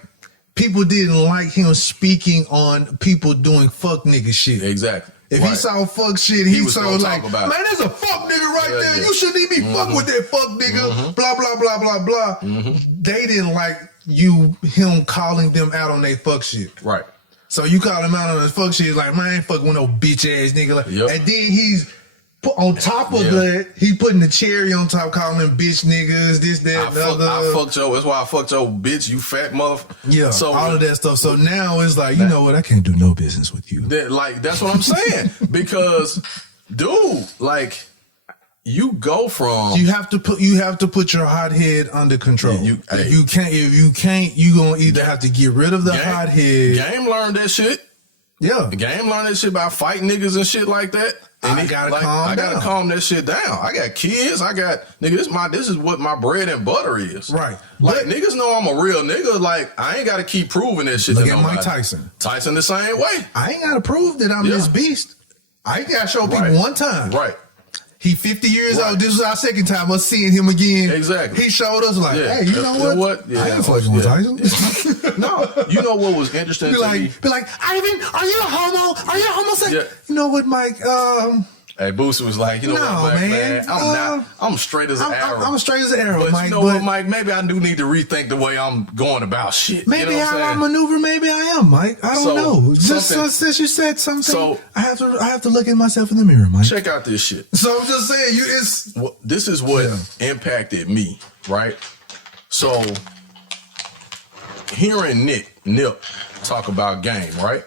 people didn't like him speaking on people doing fuck nigga shit. Exactly. If he saw fuck shit, he saw like, man, it. there's a fuck nigga right there. You shouldn't even be fucking with that fuck nigga. Blah, blah, blah, blah, blah. They didn't like him calling them out on their fuck shit. Right. So you call him out on his fuck shit, like, man, I ain't fucking with no bitch ass nigga. Like, and then he's put on top of that, he putting the cherry on top, calling them bitch niggas, this, that, and the other. I fucked your, that's why I fucked your bitch, you fat motherfucker. Yeah, so all of that stuff. So now it's like, you know what, I can't do no business with you. That's what I'm saying. Because, dude, like, you go from you have to put your hothead under control. If you can't, you gonna either have to get rid of the hothead. Game learned that shit. Yeah, the game learned that shit about fighting niggas and shit like that. And I gotta calm that shit down. I got kids. I got nigga. This is what my bread and butter is. Right. Like niggas know I'm a real nigga. Like I ain't got to keep proving that shit. Look at Mike Tyson. Tyson the same way. I ain't got to prove that I'm this beast. I ain't got to show people one time. Right. He 50 years old. This was our second time us seeing him again. Exactly. He showed us like, hey, you know what? Yeah, I ain't fucking with Tyson. No, you know what was interesting be like, Ivan, are you a homo? Are you a homosexual? Yeah. You know what, Mike? Hey, Boosie was like, you know what, man? I'm straight as an arrow. I'm straight as an arrow, but Mike. You know what, Mike? Maybe I do need to rethink the way I'm going about shit. Maybe you know how I maneuver. Maybe I am, Mike. I don't know. Just since you said something, I have to look at myself in the mirror, Mike. Check out this shit. So I'm just saying, this is what impacted me, right? So hearing Nip talk about game, right?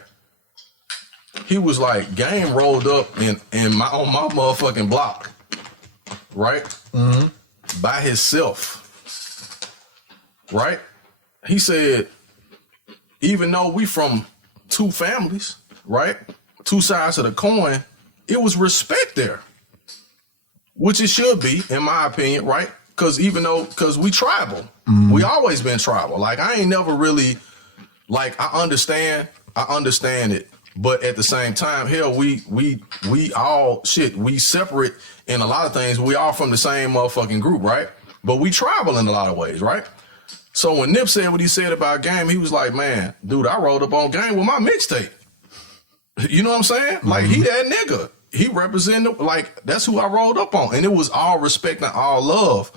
He was like, Game rolled up on my motherfucking block, right? By himself, right? He said, even though we from two families, right? Two sides of the coin, it was respect there, which it should be, in my opinion, right? Because we tribal, we always been tribal. Like I ain't never really, like I understand it. But at the same time, hell, we all we separate in a lot of things. We all from the same motherfucking group, right? But we travel in a lot of ways, right? So when Nip said what he said about Game, he was like, man, dude, I rolled up on Game with my mixtape. You know what I'm saying? Like, he that nigga. He represented, like, that's who I rolled up on. And it was all respect and all love.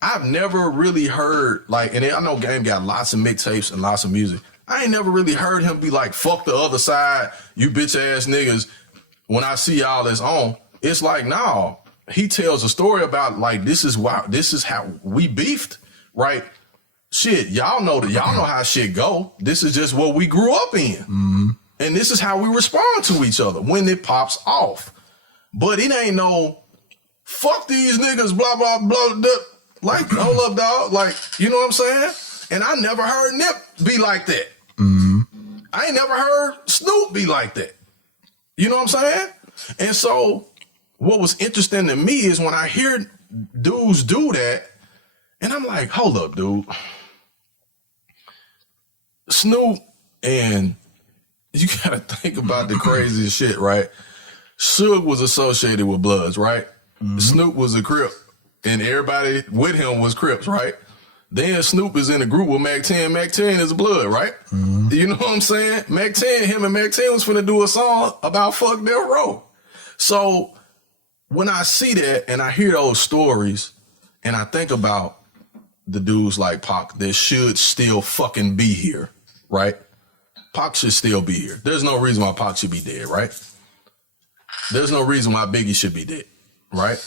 I've never really heard, like, and I know Game got lots of mixtapes and lots of music. I ain't never really heard him be like, fuck the other side, you bitch ass niggas, when I see y'all that's on. It's like, no, he tells a story about, like, this is how we beefed, right? Shit, y'all know how shit go. This is just what we grew up in. And this is how we respond to each other when it pops off. But it ain't no, fuck these niggas, blah, blah, blah, blah. Like, hold up, dog. Like, you know what I'm saying? And I never heard Nip be like that. I ain't never heard Snoop be like that. You know what I'm saying? And so what was interesting to me is when I hear dudes do that, and I'm like, hold up, dude. Snoop, and you gotta think about the craziest shit, right? Suge was associated with Bloods, right? Snoop was a Crip, and everybody with him was Crips, right? Then Snoop is in a group with Mac 10. Mac 10 is Blood, right? You know what I'm saying? Mac 10, him and Mac 10 was finna do a song about fuck Death Row. So when I see that and I hear those stories and I think about the dudes like Pac that should still fucking be here, right? Pac should still be here. There's no reason why Pac should be dead, right? There's no reason why Biggie should be dead, right?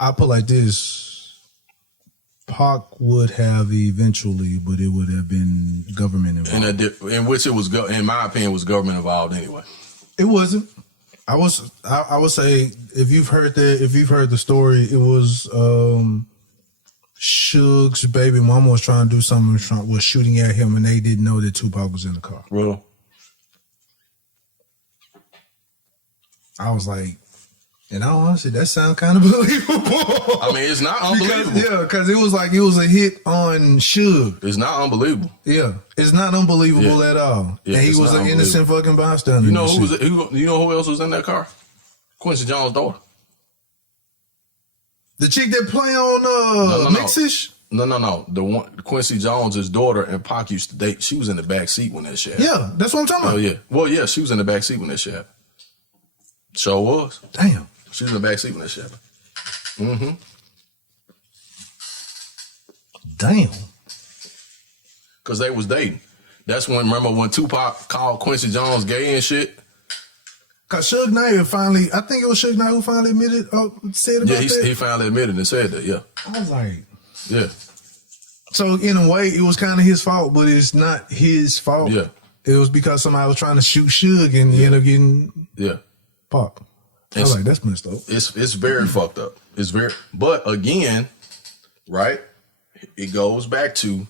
I put like this: Pac would have eventually, but it would have been government involved. In which it was, in my opinion, was government involved anyway. It wasn't. I would say if you've heard the story, it was Suge's baby mama was trying to do something, was shooting at him, and they didn't know that Tupac was in the car. Really? I was like, and honestly, that sounds kind of believable. I mean, it's not unbelievable. Because it was like it was a hit on Suge. It's not unbelievable. Yeah, it's not unbelievable at all. Yeah, and he was an innocent fucking bystander. You know you know who else was in that car? Quincy Jones' daughter. The chick that play on Mixish? No. The one Quincy Jones' daughter and Pac used to date. She was in the back seat when that shit happened. Yeah, that's what I'm talking about. Oh yeah. Well, yeah, she was in the back seat when that shit happened. Sure was. Damn. She was in the back seat when that shit happened. Damn. Because they was dating. That's when, remember when Tupac called Quincy Jones gay and shit? Because Suge Knight finally, I think it was Suge Knight who finally said about that. He finally admitted and said that, yeah. I was like, yeah. So in a way, it was kind of his fault, but it's not his fault. Yeah. It was because somebody was trying to shoot Suge and he ended up getting Pac. I was like, that's messed up. It's very fucked up. It's very, but again, right? It goes back to,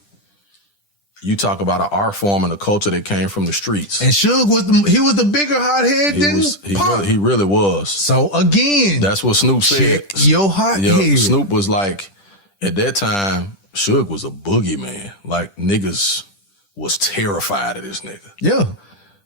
you talk about an art form and a culture that came from the streets. And Suge was the bigger hothead than Pac. He really was. So again, that's what Snoop said. Check your hothead. Snoop was like, at that time, Suge was a boogeyman. Like, niggas was terrified of this nigga. Yeah.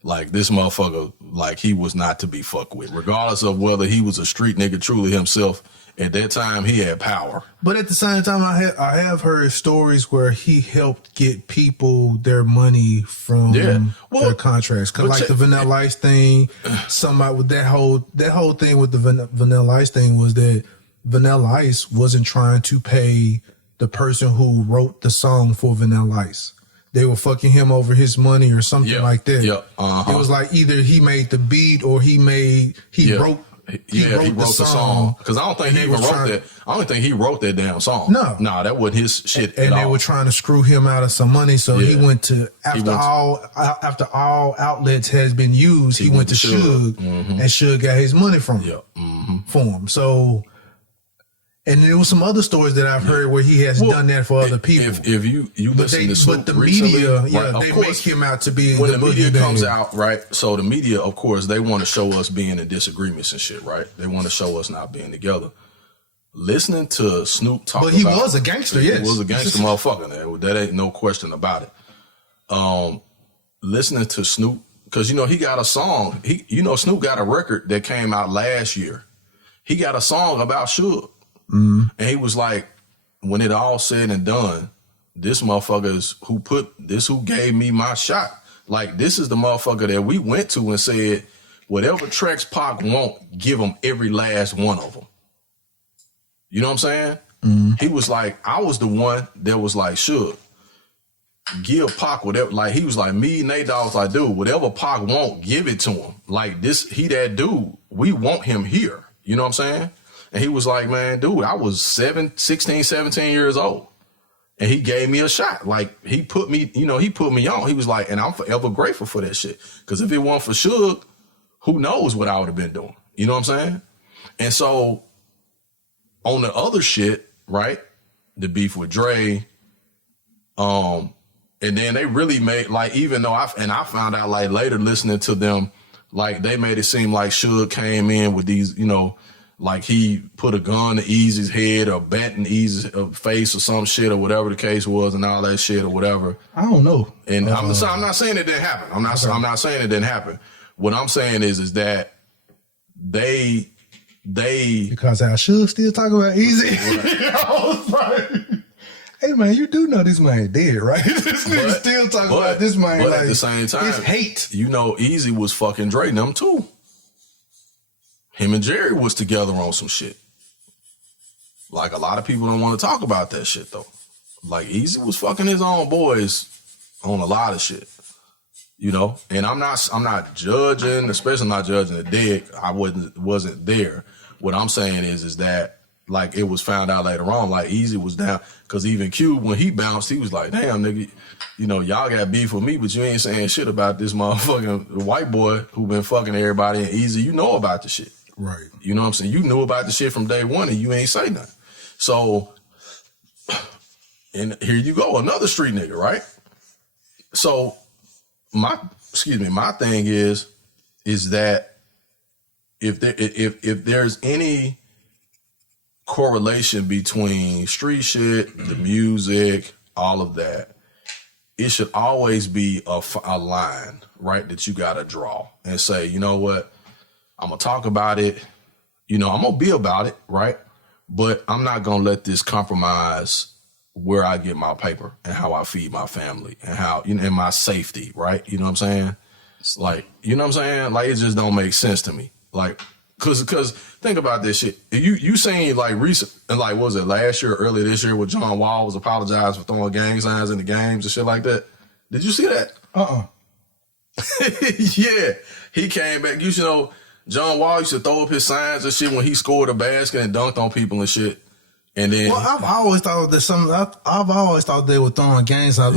Like, this motherfucker, like, he was not to be fucked with. Regardless of whether he was a street nigga truly himself, at that time, he had power. But at the same time, I have heard stories where he helped get people their money from their contracts. Cause like the Vanilla Ice thing, somebody with that whole thing with the Vanilla Ice thing was that Vanilla Ice wasn't trying to pay the person who wrote the song for Vanilla Ice. They were fucking him over his money or something like that. Yeah. It was like either he made the beat or he wrote the song. Because I don't think he even wrote that. I don't think he wrote that damn song. No, that wasn't his shit. And they were trying to screw him out of some money, so he went to after all outlets has been used, he went to Suge, and Suge got his money from him for him. So. And there was some other stories that I've heard where he has done that for other people. If you listen to Snoop, but the media, they make him out to be when the media comes out, right? So the media, of course, they want to show us being in disagreements and shit, right? They want to show us not being together. Listening to Snoop talk, but he was a gangster, yes, he was a gangster motherfucker. That ain't no question about it. listening to Snoop, because, you know, he got a song. Snoop got a record that came out last year. He got a song about Suge. And he was like, when it all said and done, this motherfucker is who gave me my shot. Like, this is the motherfucker that we went to and said, whatever tracks Pac want, give him every last one of them. You know what I'm saying? He was like, I was the one that was like, Suge, give Pac whatever. Like, he was like, me, Nate Dogg was like, dude, whatever Pac want, give it to him. Like, he that dude, we want him here. You know what I'm saying? And he was like, man, dude, I was 16, 17 years old. And he gave me a shot. Like, he put me on. He was like, and I'm forever grateful for that shit. Because if it weren't for Suge, who knows what I would have been doing. You know what I'm saying? And so, on the other shit, right, the beef with Dre, and then they really made, like, even though I found out, like, later listening to them, like, they made it seem like Suge came in with these, you know, like he put a gun to Eazy's head or bat in Eazy's face or some shit or whatever the case was and all that shit or whatever. I don't know. And I'm not saying it didn't happen. I'm not saying it didn't happen. What I'm saying is that they because I should still talk about Eazy. I was like, hey man, you do know this man dead, right? This nigga still talking about this man. But like, at the same time, it's hate. You know, Eazy was fucking Dre and them too. Him and Jerry was together on some shit. Like, a lot of people don't want to talk about that shit though. Like, Eazy was fucking his own boys on a lot of shit. You know, and I'm not judging, especially not judging the dead. I wasn't there. What I'm saying is that, like, it was found out later on, like, Eazy was down, because even Cube, when he bounced, he was like, damn, nigga, you know, y'all got beef with me, but you ain't saying shit about this motherfucking white boy who been fucking everybody, and Eazy, you know about the shit. Right. You know what I'm saying? You knew about the shit from day one, and you ain't say nothing. So, and here you go, another street nigga, right? So, my thing is that if there's any correlation between street shit, the music, all of that, it should always be a line, right, that you gotta draw and say, you know what, I'm gonna talk about it, you know, I'm gonna be about it, right, but I'm not gonna let this compromise where I get my paper and how I feed my family and how, you know, and my safety, right? You know what I'm saying? Like, you know what I'm saying? Like, it just don't make sense to me. Like, cause think about this shit. You seen, like, recent, and like, what was it, last year or earlier this year, where John Wall was apologizing for throwing gang signs in the games and shit like that? Did you see that? Yeah. He came back. You know, John Wall used to throw up his signs and shit when he scored a basket and dunked on people and shit. And then, well, I've always thought that I've always thought they were throwing gangs out.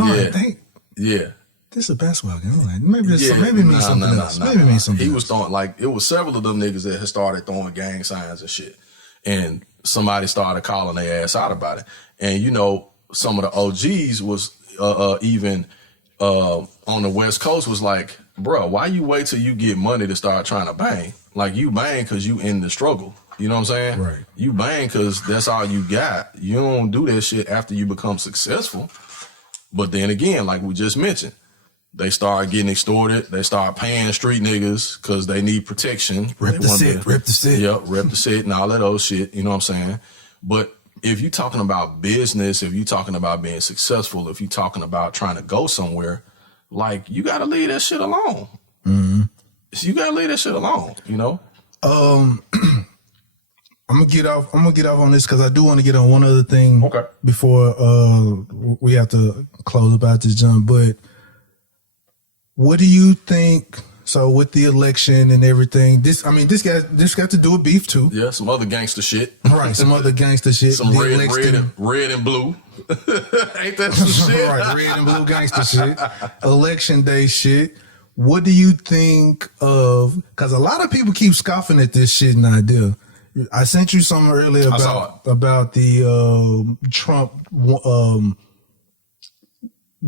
Yeah. This is a basketball game. Like, maybe it means something else. Maybe it means something else. He was throwing, like, it was several of them niggas that had started throwing gang signs and shit. And somebody started calling their ass out about it. And, you know, some of the OGs was even on the West Coast was like, bro, why you wait till you get money to start trying to bang? Like, you bang because you in the struggle. You know what I'm saying? Right. You bang because that's all you got. You don't do that shit after you become successful. But then again, like we just mentioned, they start getting extorted. They start paying street niggas because they need protection. Rep the set. Yep, rep the set and all that old shit. You know what I'm saying? But if you're talking about business, if you're talking about being successful, if you're talking about trying to go somewhere, like, you got to leave that shit alone. Mm-hmm. You got to leave that shit alone, you know? I'm gonna get off on this because I do want to get on one other thing before we have to close about this jump. But what do you think? So with the election and everything, this got to do with beef too. Yeah, some other gangster shit. Right, some other gangster shit. Some red and blue. Ain't that some shit? Right, red and blue gangster shit. Election day shit. What do you think of? Because a lot of people keep scoffing at this shit and idea. I sent you something earlier about the Trump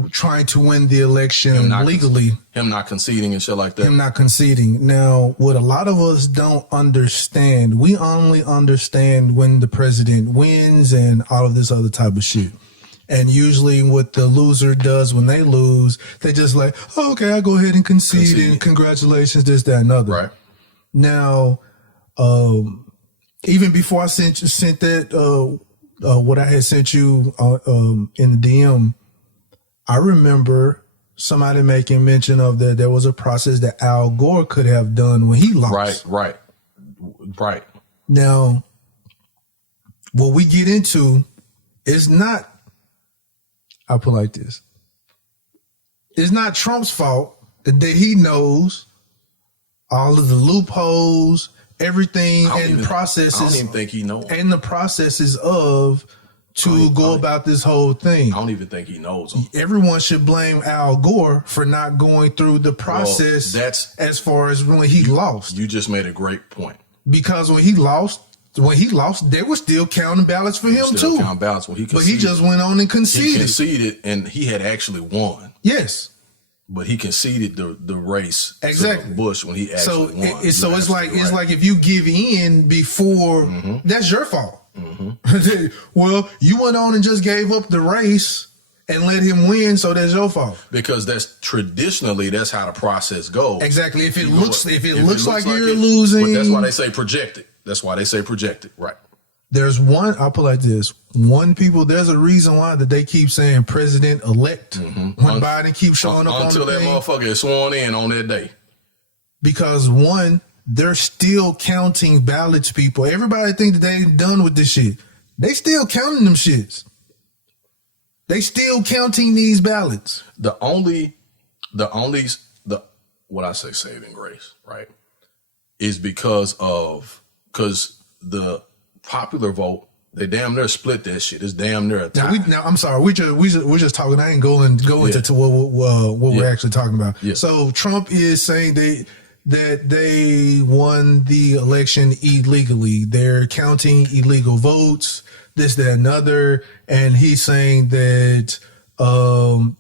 trying to win the election legally. Him not conceding and shit like that. Him not conceding. Now, what a lot of us don't understand, we only understand when the president wins and all of this other type of shit. And usually what the loser does when they lose, they just like, oh, okay, I'll go ahead and concede and congratulations, this, that, and other. Right. Now, even before I sent that, what I had sent you in the DM, I remember somebody making mention of that there was a process that Al Gore could have done when he lost. Right. Now, what we get into is not, I'll put it like this. It's not Trump's fault that he knows all of the loopholes, everything, and processes. I don't even think he knows. And the processes of go about this whole thing. I don't even think he knows them. Everyone should blame Al Gore for not going through the process. That's as far as when he lost. You just made a great point. Because when he lost, they were still counting ballots for him too. Counting ballots when he conceded. But he just went on and conceded. He conceded, and he had actually won. Yes. But he conceded the race exactly to Bush when he actually won. So it's like if you give in before, that's your fault. Well, you went on and just gave up the race and let him win, so that's your fault. Because that's how the process goes. Exactly. If it looks like you're losing, but that's why they say projected. Right. There's one. I'll put it like this: there's a reason why that they keep saying president-elect when Biden keeps showing up until that motherfucker is sworn in on that day. Because they're still counting ballots, people. Everybody think that they done with this shit. They still counting them shits. They still counting these ballots. The what I say saving grace, right, is because the popular vote, they damn near split that shit. It's damn near a tie. Now I'm sorry, we're just talking. I ain't go into what we're actually talking about. Yeah. So Trump is saying that they won the election illegally. They're counting illegal votes, this, that, and other, and he's saying that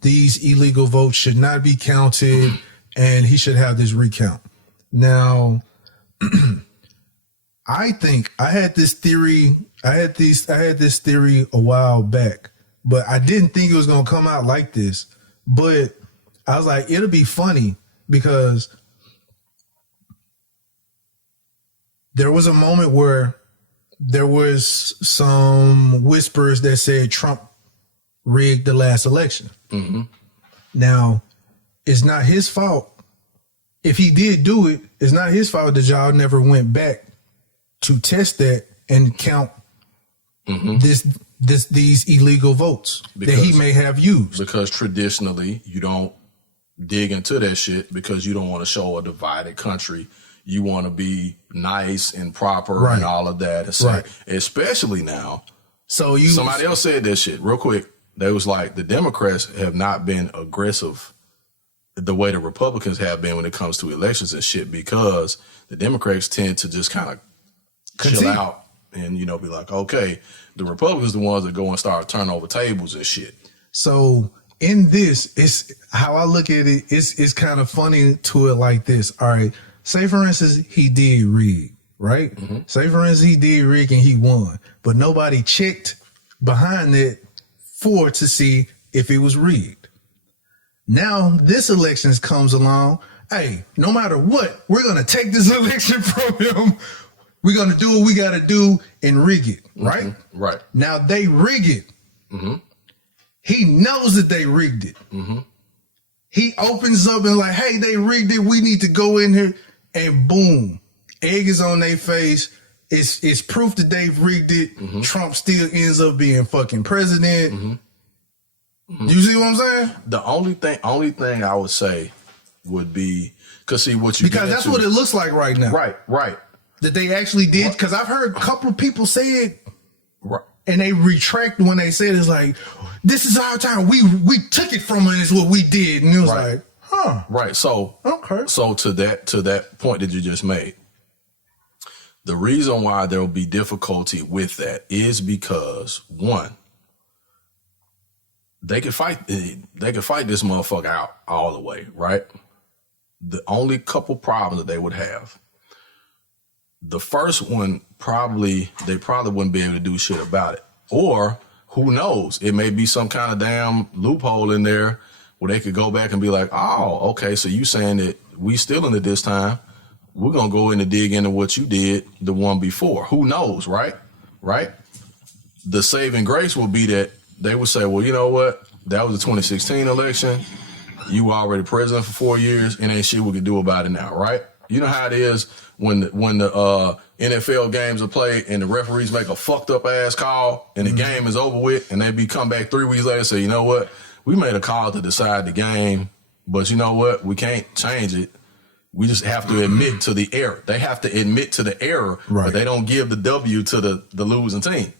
these illegal votes should not be counted, and he should have this recount. Now, I think I had this theory. I had this theory a while back, but I didn't think it was gonna come out like this. But I was like, it'll be funny because there was a moment where there was some whispers that said Trump rigged the last election. Now, it's not his fault. If he did do it, it's not his fault that y'all never went back to test that and count these illegal votes that he may have used. Because traditionally, you don't dig into that shit because you don't want to show a divided country. You want to be nice and proper and all of that. Especially now. Somebody else said that shit real quick. They was like, the Democrats have not been aggressive the way the Republicans have been when it comes to elections and shit, because the Democrats tend to just kind of chill out and, be like, okay, the Republicans are the ones that go and start turning over tables and shit. So in this, it's how I look at it. It's kind of funny to it like this. All right. Say, for instance, he did rig, right? Say, for instance, he did rig and he won, but nobody checked behind it to see if it was rigged. Now this election comes along. Hey, no matter what, we're going to take this election from him. We're going to do what we got to do and rig it, right? Right. Now they rig it. He knows that they rigged it. He opens up and like, hey, they rigged it. We need to go in here, and boom, egg is on their face. It's proof that they've rigged it. Trump still ends up being fucking president. You see what I'm saying? The only thing I would say would be, because that's what it looks like right now. Right. That they actually did, because I've heard a couple of people say it, right, and they retract when they said it's like, this is our time. We took it from it, is what we did, and it was like, huh, right. So okay. So to that point that you just made, the reason why there will be difficulty with that is because, one, they could fight this motherfucker out all the way, right? The only couple problems that they would have. The first one, they probably wouldn't be able to do shit about it. Or Who knows? It may be some kind of damn loophole in there where they could go back and be like, oh, okay, so you saying that we stealing it this time. We're going to go in and dig into what you did the one before. Who knows, right? Right? The saving grace will be that they would say, well, you know what? That was the 2016 election. You were already president for 4 years, and ain't shit we can do about it now, right? You know how it is when the NFL games are played and the referees make a fucked up ass call and the game is over with, and they come back 3 weeks later and say, you know what? We made a call to decide the game, but you know what? We can't change it. We just have to admit to the error. They have to admit to the error, but they don't give the W to the losing team.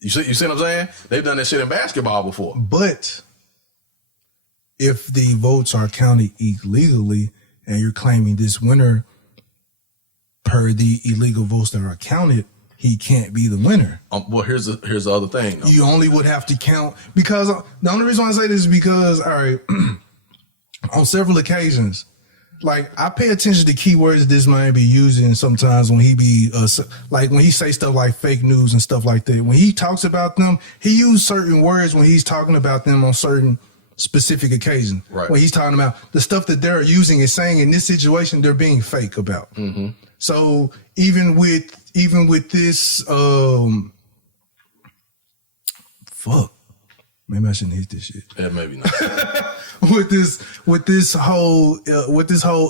You see what I'm saying? They've done that shit in basketball before. But if the votes are counted illegally and you're claiming this winner per the illegal votes that are counted, he can't be the winner. Well, here's the other thing. You only would have to count, because the only reason why I say this is because, all right, on several occasions, like, I pay attention to keywords this man be using sometimes when he be, like, when he say stuff like fake news and stuff like that. When he talks about them, he use certain words when he's talking about them on certain specific occasions. Right. When he's talking about the stuff that they're using and saying in this situation, they're being fake about. Mm-hmm. So even with this, fuck. Maybe I shouldn't hit this shit. Yeah, maybe not. with this whole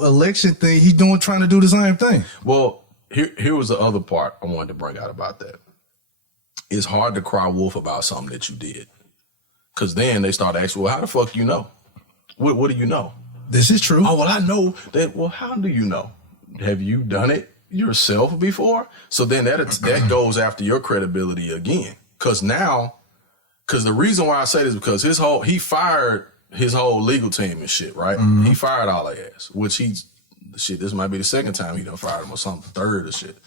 election thing, he's trying to do the same thing. Well, here was the other part I wanted to bring out about that. It's hard to cry wolf about something that you did, because then they start asking, well, how the fuck you know? What do you know? This is true. Oh, well, I know that. Well, how do you know? Have you done it yourself before? So then that goes after your credibility again, because the reason why I say this is because he fired his whole legal team and shit, right? Mm-hmm. He fired all their ass, which this might be the second time he done fired them or something, third or shit.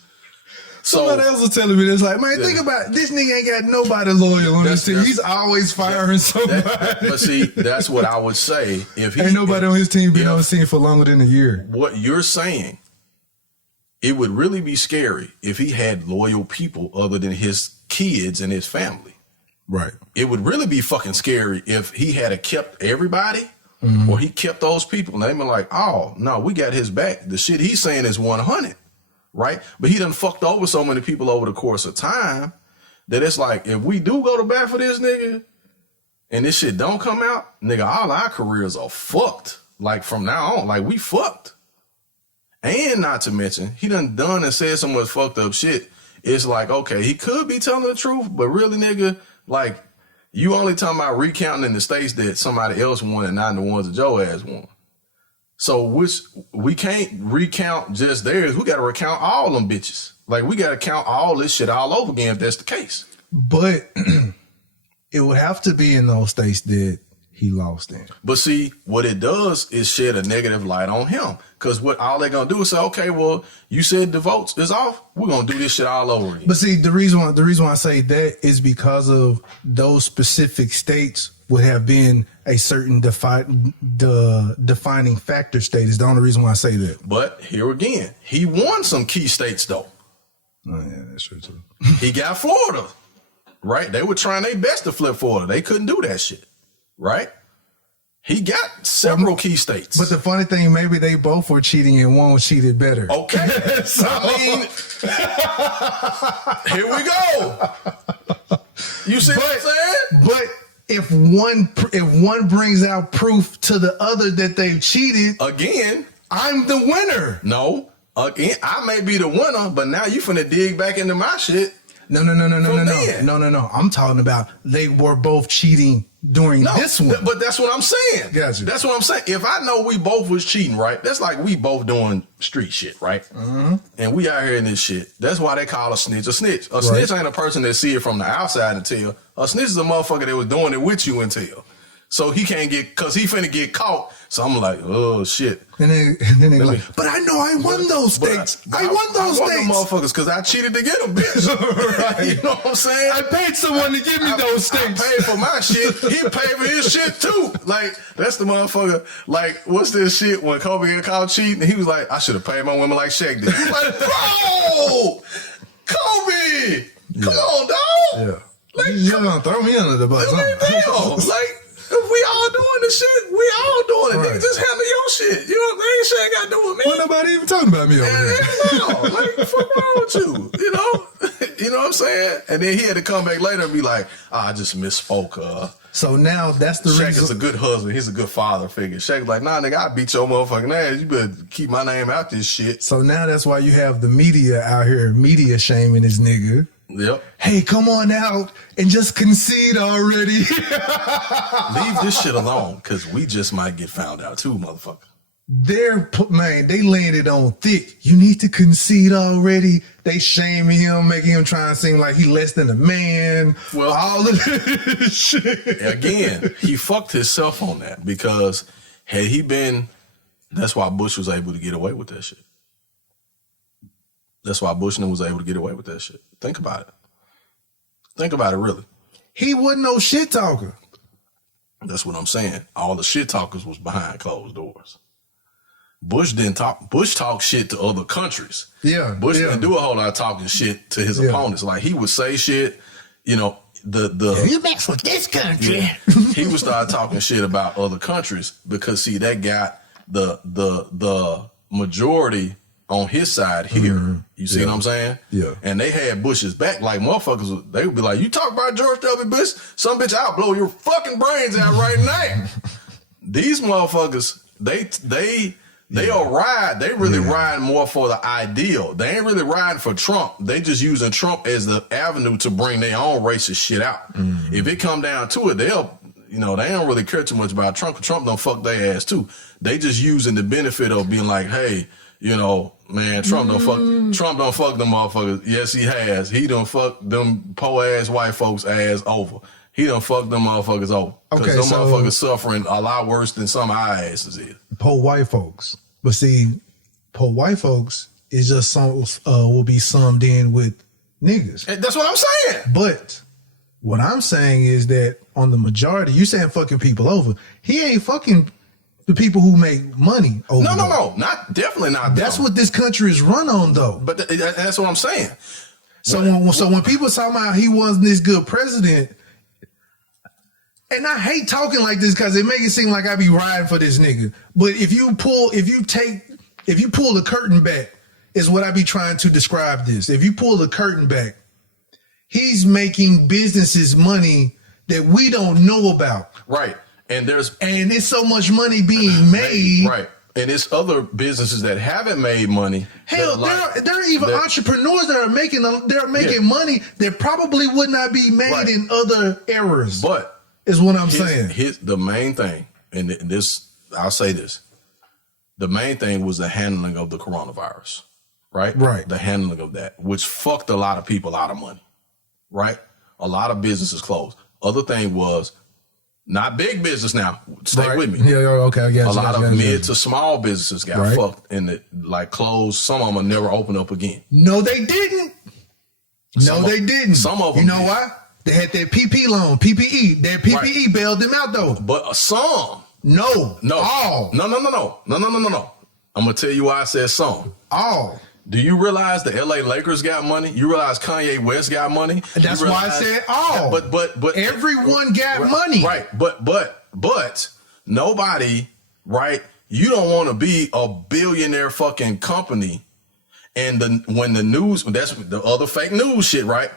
Somebody else was telling me this, like, man, think about it. This nigga ain't got nobody loyal on this team. He's always firing somebody. But see, that's what I would say. If ain't nobody on his team been on the team for longer than a year. What you're saying, it would really be scary if he had loyal people other than his kids and his family. Right. It would really be fucking scary if he had kept everybody, or he kept those people and they been like, oh, no, we got his back. The shit he's saying is 100, right? But he done fucked over so many people over the course of time that it's like, if we do go to bat for this nigga and this shit don't come out, nigga, all our careers are fucked. Like, from now on, like, we fucked. And not to mention, he done and said so much fucked up shit. It's like, okay, he could be telling the truth, but really, nigga, like, you only talking about recounting in the states that somebody else won and not the ones that Joe ass won. So we can't recount just theirs. We got to recount all them bitches. Like, we got to count all this shit all over again if that's the case. But it would have to be in those states that he lost in. But see, what it does is shed a negative light on him. Because what all they're going to do is say, okay, well, you said the votes is off. We're going to do this shit all over again. But see, the reason why I say that is because of those specific states would have been a certain defining factor state is the only reason why I say that. But here again, he won some key states, though. Oh, yeah, that's true, too. He got Florida, right? They were trying their best to flip Florida. They couldn't do that shit, right? He got several key states. But the funny thing, maybe they both were cheating and one was cheated better. Okay. So, I mean, here we go. You see what I'm saying? But if one brings out proof to the other that they've cheated, again, I'm the winner. No. Again, I may be the winner, but now you finna dig back into my shit. No. I'm talking about they were both cheating during this one. But that's what I'm saying. Gotcha. That's what I'm saying. If I know we both was cheating, right? That's like we both doing street shit, right? Mm-hmm. And we out here in this shit. That's why they call a snitch a snitch. A snitch ain't a person that see it from the outside and tell. A snitch is a motherfucker that was doing it with you and tell. So he can't cause he finna get caught. So I'm like, oh shit. And then they go like, but I know I won those states. I won those states. I won them motherfuckers because I cheated to get them, bitch. Right. You know what I'm saying? I paid someone to give me those states. I paid for my shit. He paid for his shit too. Like, that's the motherfucker. Like, what's this shit when Kobe got caught cheating? And he was like, I should have paid my women like Shaq did. He's like, bro, Kobe, come on, dog. Yeah. Like, You gonna throw me under the bus? like, damn, like, if we all doing this shit, we all doing it. Right. Nigga, just handle your shit. You know what I mean? Shit ain't got to do with me. Well, nobody even talking about me over there. No, like, the fuck wrong with you? You know? You know what I'm saying? And then he had to come back later and be like, I just misspoke. So now that's the Shaq reason. is a good husband. He's a good father figure. Shaq's like, nah, nigga, I beat your motherfucking ass. You better keep my name out this shit. So now that's why you have the media out here, media shaming this nigga. Yep. Hey, come on out and just concede already. Leave this shit alone, because we just might get found out too, motherfucker. They laying it on thick. You need to concede already. They shaming him, making him try and seem like he less than a man. Well, all of this shit. Again, he fucked himself on that, because had he been, that's why Bush was able to get away with that shit. That's why Bush was able to get away with that shit. Think about it. Think about it, really. He wasn't no shit talker. That's what I'm saying. All the shit talkers was behind closed doors. Bush didn't talk. Bush talked shit to other countries. Yeah. Bush didn't do a whole lot of talking shit to his opponents. Like, he would say shit, you know, you mess with this country. Yeah, he would start talking shit about other countries, because see, that got the majority on his side here. Mm-hmm. You see what I'm saying? Yeah. And they had Bush's back. Like, motherfuckers, they would be like, you talk about George W. Bush, some bitch, I'll blow your fucking brains out right now. These motherfuckers, they'll ride. They really ride more for the ideal. They ain't really riding for Trump. They just using Trump as the avenue to bring their own racist shit out. Mm-hmm. If it come down to it, they'll, you know, they don't really care too much about Trump. Trump don't fuck their ass too. They just using the benefit of being like, hey, you know, man, Trump don't fuck them motherfuckers. Yes, he has. He done fuck them po ass white folks ass over. He done fuck them motherfuckers over. Because them motherfuckers suffering a lot worse than some of our asses is. Po white folks. But see, po white folks is just will be summed in with niggas. And that's what I'm saying. But what I'm saying is that on the majority, you saying fucking people over. He ain't fucking the people who make money over. No. Definitely not. That's what this country is run on, though. But that's what I'm saying. So when people talking about he wasn't this good president, and I hate talking like this because it make it seem like I be riding for this nigga. But if you pull the curtain back, is what I be trying to describe this. If you pull the curtain back, he's making businesses money that we don't know about. Right. And Right. And it's other businesses that haven't made money. Hell, there are even entrepreneurs that are making money that probably would not be made in other eras. But is what I'm saying. The main thing, and this, I'll say this, the main thing was the handling of the coronavirus, right? Right. The handling of that, which fucked a lot of people out of money, right? A lot of businesses closed. Other thing was, not big business now. Stay with me. Yeah, okay. I guess a lot of mid to small businesses got fucked and closed. Some of them will never open up again. No, they didn't. They didn't. Some of them. You know why? They had that PP loan, PPE. That PPE bailed them out though. But some. No. All. No. I'm gonna tell you why I said some. All. Do you realize the LA Lakers got money? You realize Kanye West got money? That's why I said all. But everyone got money. Right. But nobody, right? You don't want to be a billionaire fucking company. And when the news, that's the other fake news shit, right?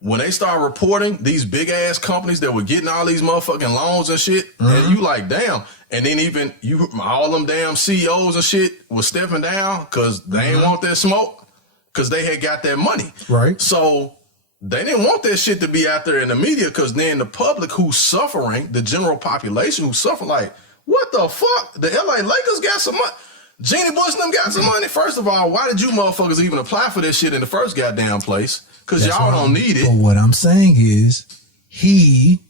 When they start reporting these big ass companies that were getting all these motherfucking loans and shit, and you like, damn. And then even all them damn CEOs and shit was stepping down because they ain't want that smoke because they had got that money. Right. So they didn't want that shit to be out there in the media because then the public who's suffering, the general population who's suffering, like, what the fuck? The LA Lakers got some money. Jeannie Bush and them got some money. First of all, why did you motherfuckers even apply for this shit in the first goddamn place? Because y'all don't need it. But what I'm saying is he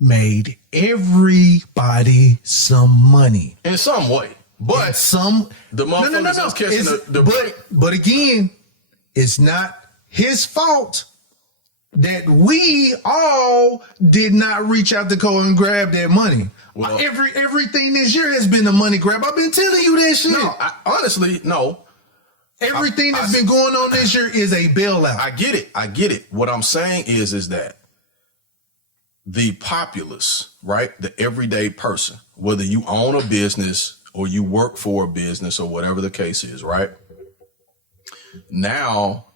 made everybody some money. In some way. But the motherfuckers that's catching but again, it's not his fault that we all did not reach out to go and grab that money. Well, everything this year has been a money grab. I've been telling you that shit. No, honestly, no. Everything that's been going on this year is a bailout. I get it. What I'm saying is that the populace, right? The everyday person, whether you own a business or you work for a business or whatever the case is, right? Now,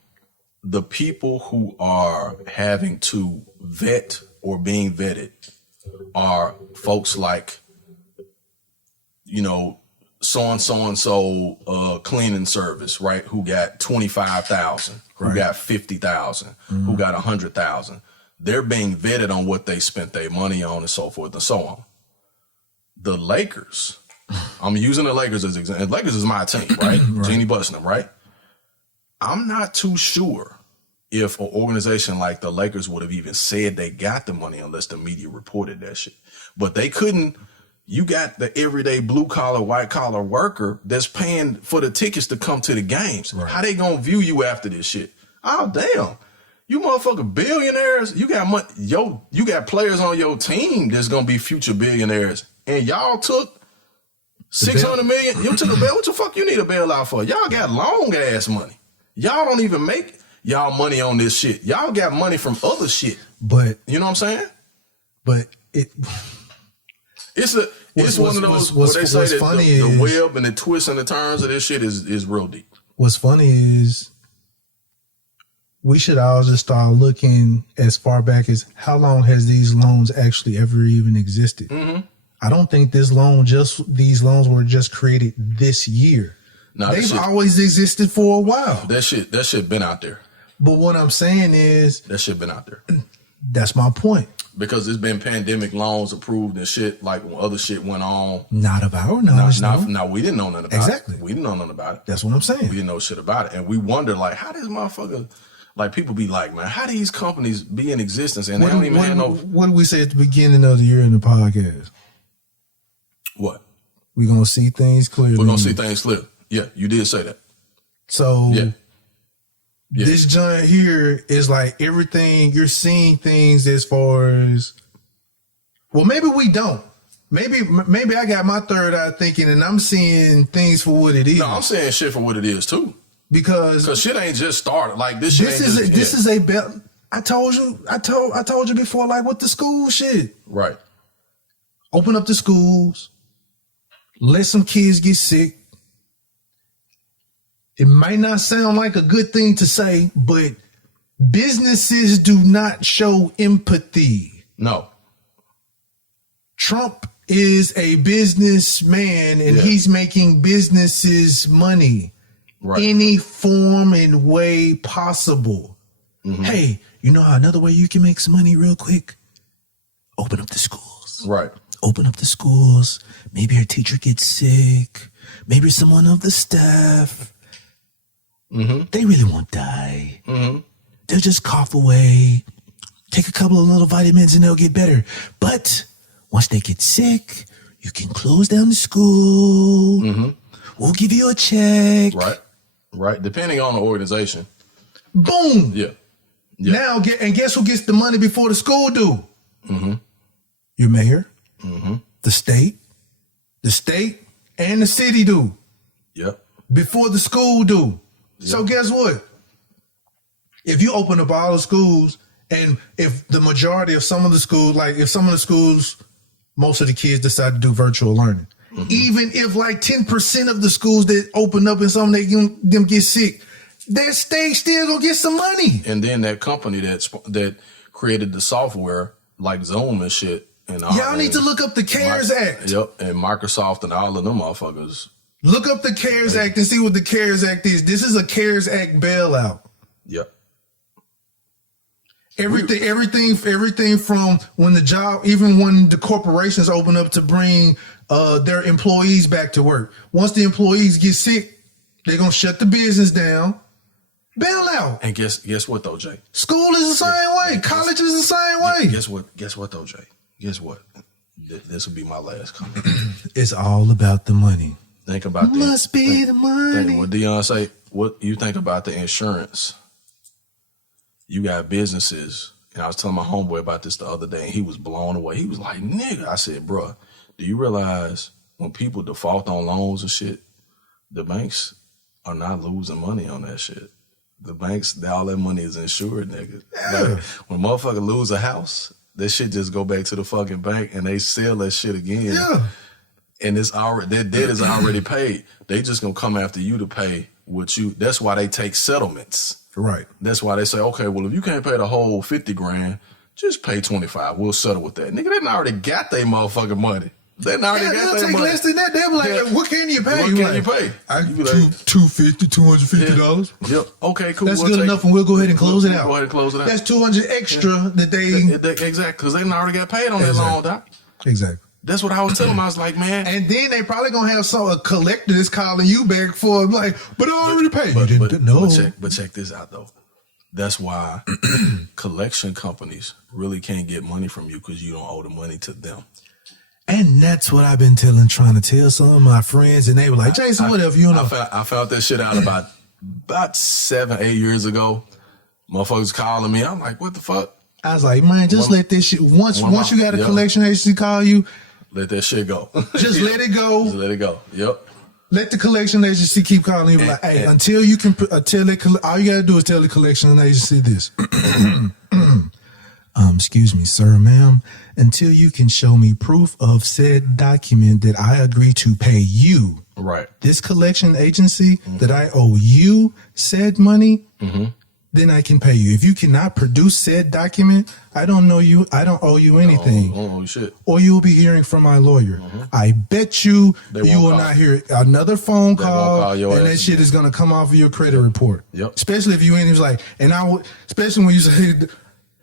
the people who are having to vet or being vetted are folks like, you know, so-and-so cleaning service, right? Who got 25,000, who got 50,000, who got 100,000. They're being vetted on what they spent their money on and so forth and so on. The Lakers, I'm using the Lakers as an example. Lakers is my team, right? Jeannie busting them, right? I'm not too sure if an organization like the Lakers would have even said they got the money unless the media reported that shit. But they couldn't. You got the everyday blue collar, white collar worker that's paying for the tickets to come to the games. Right. How they gonna view you after this shit? Oh, damn. You motherfucking billionaires. You got money. You got players on your team that's gonna be future billionaires. And y'all took $600 million. You took a bail. What the fuck you need a bailout for? Y'all got long ass money. Y'all don't even make y'all money on this shit. Y'all got money from other shit. But you know what I'm saying? But it's one of those where they say that the web and the twists and the turns of this shit is real deep. What's funny is we should all just start looking as far back as how long has these loans actually ever even existed? Mm-hmm. I don't think these loans were just created this year. No, they've always existed for a while. That shit been out there. But what I'm saying is that shit been out there. That's my point. Because there's been pandemic loans approved and shit like when other shit went on. Not of our knowledge. No, we didn't know nothing about it. Exactly. We didn't know nothing about it. That's what I'm saying. We didn't know shit about it. And we wonder, like, how does motherfucker, like, people be like, man, how do these companies be in existence and they don't even have no... What did we say at the beginning of the year in the podcast? What? We're going to see things clearly. We're going to see things clear. Yeah, you did say that. So... Yeah. This joint here is like everything, you're seeing things as far as, well, maybe we don't. Maybe I got my third eye thinking and I'm seeing things for what it is. No, I'm saying shit for what it is too. Because shit ain't just started. Like this shit this is a belt. I told you before, like with the school shit. Right. Open up the schools, let some kids get sick. It might not sound like a good thing to say, but businesses do not show empathy. No. Trump is a businessman and he's making businesses money. Right. Any form and way possible. Mm-hmm. Hey, you know another way you can make some money real quick? Open up the schools. Right. Open up the schools. Maybe your teacher gets sick. Maybe someone of the staff. Mm-hmm. They really won't die. Mm-hmm. They'll just cough away, take a couple of little vitamins and they'll get better. But once they get sick, you can close down the school. Mm-hmm. We'll give you a check. Right. Depending on the organization. Boom. Yeah. Now, guess who gets the money before the school do? Mm-hmm. Your mayor, the state and the city do. Yep. Before the school do. So guess what? If you open up all the schools and if the majority of some of the schools, like if some of the schools, most of the kids decide to do virtual learning, even if like 10% of the schools that open up and some of them get sick, that state still gonna get some money. And then that company that created the software like Zoom and shit. And all, y'all need to look up the CARES Act. Yep. And Microsoft and all of them motherfuckers. Look up the CARES Act and see what the CARES Act is. This is a CARES Act bailout. Yep. Everything from when even when the corporations open up to bring their employees back to work. Once the employees get sick, they're gonna shut the business down. Bailout. And guess what though, Jay? School is the same way. College is the same way. Guess what though, Jay? Guess what? This will be my last comment. It's all about the money. Think about the money. Think what Dion say. What you think about the insurance? You got businesses, and I was telling my homeboy about this the other day, and he was blown away. He was like, "Nigga," I said, "Bruh, do you realize when people default on loans and shit, the banks are not losing money on that shit. The banks, all that money is insured, nigga. Yeah. Like, when a motherfucker lose a house, that shit just go back to the fucking bank and they sell that shit again. Yeah. And it's already, that debt is already paid. They just gonna come after you to pay what you, that's why they take settlements. Right. That's why they say, okay, well, if you can't pay the whole 50 grand, just pay 25. We'll settle with that. Nigga, they done already got their motherfucking money. They done already got they'll their take money. less than that. They'll be like, Yeah. what can you pay? What can you pay? I You be $250, $250. Yep. Okay, cool. That's we'll good take enough, and we'll go ahead and close it Go out. ahead and close it out. That's $200 extra that they. Exactly, because they done already got paid on that loan, doc. Exactly. That's what I was telling them. I was like, man. And then they probably gonna have a collector that's calling you back for like, but I already paid. You didn't know. But check this out though. That's why collection companies really can't get money from you because you don't owe the money to them. And that's what I've been trying to tell some of my friends, and they were like, Jason, whatever, you know. I found that shit out about 7, 8 years ago. Motherfuckers calling me. I'm like, what the fuck? I was like, man, just let this shit. Once you got a collection agency call you, let that shit go. Just let it go. Just let it go. Yep. Let the collection agency keep calling you. Like, hey, until you can, all you gotta do is tell the collection agency this. Excuse me, sir, ma'am. Until you can show me proof of said document that I agree to pay you, right? This collection agency that I owe you said money. Then I can pay you. If you cannot produce said document, I don't owe you anything. I don't owe you shit. Or you will be hearing from my lawyer. I bet you will not hear another phone call, and that shit is going to come off of your credit report. Yep. Especially if you ain't, he was like, and I would, especially when you say,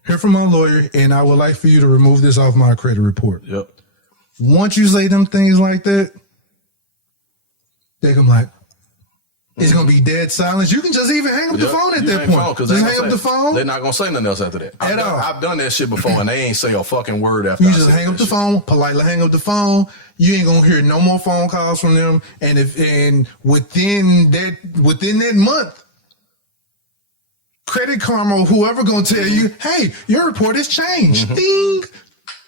hear from my lawyer, and I would like for you to remove this off my credit report. Yep. Once you say them things like that, they come like, it's going to be dead silence. You can just even hang up the phone at that point. Just hang up the phone. They're not going to say nothing else after that. I've done that shit before, and they ain't say a fucking word after you just hang up the phone, politely hang up the phone. You ain't going to hear no more phone calls from them. And within that month, Credit Karma, whoever going to tell you, hey, your report has changed. Ding.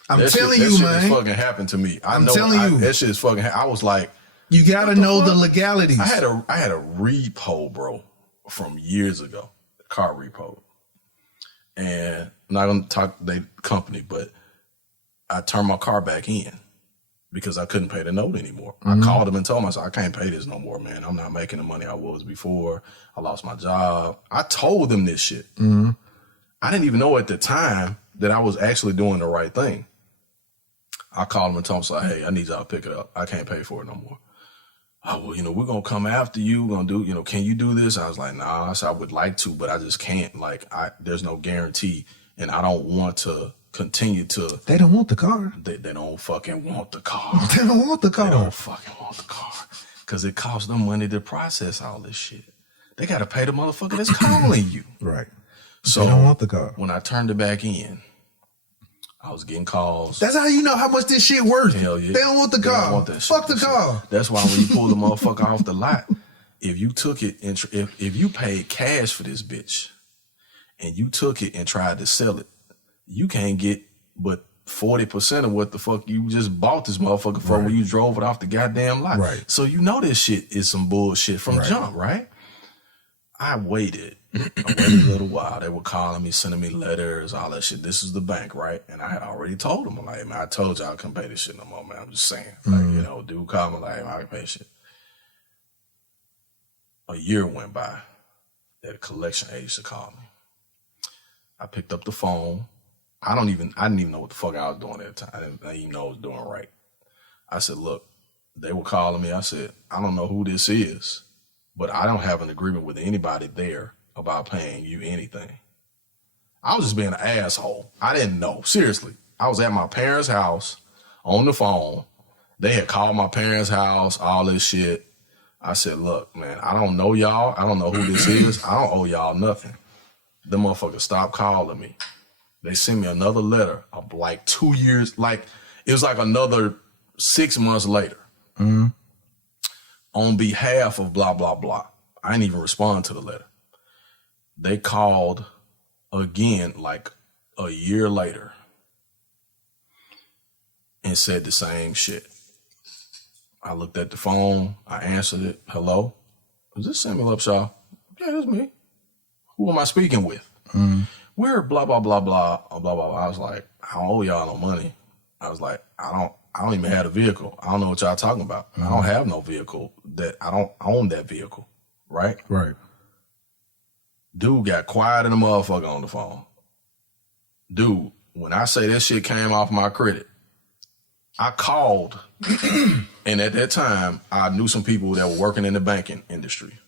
I'm telling you, man. That shit fucking happened to me. I'm telling you. That shit is fucking, I was like, you got to know the legalities. I had a repo, bro, from years ago, car repo. And I'm not going to talk the company, but I turned my car back in because I couldn't pay the note anymore. I called them and told myself, I can't pay this no more, man. I'm not making the money I was before. I lost my job. I told them this shit. I didn't even know at the time that I was actually doing the right thing. I called them and told them, hey, I need y'all to pick it up. I can't pay for it no more. Oh, well, we're going to come after you. We're going to do, can you do this? I was like, nah, I said, I would like to, but I just can't. Like, there's no guarantee. And I don't want to continue to. They don't want the car. They don't fucking want the car. They don't want the car. They don't fucking want the car. Because it costs them money to process all this shit. They got to pay the motherfucker that's calling you. Right. So they don't want the car. When I turned it back in, I was getting calls. That's how you know how much this shit worth. Hell yeah. They don't want the car. They don't want that shit. Fuck the car. That's why when you pull the motherfucker off the lot, if you took it and if you paid cash for this bitch and you took it and tried to sell it, you can't get but 40% of what the fuck you just bought this motherfucker for when you drove it off the goddamn lot. Right. So you know this shit is some bullshit from jump, right? I waited. I waited a little while. They were calling me, sending me letters, all that shit. This is the bank, right? And I had already told them, I'm like, man, I told y'all I couldn't pay this shit no more, man. I'm just saying. Like, dude called me like, I can pay shit. A year went by. That collection agency called me. I picked up the phone. I didn't even know what the fuck I was doing at the time. I didn't even know I was doing right. I said, look, they were calling me. I said, I don't know who this is, but I don't have an agreement with anybody there about paying you anything. I was just being an asshole. I didn't know. Seriously. I was at my parents' house on the phone. They had called my parents' house, all this shit. I said, look, man, I don't know y'all. I don't know who this is. I don't owe y'all nothing. The motherfuckers stopped calling me. They sent me another letter of like 2 years, like it was like another 6 months later. On behalf of blah, blah, blah. I didn't even respond to the letter. They called again like a year later and said the same shit. I looked at the phone. I answered it. Hello? Is this Samuel Upshaw? Yeah, it's me. Who am I speaking with? we're blah, blah, blah, blah, blah, blah, blah. I was like, I don't owe y'all no money. I was like, I don't even have a vehicle. I don't know what y'all talking about. I don't have no vehicle. That I don't own that vehicle. Right? Right. Dude got quiet in the motherfucker on the phone. Dude, when I say that shit came off my credit, I called. And at that time, I knew some people that were working in the banking industry.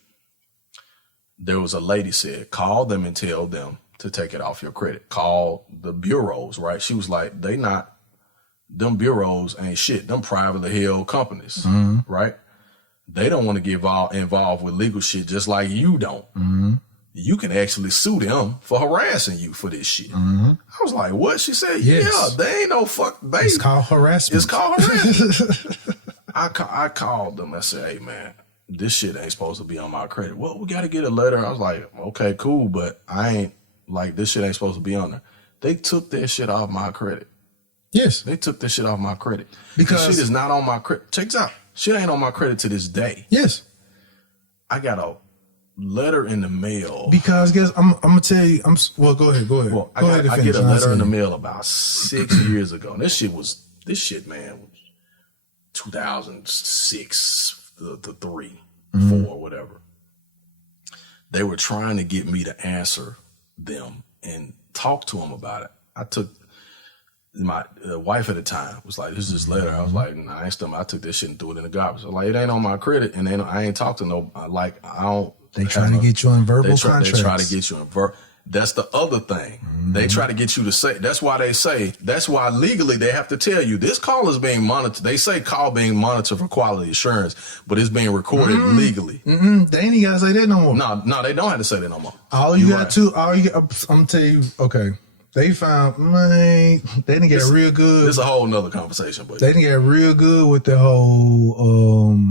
There was a lady said, call them and tell them to take it off your credit. Call the bureaus, right? She was like, them bureaus ain't shit. Them privately held companies, right? They don't want to get involved with legal shit just like you don't. You can actually sue them for harassing you for this shit. I was like, what? She said, yeah, they ain't no fuck. It's called harassment. It's called harassment. I called them. I said, hey, man, this shit ain't supposed to be on my credit. Well, we got to get a letter. I was like, okay, cool, but I ain't, like, this shit ain't supposed to be on there. They took that shit off my credit. Yes. They took that shit off my credit. Because shit is not on my credit. Check this out. Shit ain't on my credit to this day. Yes. I got a letter in the mail. Because guess I'm gonna tell you. Well, go ahead. Well, I get a letter in the mail about 6 years ago. And this shit, man, was 2006 to 3, 4, whatever. They were trying to get me to answer them and talk to them about it. I took my wife at the time was like, "This is this letter." I was like, "Nah, I ain't stuff. I took this shit and threw it in the garbage." I was like, it ain't on my credit, and I ain't talked to no. Like, I don't. They trying to get you in verbal contracts. They try to get you in verbal. That's the other thing. They try to get you to say. That's why they say. That's why legally they have to tell you this call is being monitored. They say call being monitored for quality assurance, but it's being recorded legally. They ain't even gotta say that no more. No, they don't have to say that no more. I'm gonna tell you. Okay, they found they didn't get real good. It's a whole nother conversation, but they didn't get real good with the whole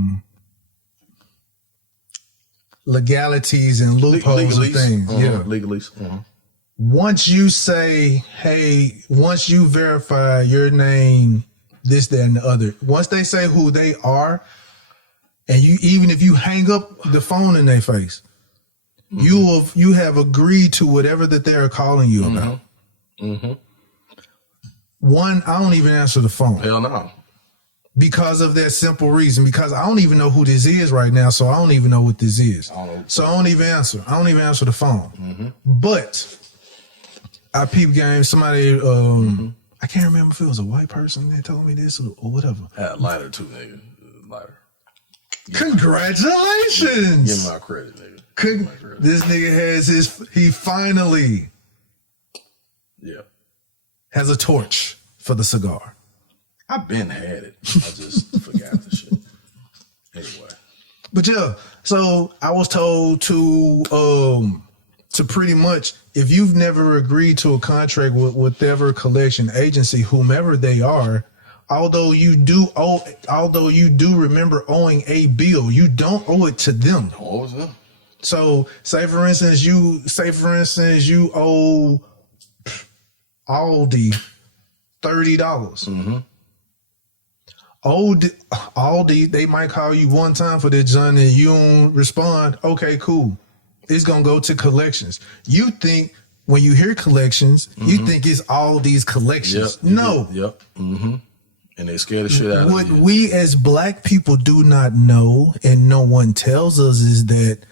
legalities and loopholes and things. Legalese. Once you say, hey, once you verify your name, this, that, and the other, once they say who they are, and you, even if you hang up the phone in their face, you have agreed to whatever that they're calling you about. One, I don't even answer the phone. Hell no. Because of that simple reason, because I don't even know who this is right now, so I don't even know what this is. So I don't even answer. I don't even answer the phone. But I peep game, somebody, I can't remember if it was a white person that told me this or whatever. Had a lighter too, nigga. Lighter. Congratulations. Give me my credit, nigga. This nigga has he finally has a torch for the cigar. I've been had it. I just forgot the shit. Anyway. But yeah, so I was told to pretty much, if you've never agreed to a contract with whatever collection agency, whomever they are, although you do remember owing a bill, you don't owe it to them. What was that? So say for instance you owe Aldi $30. Aldi, they might call you one time for that, John, and you don't respond. Okay, cool. It's gonna go to collections. You think when you hear collections, you think it's Aldi's collections. No. And they scare the shit out of you. What we as black people do not know, and no one tells us, is that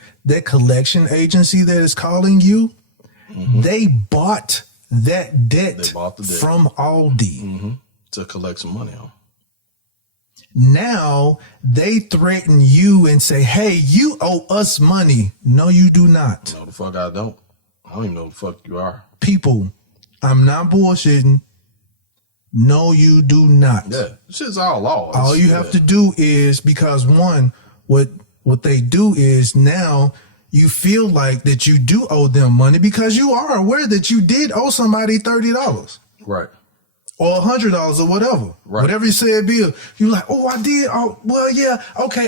collection agency that is calling you, they bought that debt from Aldi to collect some money on. Now they threaten you and say, hey, you owe us money. No, you do not. No, the fuck I don't. I don't even know who the fuck you are. People, I'm not bullshitting. No, you do not. Yeah, this shit's all law. All you have to do is, because one, what they do is now you feel like that you do owe them money because you are aware that you did owe somebody $30. Right. Or $100 or whatever. Right. Whatever you said, Bill. You're like, oh, I did. Oh, well, yeah. Okay.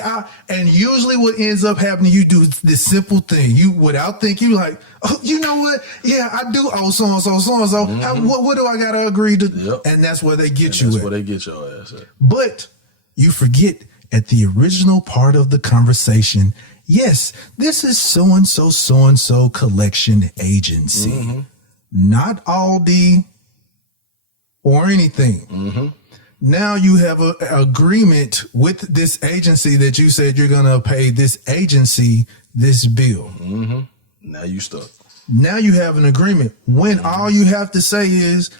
And usually what ends up happening, you do this simple thing. You, without thinking, you like, oh, you know what? Yeah, I do owe so-and-so, so-and-so. What do I got to agree to? Yep. And that's where they get you at. That's where they get your ass at. But you forget at the original part of the conversation, yes, this is so-and-so collection agency. not Aldi or anything. Now you have an agreement with this agency that you said you're going to pay this agency this bill. Now you stuck. Now you have an agreement when all you have to say is,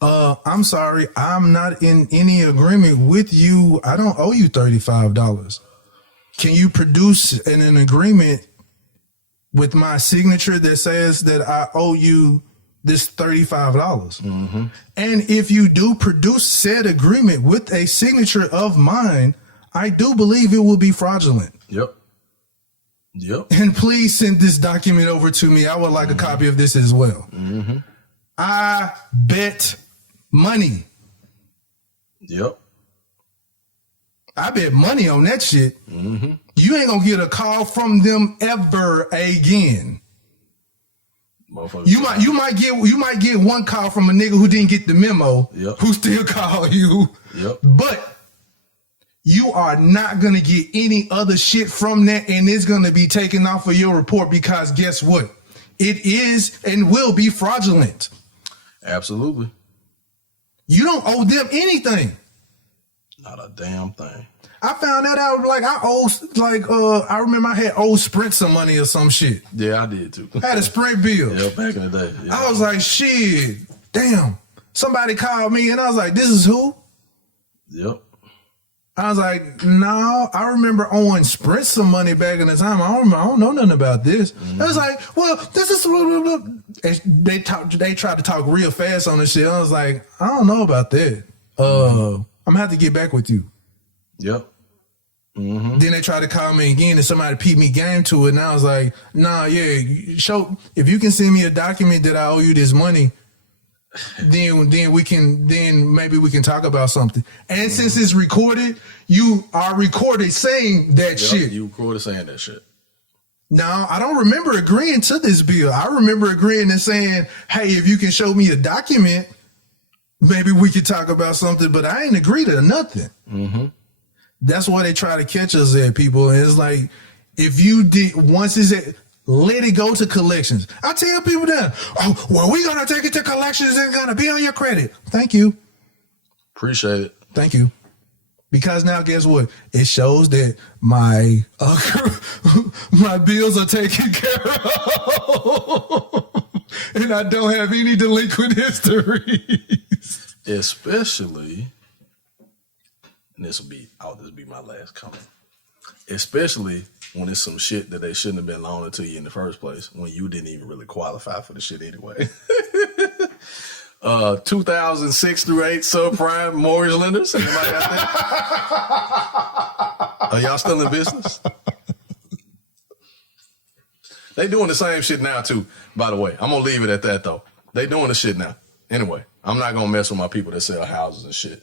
I'm sorry, I'm not in any agreement with you. I don't owe you $35. Can you produce an agreement with my signature that says that I owe you this $35? And if you do produce said agreement with a signature of mine, I do believe it will be fraudulent. Yep. And please send this document over to me. I would like a copy of this as well. I bet money. Yep. I bet money on that shit. You ain't gonna get a call from them ever again. You might get one call from a nigga who didn't get the memo, who still call you. But you are not gonna get any other shit from that, and it's gonna be taken off of your report because guess what? It is and will be fraudulent. Absolutely. You don't owe them anything. Not a damn thing. I found that out. I remember I had owed Sprint some money or some shit. Yeah, I did too. I had a Sprint bill. Yeah, back in the day. Yeah. I was like, shit, damn. Somebody called me and I was like, this is who? Yep. I was like, no, I remember owing Sprint some money back in the time. I don't know nothing about this. I was like, well, this is, they tried to talk real fast on this shit. I was like, I don't know about that. I'm gonna have to get back with you. Yep. Then they tried to call me again and somebody peeped me game to it. And I was like, nah, yeah, if you can send me a document that I owe you this money, then maybe we can talk about something. And since it's recorded, you are recorded saying that shit. You recorded saying that shit. Now, I don't remember agreeing to this bill. I remember agreeing and saying, hey, if you can show me a document, maybe we could talk about something, but I ain't agreed to nothing. That's why they try to catch us at, people. And it's like, if you did, once it's at, let it go to collections. I tell people that, oh, well, we're going to take it to collections and it's going to be on your credit. Thank you. Appreciate it. Thank you. Because now, guess what? It shows that my my bills are taken care of. And I don't have any delinquent histories. Especially, and this will be my last comment. Especially when it's some shit that they shouldn't have been loaning to you in the first place, when you didn't even really qualify for the shit anyway. 2006 through 8 subprime mortgage lenders. Anybody out there? Are y'all still in business? They doing the same shit now too, by the way. I'm gonna leave it at that though. They doing the shit now. Anyway, I'm not gonna mess with my people that sell houses and shit.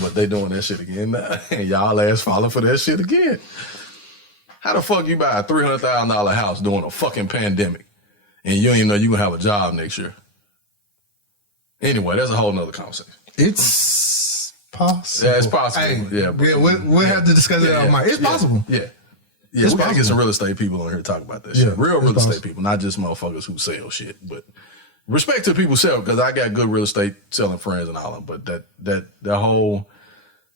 But they doing that shit again now. And y'all ass falling for that shit again. How the fuck you buy a $300,000 house during a fucking pandemic and you don't even know you gonna have a job next year? Anyway, that's a whole nother conversation. It's possible. Yeah, it's possible. Hey, we'll have to discuss it on mic. It's possible. Yeah, we gotta get some real estate people on here to talk about this shit. Real estate people, not just motherfuckers who sell shit. But respect to people who sell, because I got good real estate selling friends and all that. But that whole,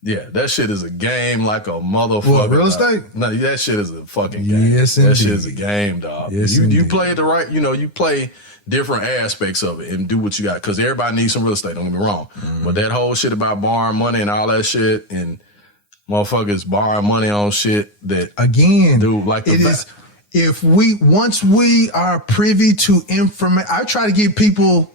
that shit is a game like a motherfucker. What, real estate? No, that shit is a fucking game. Yes, that indeed. shit is a game, dog. Yes, you play it the right, you play different aspects of it and do what you got, because everybody needs some real estate, don't get me wrong. But that whole shit about borrowing money and all that shit, and motherfuckers borrowing money on shit that, again, dude, like it is, once we are privy to information, I try to get people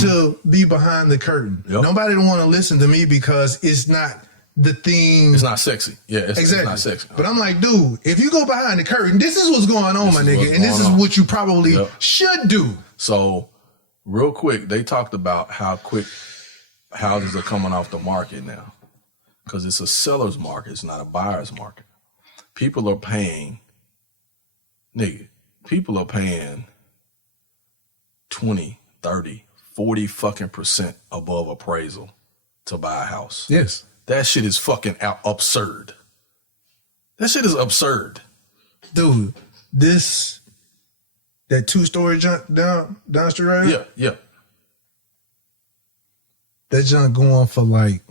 to be behind the curtain. Nobody don't want to listen to me because it's not the thing. It's not sexy. Yeah, exactly. It's not sexy. But I'm like, dude, if you go behind the curtain, this is what's going on, my nigga. And this is what you probably should do. So, real quick, they talked about how quick houses are coming off the market now. Because it's a seller's market. It's not a buyer's market. People are paying 20, 30, 40 fucking % above appraisal to buy a house. Yes. That shit is fucking absurd. That shit is absurd. Dude, that 2-story junk down street right? Yeah. that junk going for like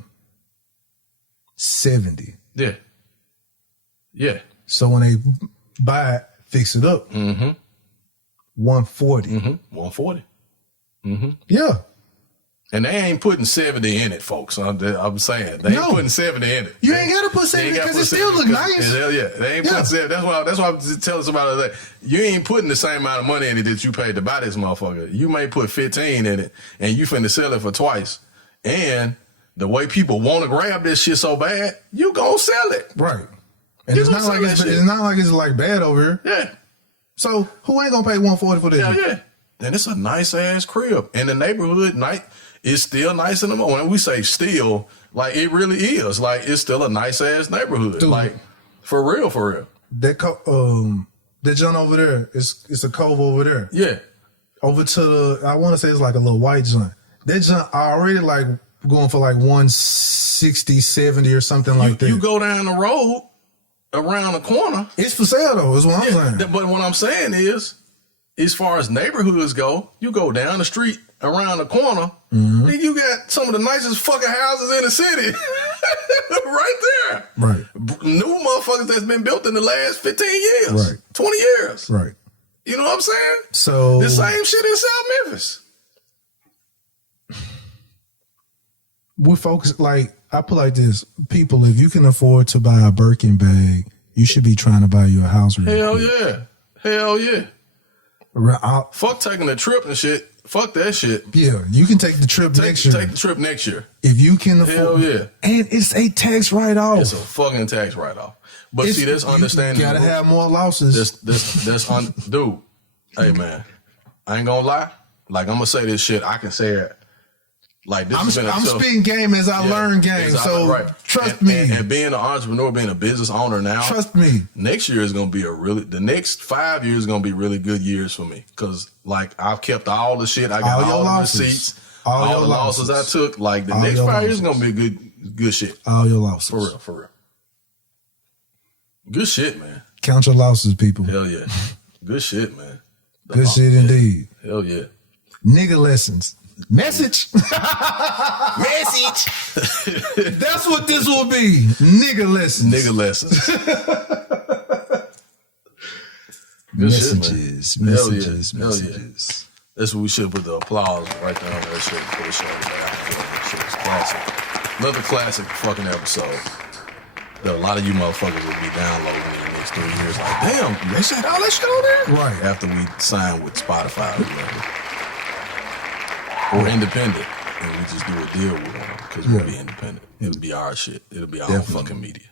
70. Yeah. Yeah. So when they buy it, fix it up. 140. 140. Yeah. And they ain't putting 70 in it, folks. I'm saying they ain't putting 70 in it. You ain't gotta put 70 because it still look nice. Hell yeah, they ain't putting 70. That's why I'm just telling somebody that you ain't putting the same amount of money in it that you paid to buy this motherfucker. You may put 15 in it, and you finna sell it for twice. And the way people want to grab this shit so bad, you gonna sell it, right? And it's not like it's like bad over here. Yeah. So who ain't gonna pay 140 for this? Hell yeah. And it's a nice ass crib, and the neighborhood it's still nice in the moment. When we say still, like it really is. Like it's still a nice ass neighborhood. Dude, like for real, for real. That joint over there, it's a cove over there. Yeah. Over to the, I want to say it's like a little white joint. That joint already like going for like 160, 70 or something like that. You go down the road around the corner. It's for sale though, is what I'm saying. But what I'm saying is, as far as neighborhoods go, you go down the street around the corner, then you got some of the nicest fucking houses in the city. Right there. Right. New motherfuckers that's been built in the last 15 years. Right. 20 years. Right. You know what I'm saying? So the same shit in South Memphis. We focus, like, I put like this. People, if you can afford to buy a Birkin bag, you should be trying to buy you a house. Hell yeah. Hell yeah. Fuck taking a trip and shit. Fuck that shit. Yeah, you can take the trip next year. Take the trip next year. If you can afford. Hell yeah. And it's a tax write-off. It's a fucking tax write-off. But see, that's understanding. You gotta have more losses. Dude, hey man, I ain't gonna lie. Like, I'm gonna say this shit. I can say it. Like, this I'm speaking game as I learn game. So trust me. And being an entrepreneur, being a business owner now. Trust me. Next year is going to be the next 5 years is going to be really good years for me. Cause like I've kept all the shit. I got all the receipts, all the losses I took. Like the next 5 years is going to be good shit. All your losses. For real. Good shit, man. Count your losses, people. Hell yeah. Good shit, man. Good shit indeed. Hell yeah. Nigga lessons. Message. Message. That's what this will be. Nigga lessons. Nigga lessons. Messages. Shit, messages. Hell messages. Yeah. That's what we should put the applause right there on that shit for the show. That shit was classic. Another classic fucking episode that a lot of you motherfuckers will be downloading in the next 3 years. Like, damn, they said all that shit on there? Right. After we sign with Spotify or whatever. Or independent, and we just do a deal with them because we'll be independent. It'll be our shit. It'll be our own fucking media.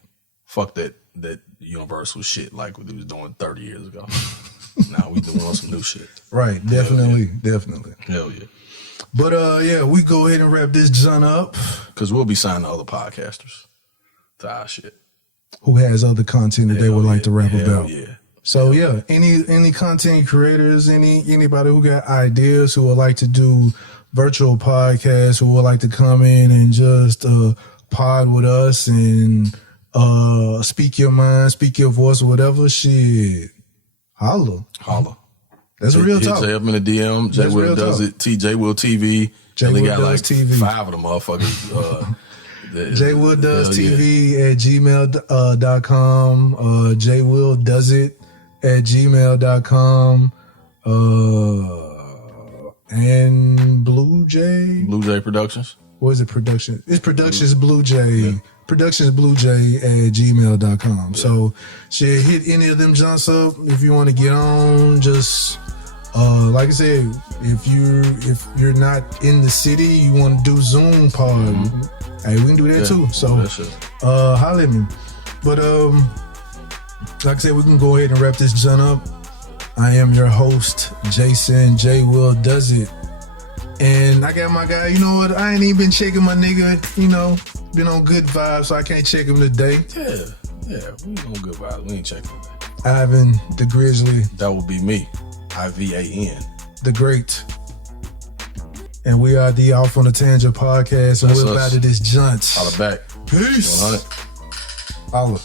Fuck that universal shit like we was doing 30 years ago. Now we doing some new shit. Right, definitely. Hell yeah. But yeah, we go ahead and wrap this junk up. Because we'll be signing other podcasters to our shit. Who has other content that they would like to rap about. Yeah. So yeah, any content creators, anybody who got ideas, who would like to do virtual podcasts, who would like to come in and just pod with us and speak your mind, speak your voice, or whatever, shit, holla. That's a real talk. Hit up in the DM. JWill does it. JWILLDOESTV. JWill got like TV. 5 of them motherfuckers. JWill@gmail.com. JWill@gmail.com. And Blue Jay Productions. What is it? Production. It's Productions Blue Jay. Yeah. Productionsbluejay@gmail.com. Yeah. So shit, hit any of them junks up if you want to get on. Just like I said, if you're not in the city, you want to do Zoom pod. Hey, we can do that too. So holla at me. But like I said, we can go ahead and wrap this junk up. I am your host, Jason JWill Does It. And I got my guy, you know what? I ain't even been checking my nigga, been on good vibes, so I can't check him today. Yeah, we on good vibes. We ain't checking today. Ivan the Grizzly. That would be me. IVAN. The Great. And we are the Off on the Tangent podcast, and we're about to this jaunt. Holla back. Peace. 100. Holla.